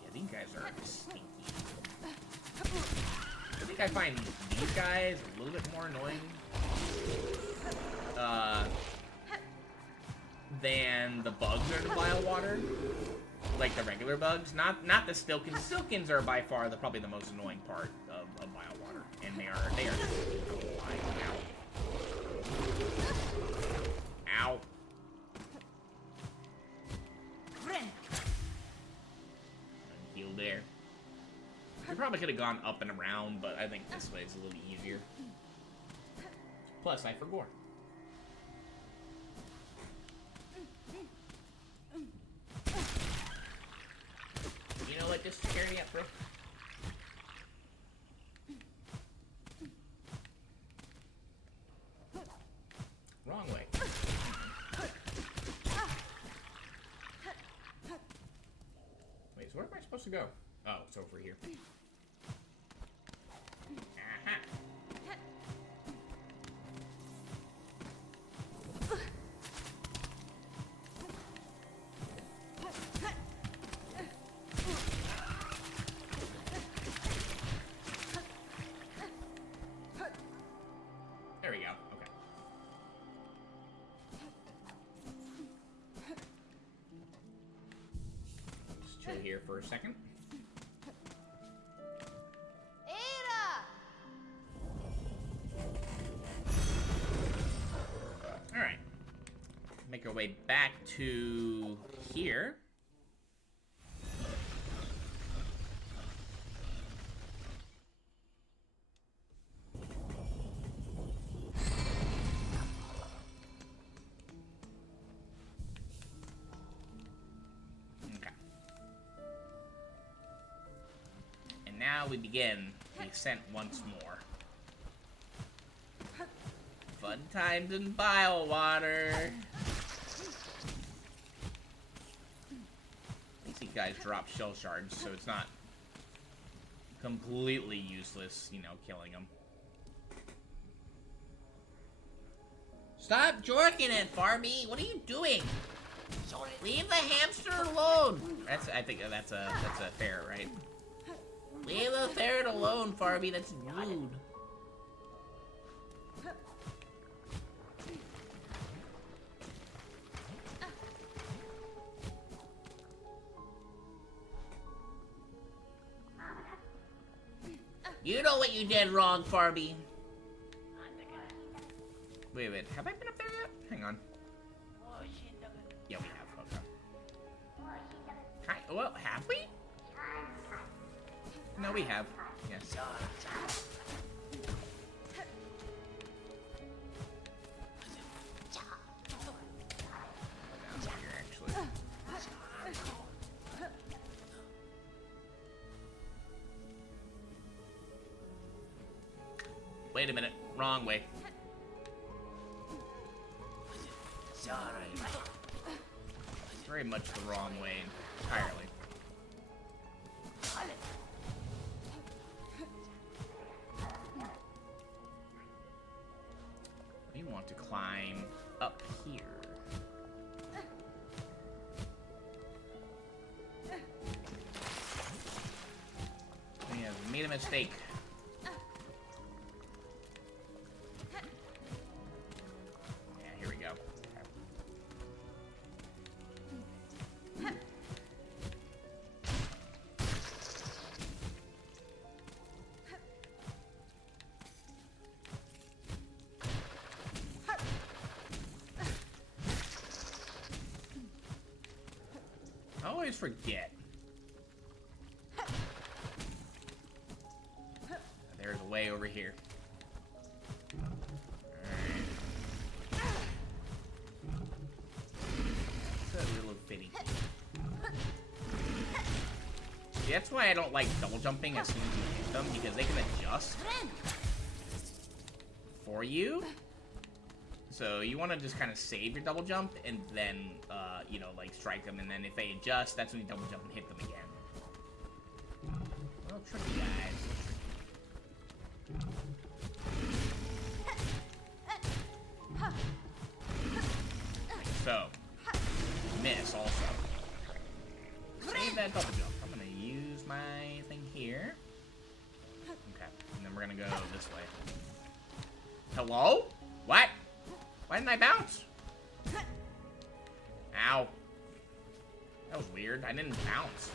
Yeah, these guys are stinky. I think I find these guys a little bit more annoying than the bugs that are in the bile water. Like the regular bugs. Not the Stilkins. Stilkins are by far probably the most annoying part of bile water. And they are Ow. Ow. Heal there. We probably could have gone up and around, but I think this way is a little easier. Plus, I forgot. You know what? Just scare me up, bro. Wrong way. Wait, so where am I supposed to go? Oh, it's over here. Aha. There we go. Okay. Just chill here for a second. Alright. Make our way back to here. Okay. And now we begin the ascent once more. Fun times in bile water. Let me these guys drop shell shards, so it's not completely useless, you know, killing them. Stop jorking it, Farby. What are you doing? Leave the hamster alone. I think that's a fair, right? Leave the ferret alone, Farby. That's rude. You know what you did wrong, Farby. Wait, have I been up there yet? Hang on. Yeah, we have. Okay. Well, have we? No, we have. Yes. Down here, actually. Wait a minute. Wrong way. Very much the wrong way entirely. We want to climb up here. We have made a mistake. Yeah, here we go. I always forget. There's a way over here. Alright. It's a little bitty. See, that's why I don't like double jumping as soon as you hit them, because they can adjust for you. So you want to just kind of save your double jump and then, you know, like strike them, and then if they adjust, that's when you double jump and hit them again. Well, tricky guys. So, miss also. Save that double jump. I'm gonna use my thing here. Okay, and then we're gonna go this way. Hello? What? Why didn't I bounce? Ow. That was weird. I didn't bounce.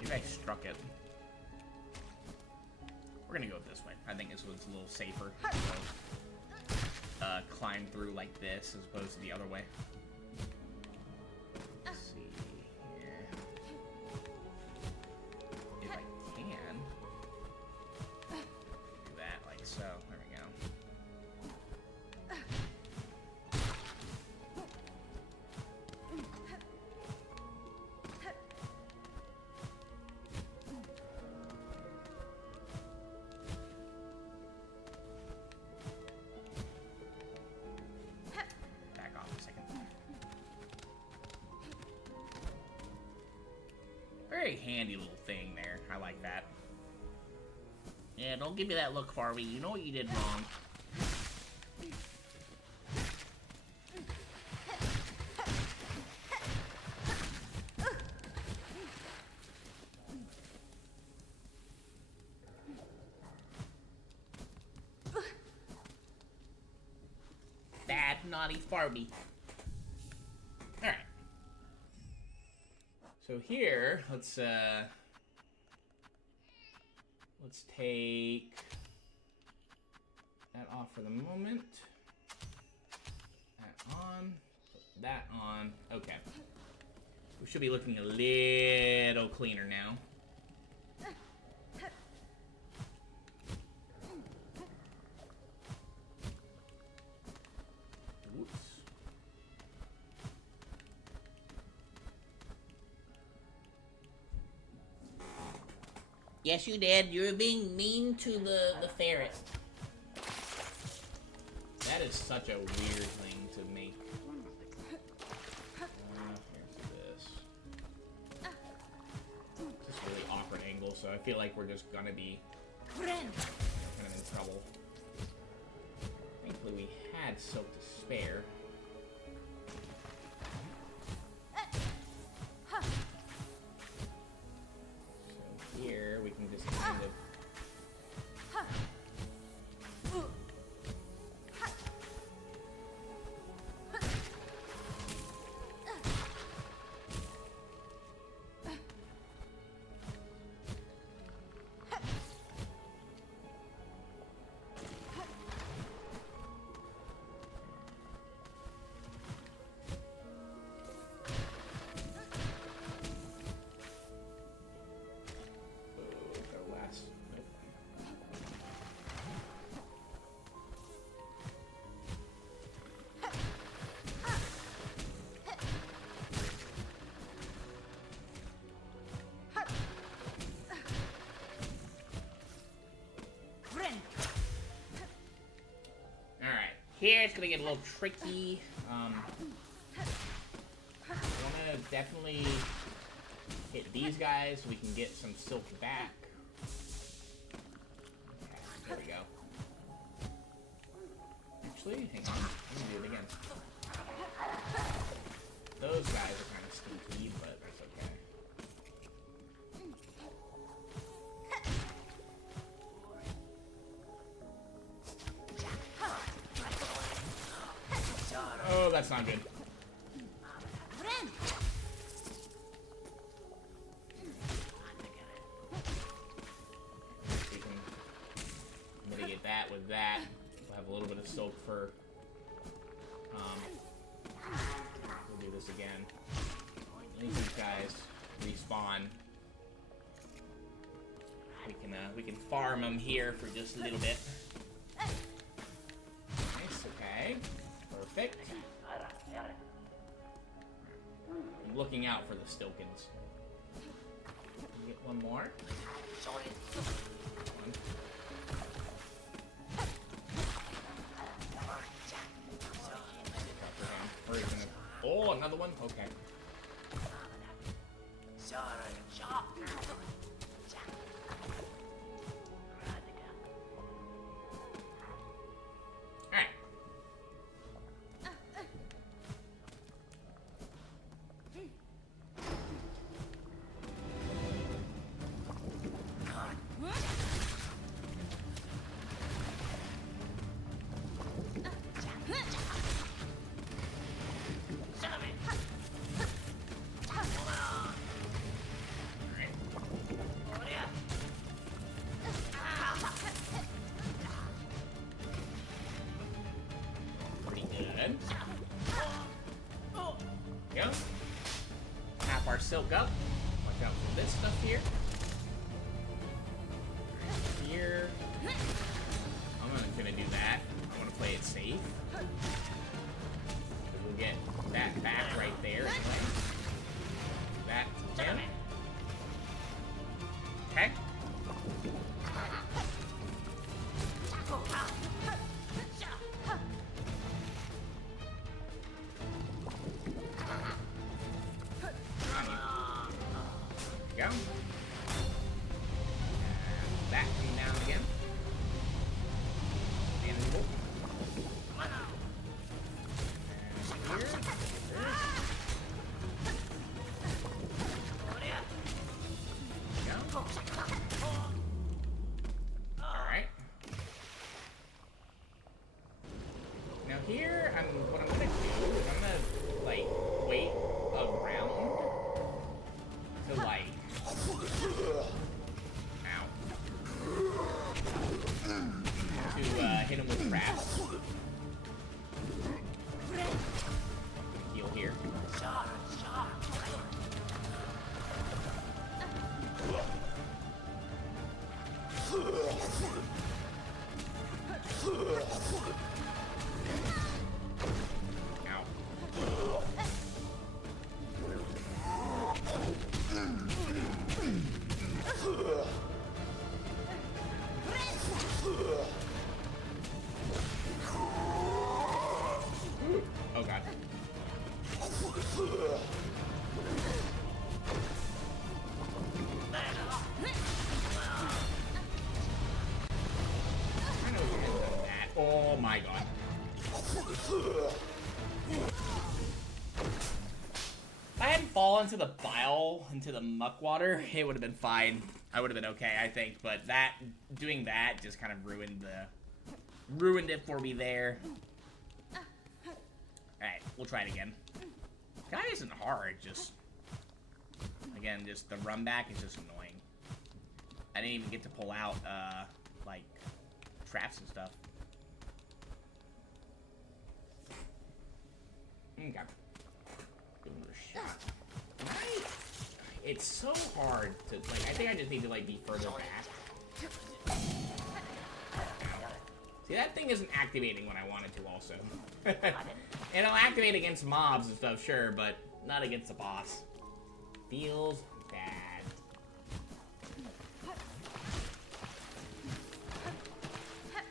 You guys struck it. We're gonna go this way. I think this was a little safer. So, climb through like this as opposed to the other way. Let's see here. If I can. Do that like so. There we go. Very handy little thing there. I like that. Yeah, don't give me that look, Farby. You know what you did wrong. Bad, naughty Farby. Alright. So here, let's take that off for the moment. That on, put that on. Okay. We should be looking a little cleaner now. Oops. Yes, you did. You're being mean to the ferret. That is such a weird thing to make. Here's this. angle, so I feel like we're just gonna be kind of in trouble. Thankfully, we had silk to spare. So here we can just kind of. Here it's gonna get a little tricky. I wanna definitely hit these guys so we can get some silk back. Okay, there we go. Actually, hang on. Let me do it again. Those guys are kind of stinky, but that's okay. Oh, that's not good. We can mitigate that with that. We'll have a little bit of silk for. We'll do this again. I think these guys respawn. We can farm them here for just a little bit. Nice. Okay. Perfect. I'm looking out for the Stilkins. Get one more. Oh, another one? Okay. Go. Half our silk up. Watch out for this stuff here. Here. I'm gonna do that. I want to play it safe. We'll get that back right there. Anyway. That to him. Okay. Go. That coming down again. Manageable. And here. Go. Alright. Now here, what I'm gonna do is I'm gonna, like, wait around to, like, hit him with traps. Heal here. Oh god. If I hadn't fallen into the bile, into the muck water, it would have been fine. I would have been okay, I think. But doing that just kind of ruined it for me there. Alright, we'll try it again. Guy isn't hard, just... Again, just the run back is just annoying. I didn't even get to pull out, like, traps and stuff. Okay. Give him a shot. It's so hard to, like, I think I just need to, like, be further back. See, that thing isn't activating when I want it to, also. And I'll activate against mobs and stuff, sure, but not against the boss. Feels bad.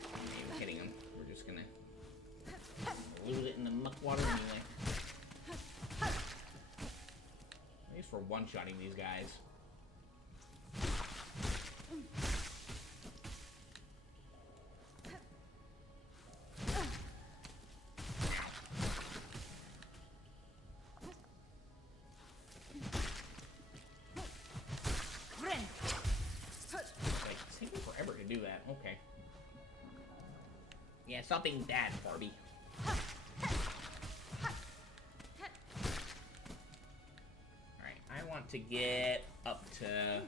I'm kidding him. We're just gonna lose it in the muck water anyway. At least we're one-shotting these guys. Do that. Okay. Yeah, stop being bad, Barbie. Alright, I want to get up to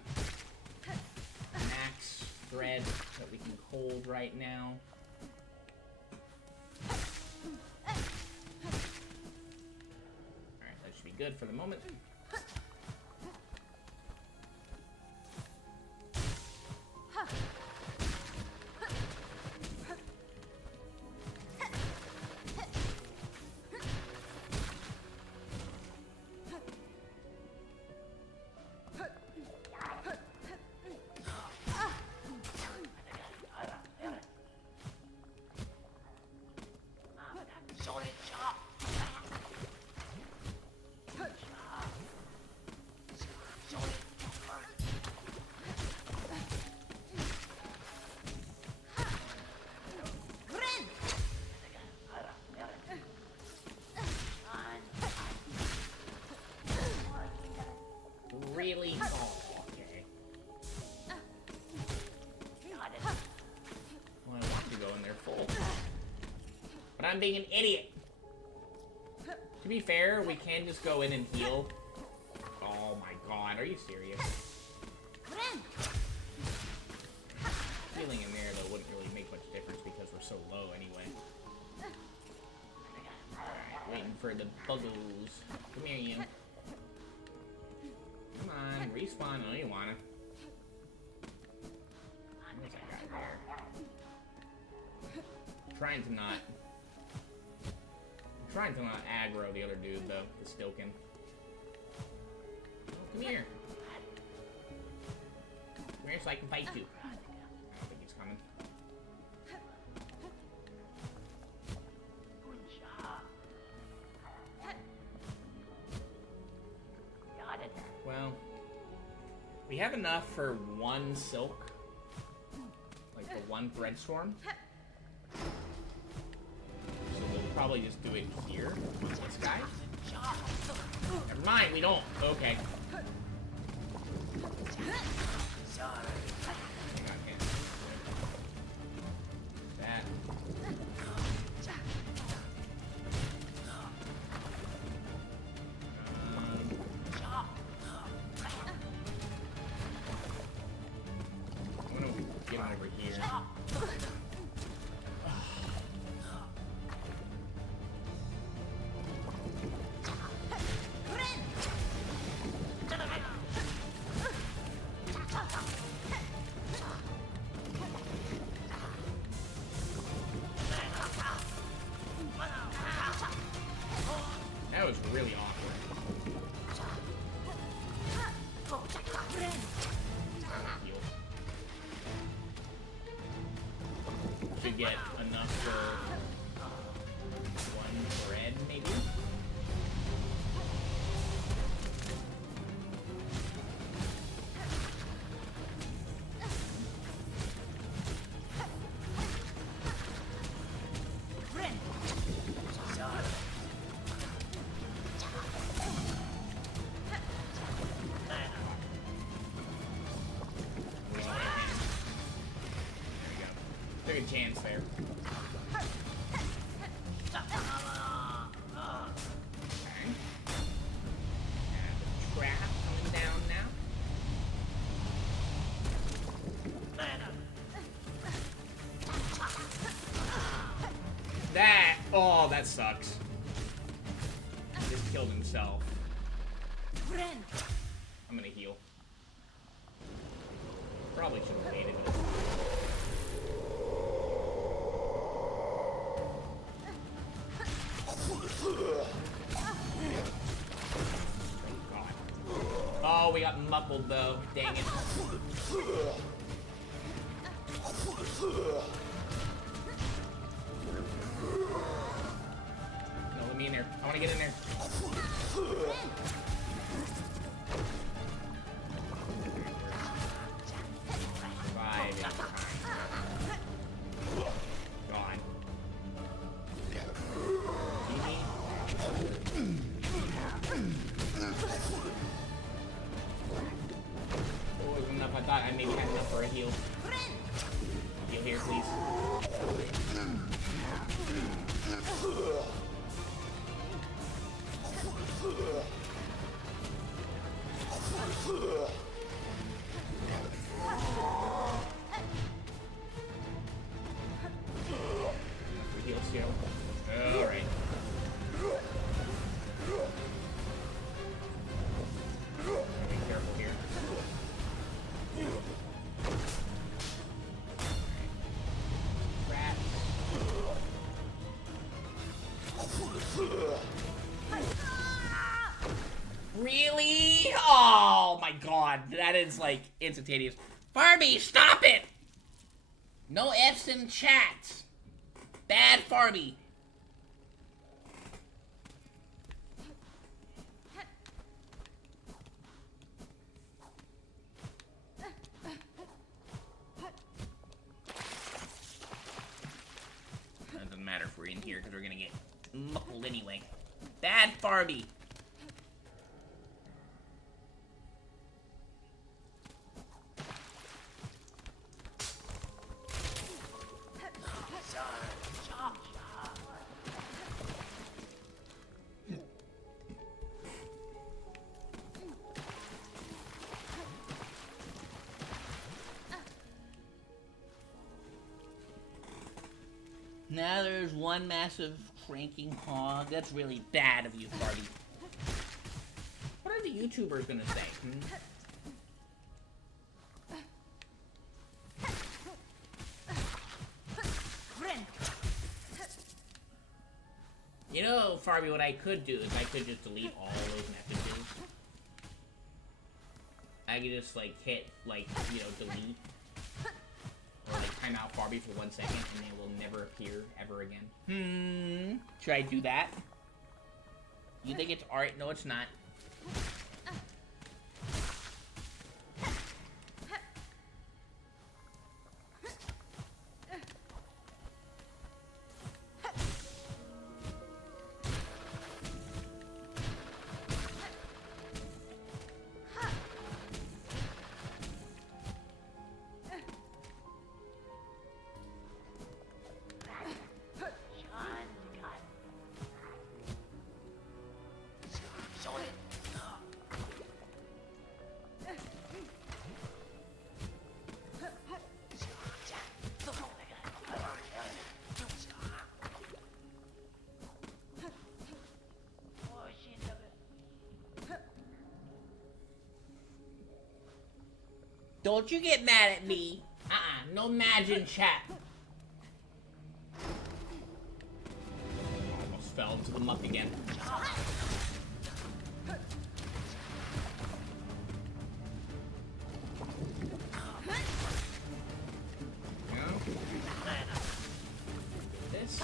max thread that we can hold right now. Alright, that should be good for the moment. Really? Oh, okay. Well, I want to go in there full. But I'm being an idiot. To be fair, we can just go in and heal. Oh my god, are you serious? Healing in there, though, wouldn't really make much difference because we're so low anyway. Alright, waiting for the buggos. Come here, you. Come on, respawn. I know you wanna. What's that guy there? Trying to not aggro the other dude though, the Stilkin. Oh, come here. Come here so I can fight you. I don't think he's coming. Well, we have enough for one silk, like the one thread storm. So we'll probably just do it here with this guy. Never mind, we don't. Okay. That. Get over here. chance there. Trap coming down now. Oh, that sucks. He just killed himself. I'm gonna heal. Probably should have waited. Oh, we got muffled though. Dang it. No, let me in there. I want to get in there. God. Oh, it was enough. I thought I maybe had enough for a heal. Heal here, please. Heal still. Alright. Be careful here. Rat. Really? Oh my god, that is like instantaneous. Farby, stop it! No F's in chat. Bad Farby. Doesn't matter if we're in here because we're gonna get muffled anyway. Bad Farby. Now there's one massive cranking hog. That's really bad of you, Farby. What are the YouTubers gonna say? You know, Farby, what I could do is I could just delete all those messages. I could just, like, hit, like, you know, delete. Or, like, time out Farby for 1 second, and they will never appear ever again. Should I do that? You think it's art? No, it's not. Don't you get mad at me. No mad in chat. Almost fell into the muck again. This.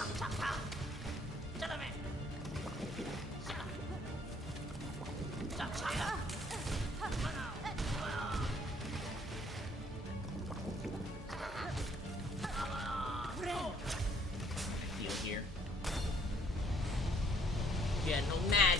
Here. Yeah, no match.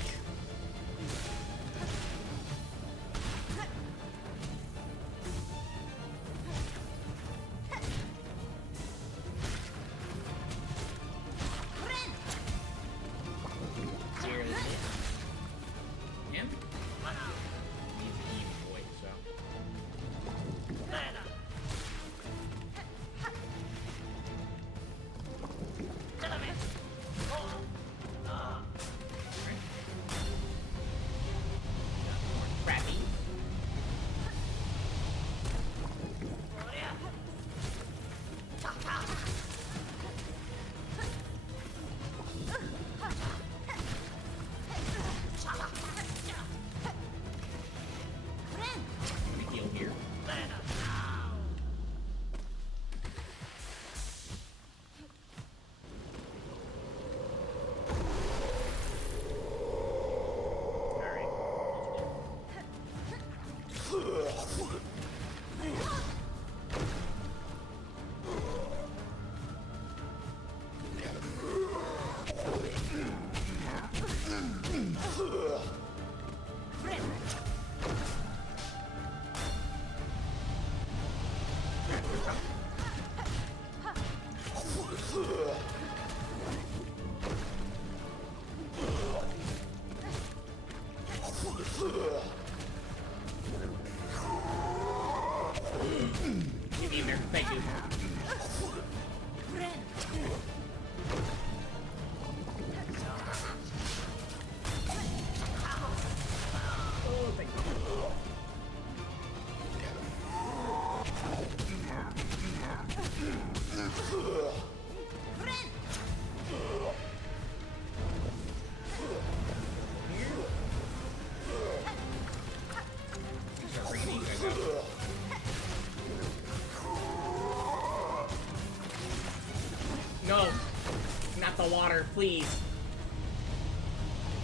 counter, please.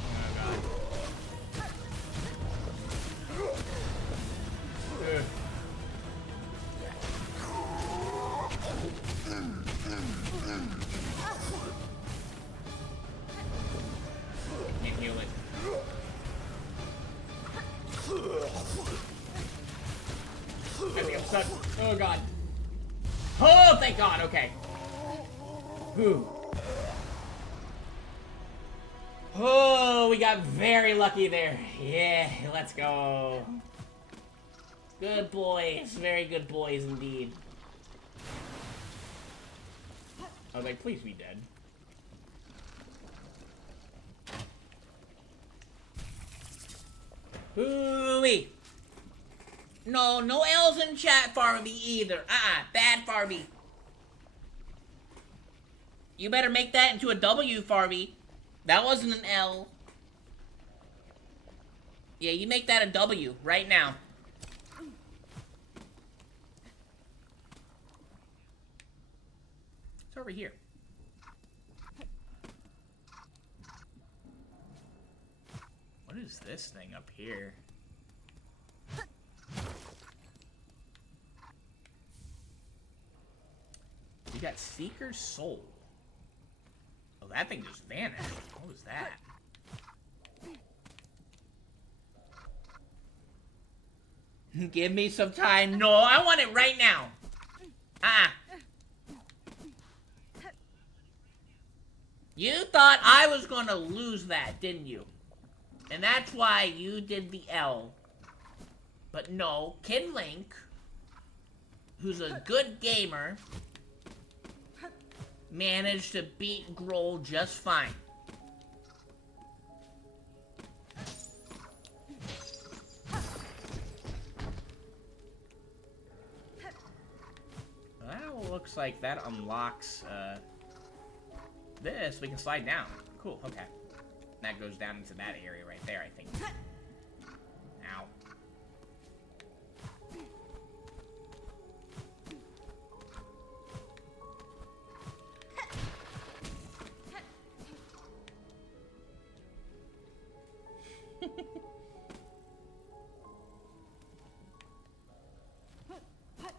Oh, God. Ugh. Can't heal it. I think I'm stuck. Oh, God. Oh, thank God. Okay. Whew. Oh, we got very lucky there. Yeah, let's go. Good boys. Very good boys indeed. I was like, please be dead. Hooey. No L's in chat, Farby, either. Bad Farby. You better make that into a W, Farby. That wasn't an L. Yeah, you make that a W right now. It's over here. What is this thing up here? We got Seeker's Soul. Oh, that thing just vanished. What was that? Give me some time. No, I want it right now. You thought I was gonna lose that, didn't you? And that's why you did the L. But no, Kid Link, who's a good gamer, managed to beat Groal just fine. Well, looks like that unlocks this. We can slide down. Cool, okay. That goes down into that area right there, I think. Ow.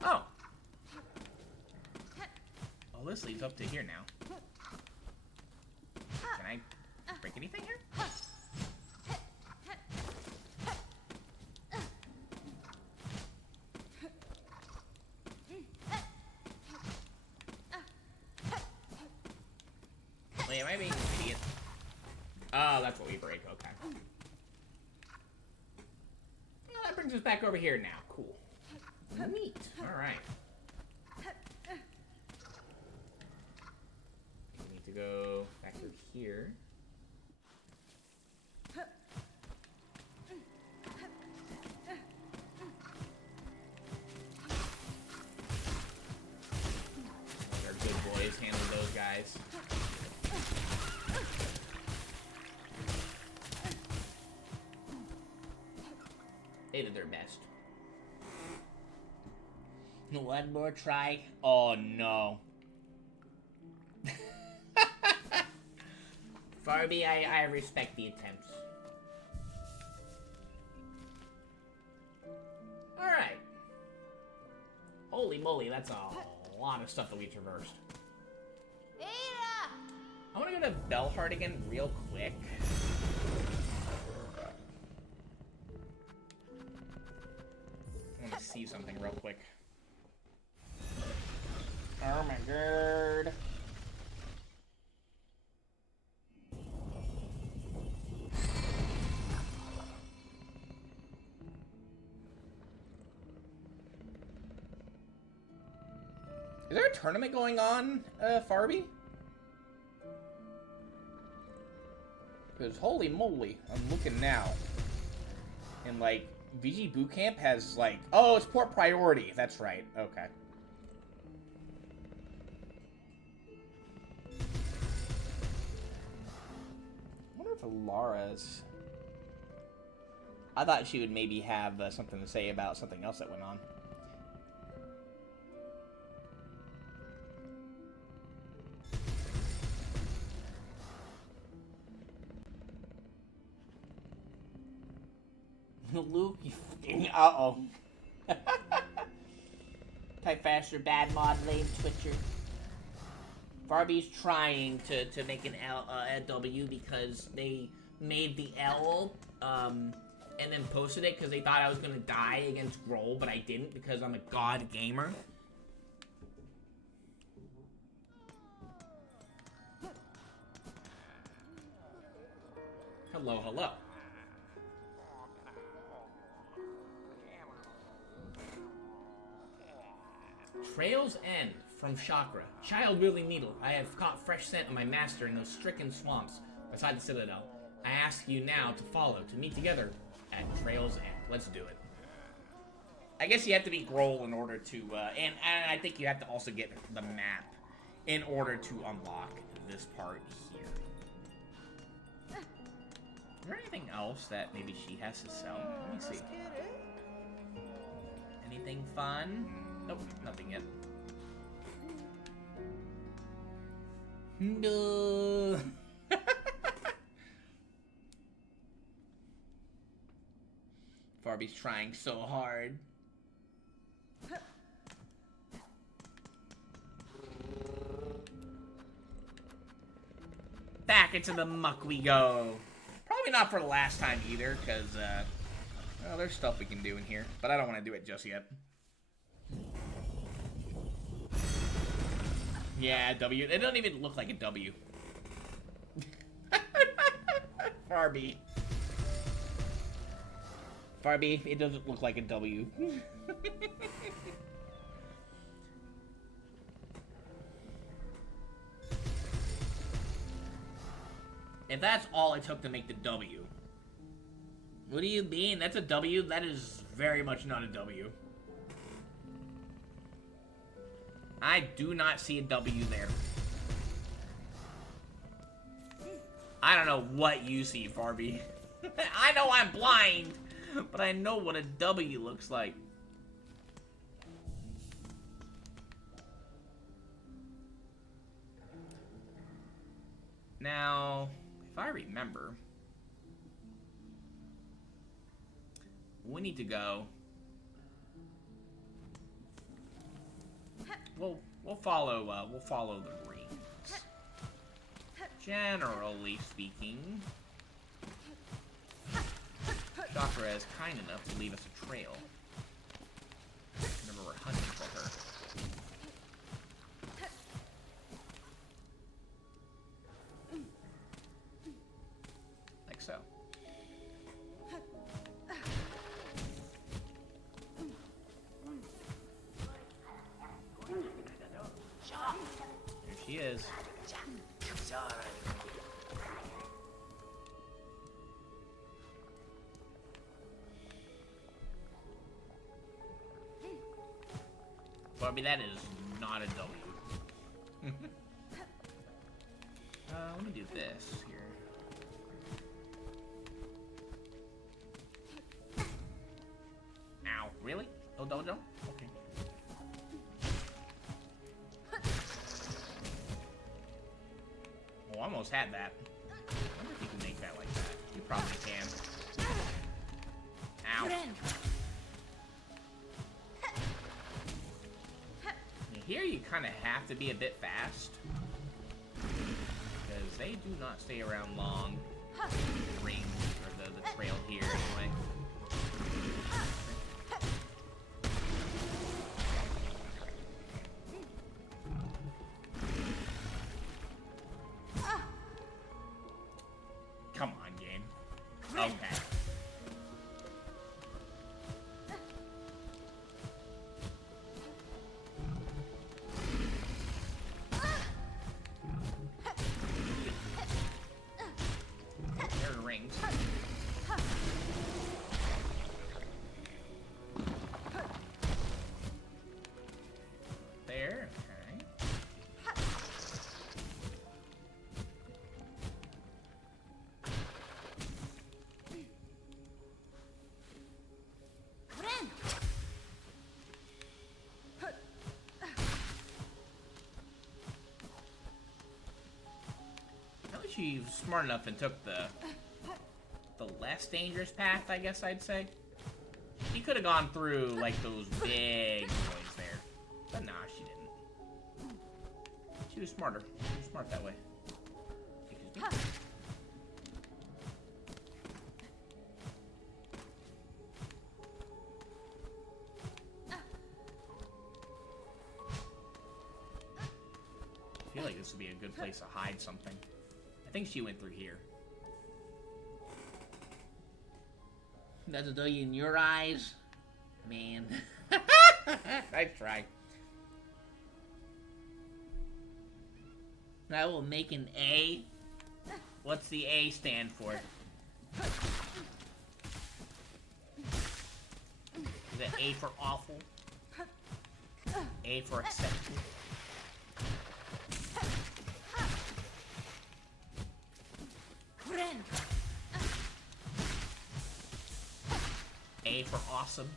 Oh. Well, this leads up to here now. Can I break anything here? Wait, am I being an idiot? Oh, that's what we break, okay. Well, that brings us back over here now. Cool. Neat. Alright. We need to go back through here. Our good boys handle those guys. They did their best. One more try. Oh no. Farby, I respect the attempts. Alright. Holy moly, that's a lot of stuff that we traversed. I want to go to Bellheart again real quick. I want to see something real quick. Oh my god. Is there a tournament going on, Farby? Because holy moly, I'm looking now. And like, VG Bootcamp has like, oh, it's port priority. That's right. Okay. I wonder if Alara's... I thought she would maybe have something to say about something else that went on. Luke, you fucking... Uh-oh. Type faster, bad mod, lame twitcher. Barbie's trying to make an L, a W because they made the L, and then posted it because they thought I was gonna die against Groal, but I didn't because I'm a god gamer. Hello, hello. Trail's End from Chakra. Child wielding needle. I have caught fresh scent of my master in those stricken swamps beside the Citadel. I ask you now to follow, to meet together at Trail's End. Let's do it. I guess you have to be Groal in order to, and I think you have to also get the map in order to unlock this part here. Is there anything else that maybe she has to sell? Let me see. Anything fun? Nope, nothing yet. No. Barbie's trying so hard. Back into the muck we go. Probably not for the last time either, because, well, there's stuff we can do in here, but I don't want to do it just yet. Yeah, W. It doesn't even look like a W. Barbie. Barbie, it doesn't look like a W. If that's all it took to make the W. What do you mean? That's a W? That is very much not a W. I do not see a W there. I don't know what you see, Barbie. I know I'm blind, but I know what a W looks like. Now, if I remember, we need to go. We'll follow the rings. Generally speaking, Chakra is kind enough to leave us a trail. Whenever we're hunting for her. Like so. There she is. Barbie, that is not a W. Let me do this here. Ow, really? No dojo? Okay. Oh, almost had that. I wonder if you can make that like that. You probably can. Ow. Here you kind of have to be a bit fast, because they do not stay around long. The ring, or the trail here, anyway. Come on, game. Okay. Rings. There, okay. At least she's smart enough and took the less dangerous path, I guess I'd say. She could have gone through, like, those big boys there. But nah, she didn't. She was smarter. She was smart that way. Excuse me. I feel like this would be a good place to hide something. I think she went through here. That's a dog in your eyes? Man. Nice try. I will make an A. What's the A stand for? Is it A for awful? A for acceptable? A for awesome?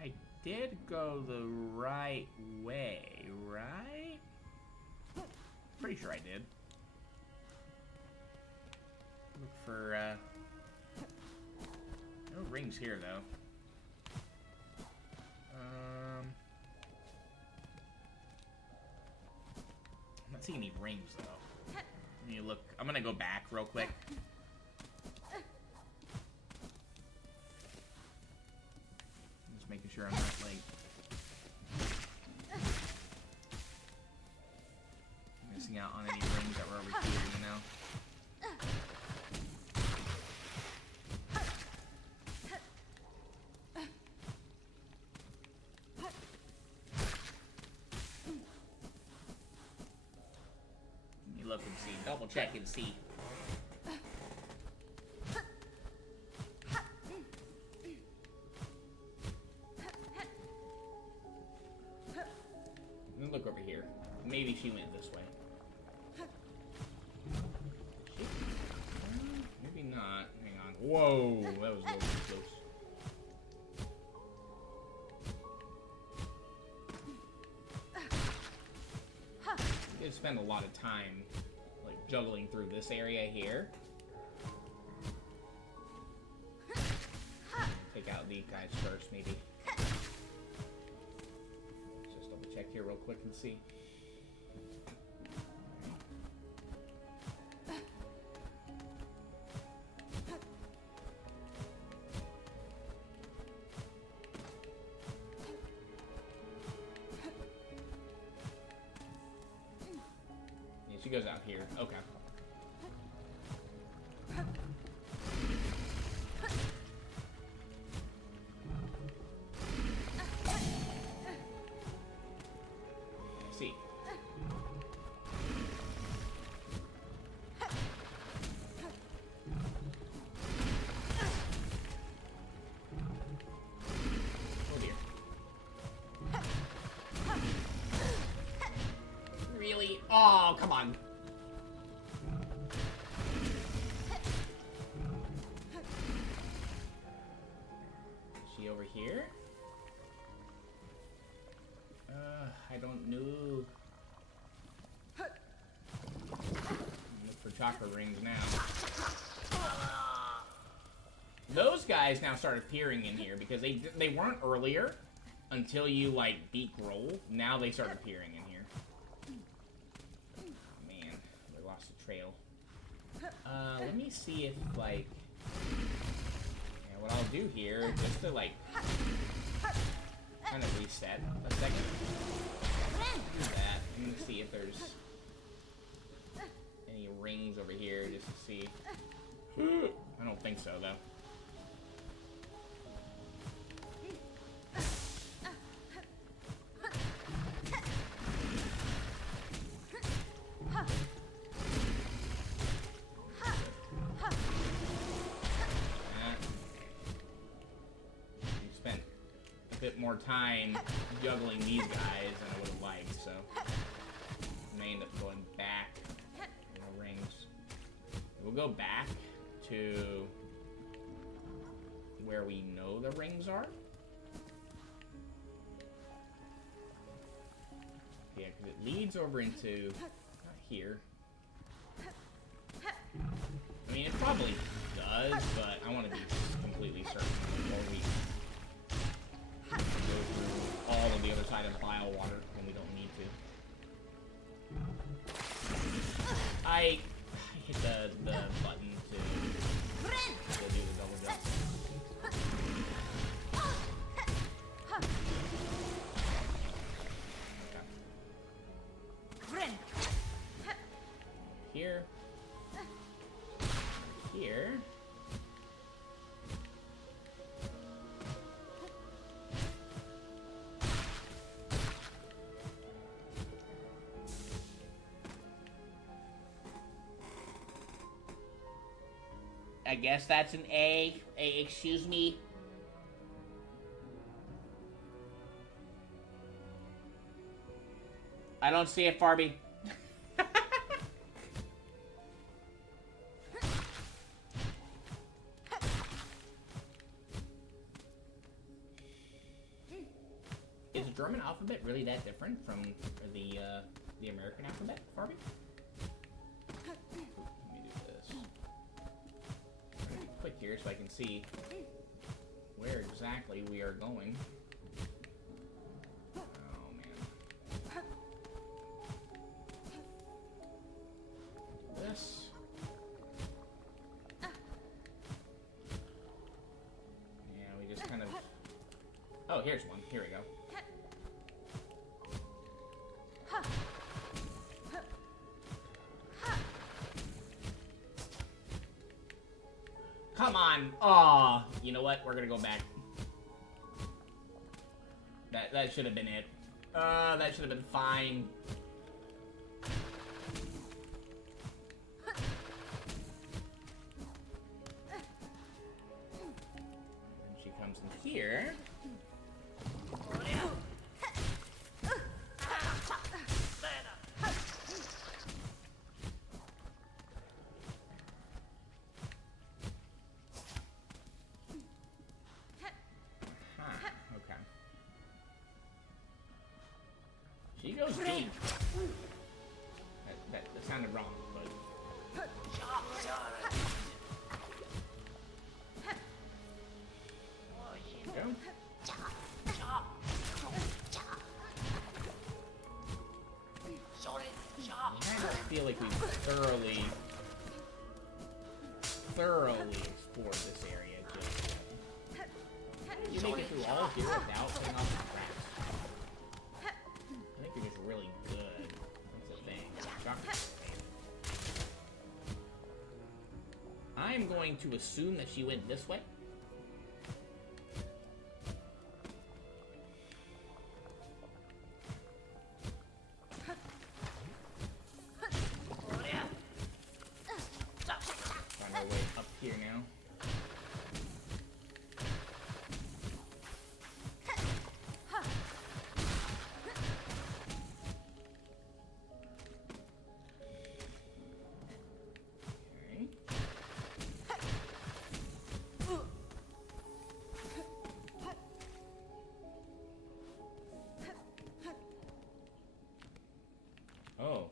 I did go the right way, right? Pretty sure I did. Look for, no rings here, though. I'm not seeing any rings, though. Let me look. I'm gonna go back real quick. Just making sure I'm not, like... missing out on any rings that were over here, you know? Look and see. Double check and see. Look over here. Maybe she went this way. Maybe not. Hang on. Whoa, that was a little too close. You could spend a lot of time like juggling through this area here. Take out these guys first, maybe. Just double check here real quick and see. She goes out here. Okay. See. Oh dear. Really? Oh, come on. Over here? I don't know. Look for chocolate rings now. Those guys now start appearing in here because they weren't earlier until you like beat Groal. Now they start appearing in here. Oh, man, we lost the trail. Let me see if like. What I'll do here, just to like kind of reset a second. Do that. I'm gonna see if there's any rings over here, just to see. I don't think so, though. Bit more time juggling these guys than I would have liked, so I may end up going back in the rings. We'll go back to where we know the rings are. Yeah, because it leads over into... not here. I mean, it probably does, but I want to be completely certain before we go through all of the other side of bile water when we don't need to. I hit the button to do the double jump. Here. Here. I guess that's an A. Excuse me. I don't see it, Farby. Is the German alphabet really that different from the American alphabet, Farby? Let me do this. I'm gonna be quick here so I can see where exactly we are going. Oh man. This. Yeah, we just kind of... oh, here's one. Here we go. Come on. Aw. You know what? We're gonna go back. That should have been it. That should have been fine. And she comes in here. She goes deep. That sounded wrong, but... Go. I feel like we've thoroughly explored this area just yet. You make it through all here without setting off the tracks. I think you're just really good. That's the thing. I'm going to assume that she went this way. Find our way up here now. Oh.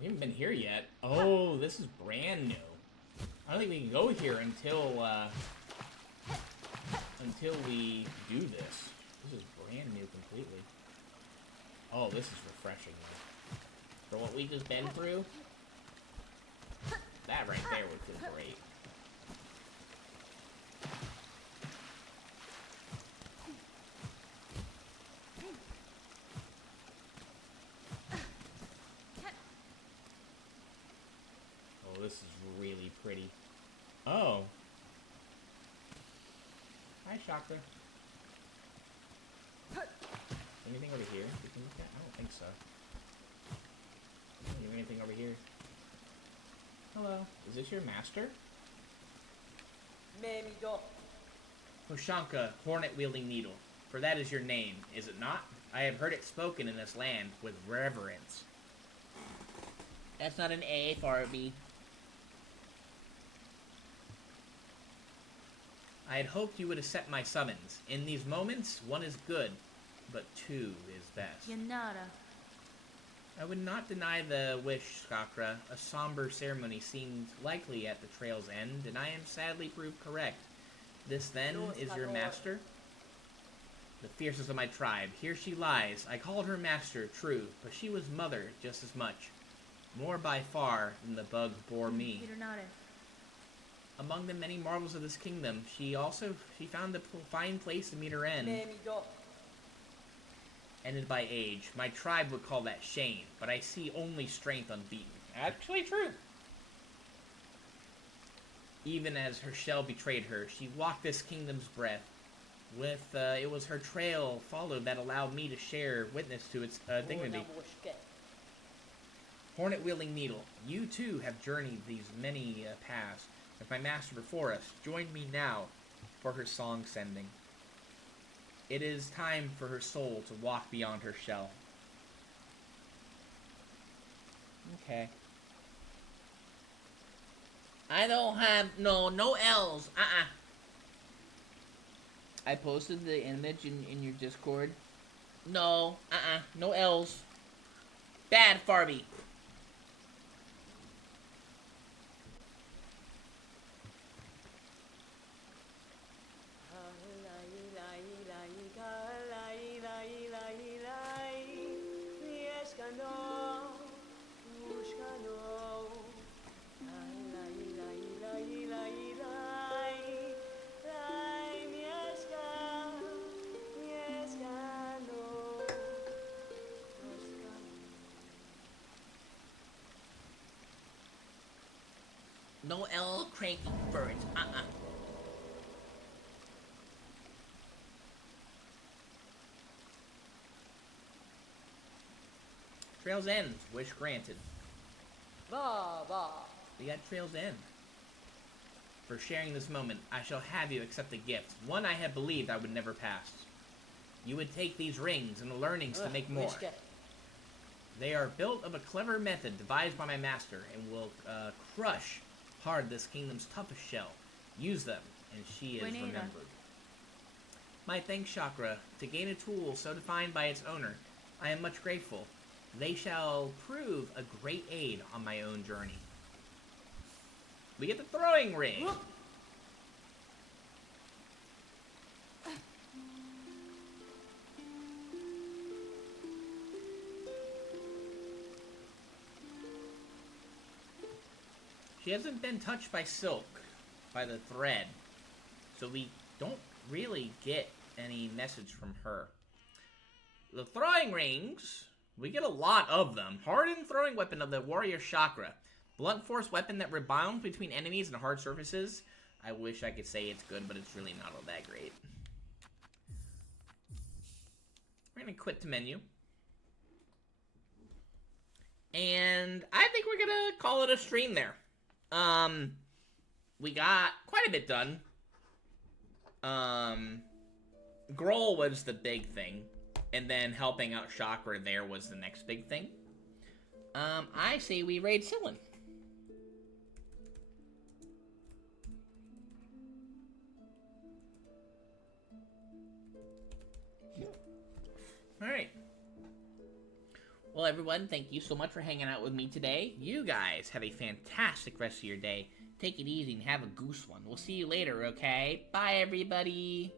We haven't been here yet. Oh, this is brand new. I don't think we can go here until we do this. This is brand new completely. Oh, this is refreshing. For what we just been through, that right there would feel great. Oh, this is really pretty. Oh. Hi, Chakra. Anything over here we can look at? I don't think so. Is there anything over here? Hello. Is this your master? Hoshanka, hornet-wielding needle. For that is your name, is it not? I have heard it spoken in this land with reverence. That's not an A, Farby. I had hoped you would accept my summons. In these moments, one is good, but two is best. Yanara. I would not deny the wish, Skakra. A somber ceremony seemed likely at the trail's end, and I am sadly proved correct. This, then, is your master? The fiercest of my tribe. Here she lies. I called her master, true, but she was mother just as much. More by far than the bug bore me. Yanara. Among the many marvels of this kingdom, she found a fine place to meet her end. Ended by age. My tribe would call that shame, but I see only strength unbeaten. Actually true. Even as her shell betrayed her, she walked this kingdom's breath. It was her trail followed that allowed me to share witness to its dignity. Hornet-wielding needle, you too have journeyed these many paths. With my master before us, join me now for her song sending. It is time for her soul to walk beyond her shell. Okay. I don't have no L's. I posted the image in your Discord. No, no L's. Bad Farby. No L cranky birds. Trail's End. Wish granted. Ba. We got Trail's End. For sharing this moment, I shall have you accept a gift, one I had believed I would never pass. You would take these rings and the learnings to make more. They are built of a clever method devised by my master and will crush hard this kingdom's toughest shell. Use them, and she is remembered. My thanks, Chakra. To gain a tool so defined by its owner, I am much grateful. They shall prove a great aid on my own journey. We get the throwing ring. She hasn't been touched by silk, by the thread, so we don't really get any message from her. The throwing rings, we get a lot of them. Hardened throwing weapon of the warrior chakra. Blunt force weapon that rebounds between enemies and hard surfaces. I wish I could say it's good, but it's really not all that great. We're going to quit the menu. And I think we're going to call it a stream there. We got quite a bit done. Groal was the big thing. And then helping out Chakra there was the next big thing. I say we raid Sillin. Alright. Well, everyone, thank you so much for hanging out with me today. You guys have a fantastic rest of your day. Take it easy and have a goose one. We'll see you later, okay? Bye, everybody.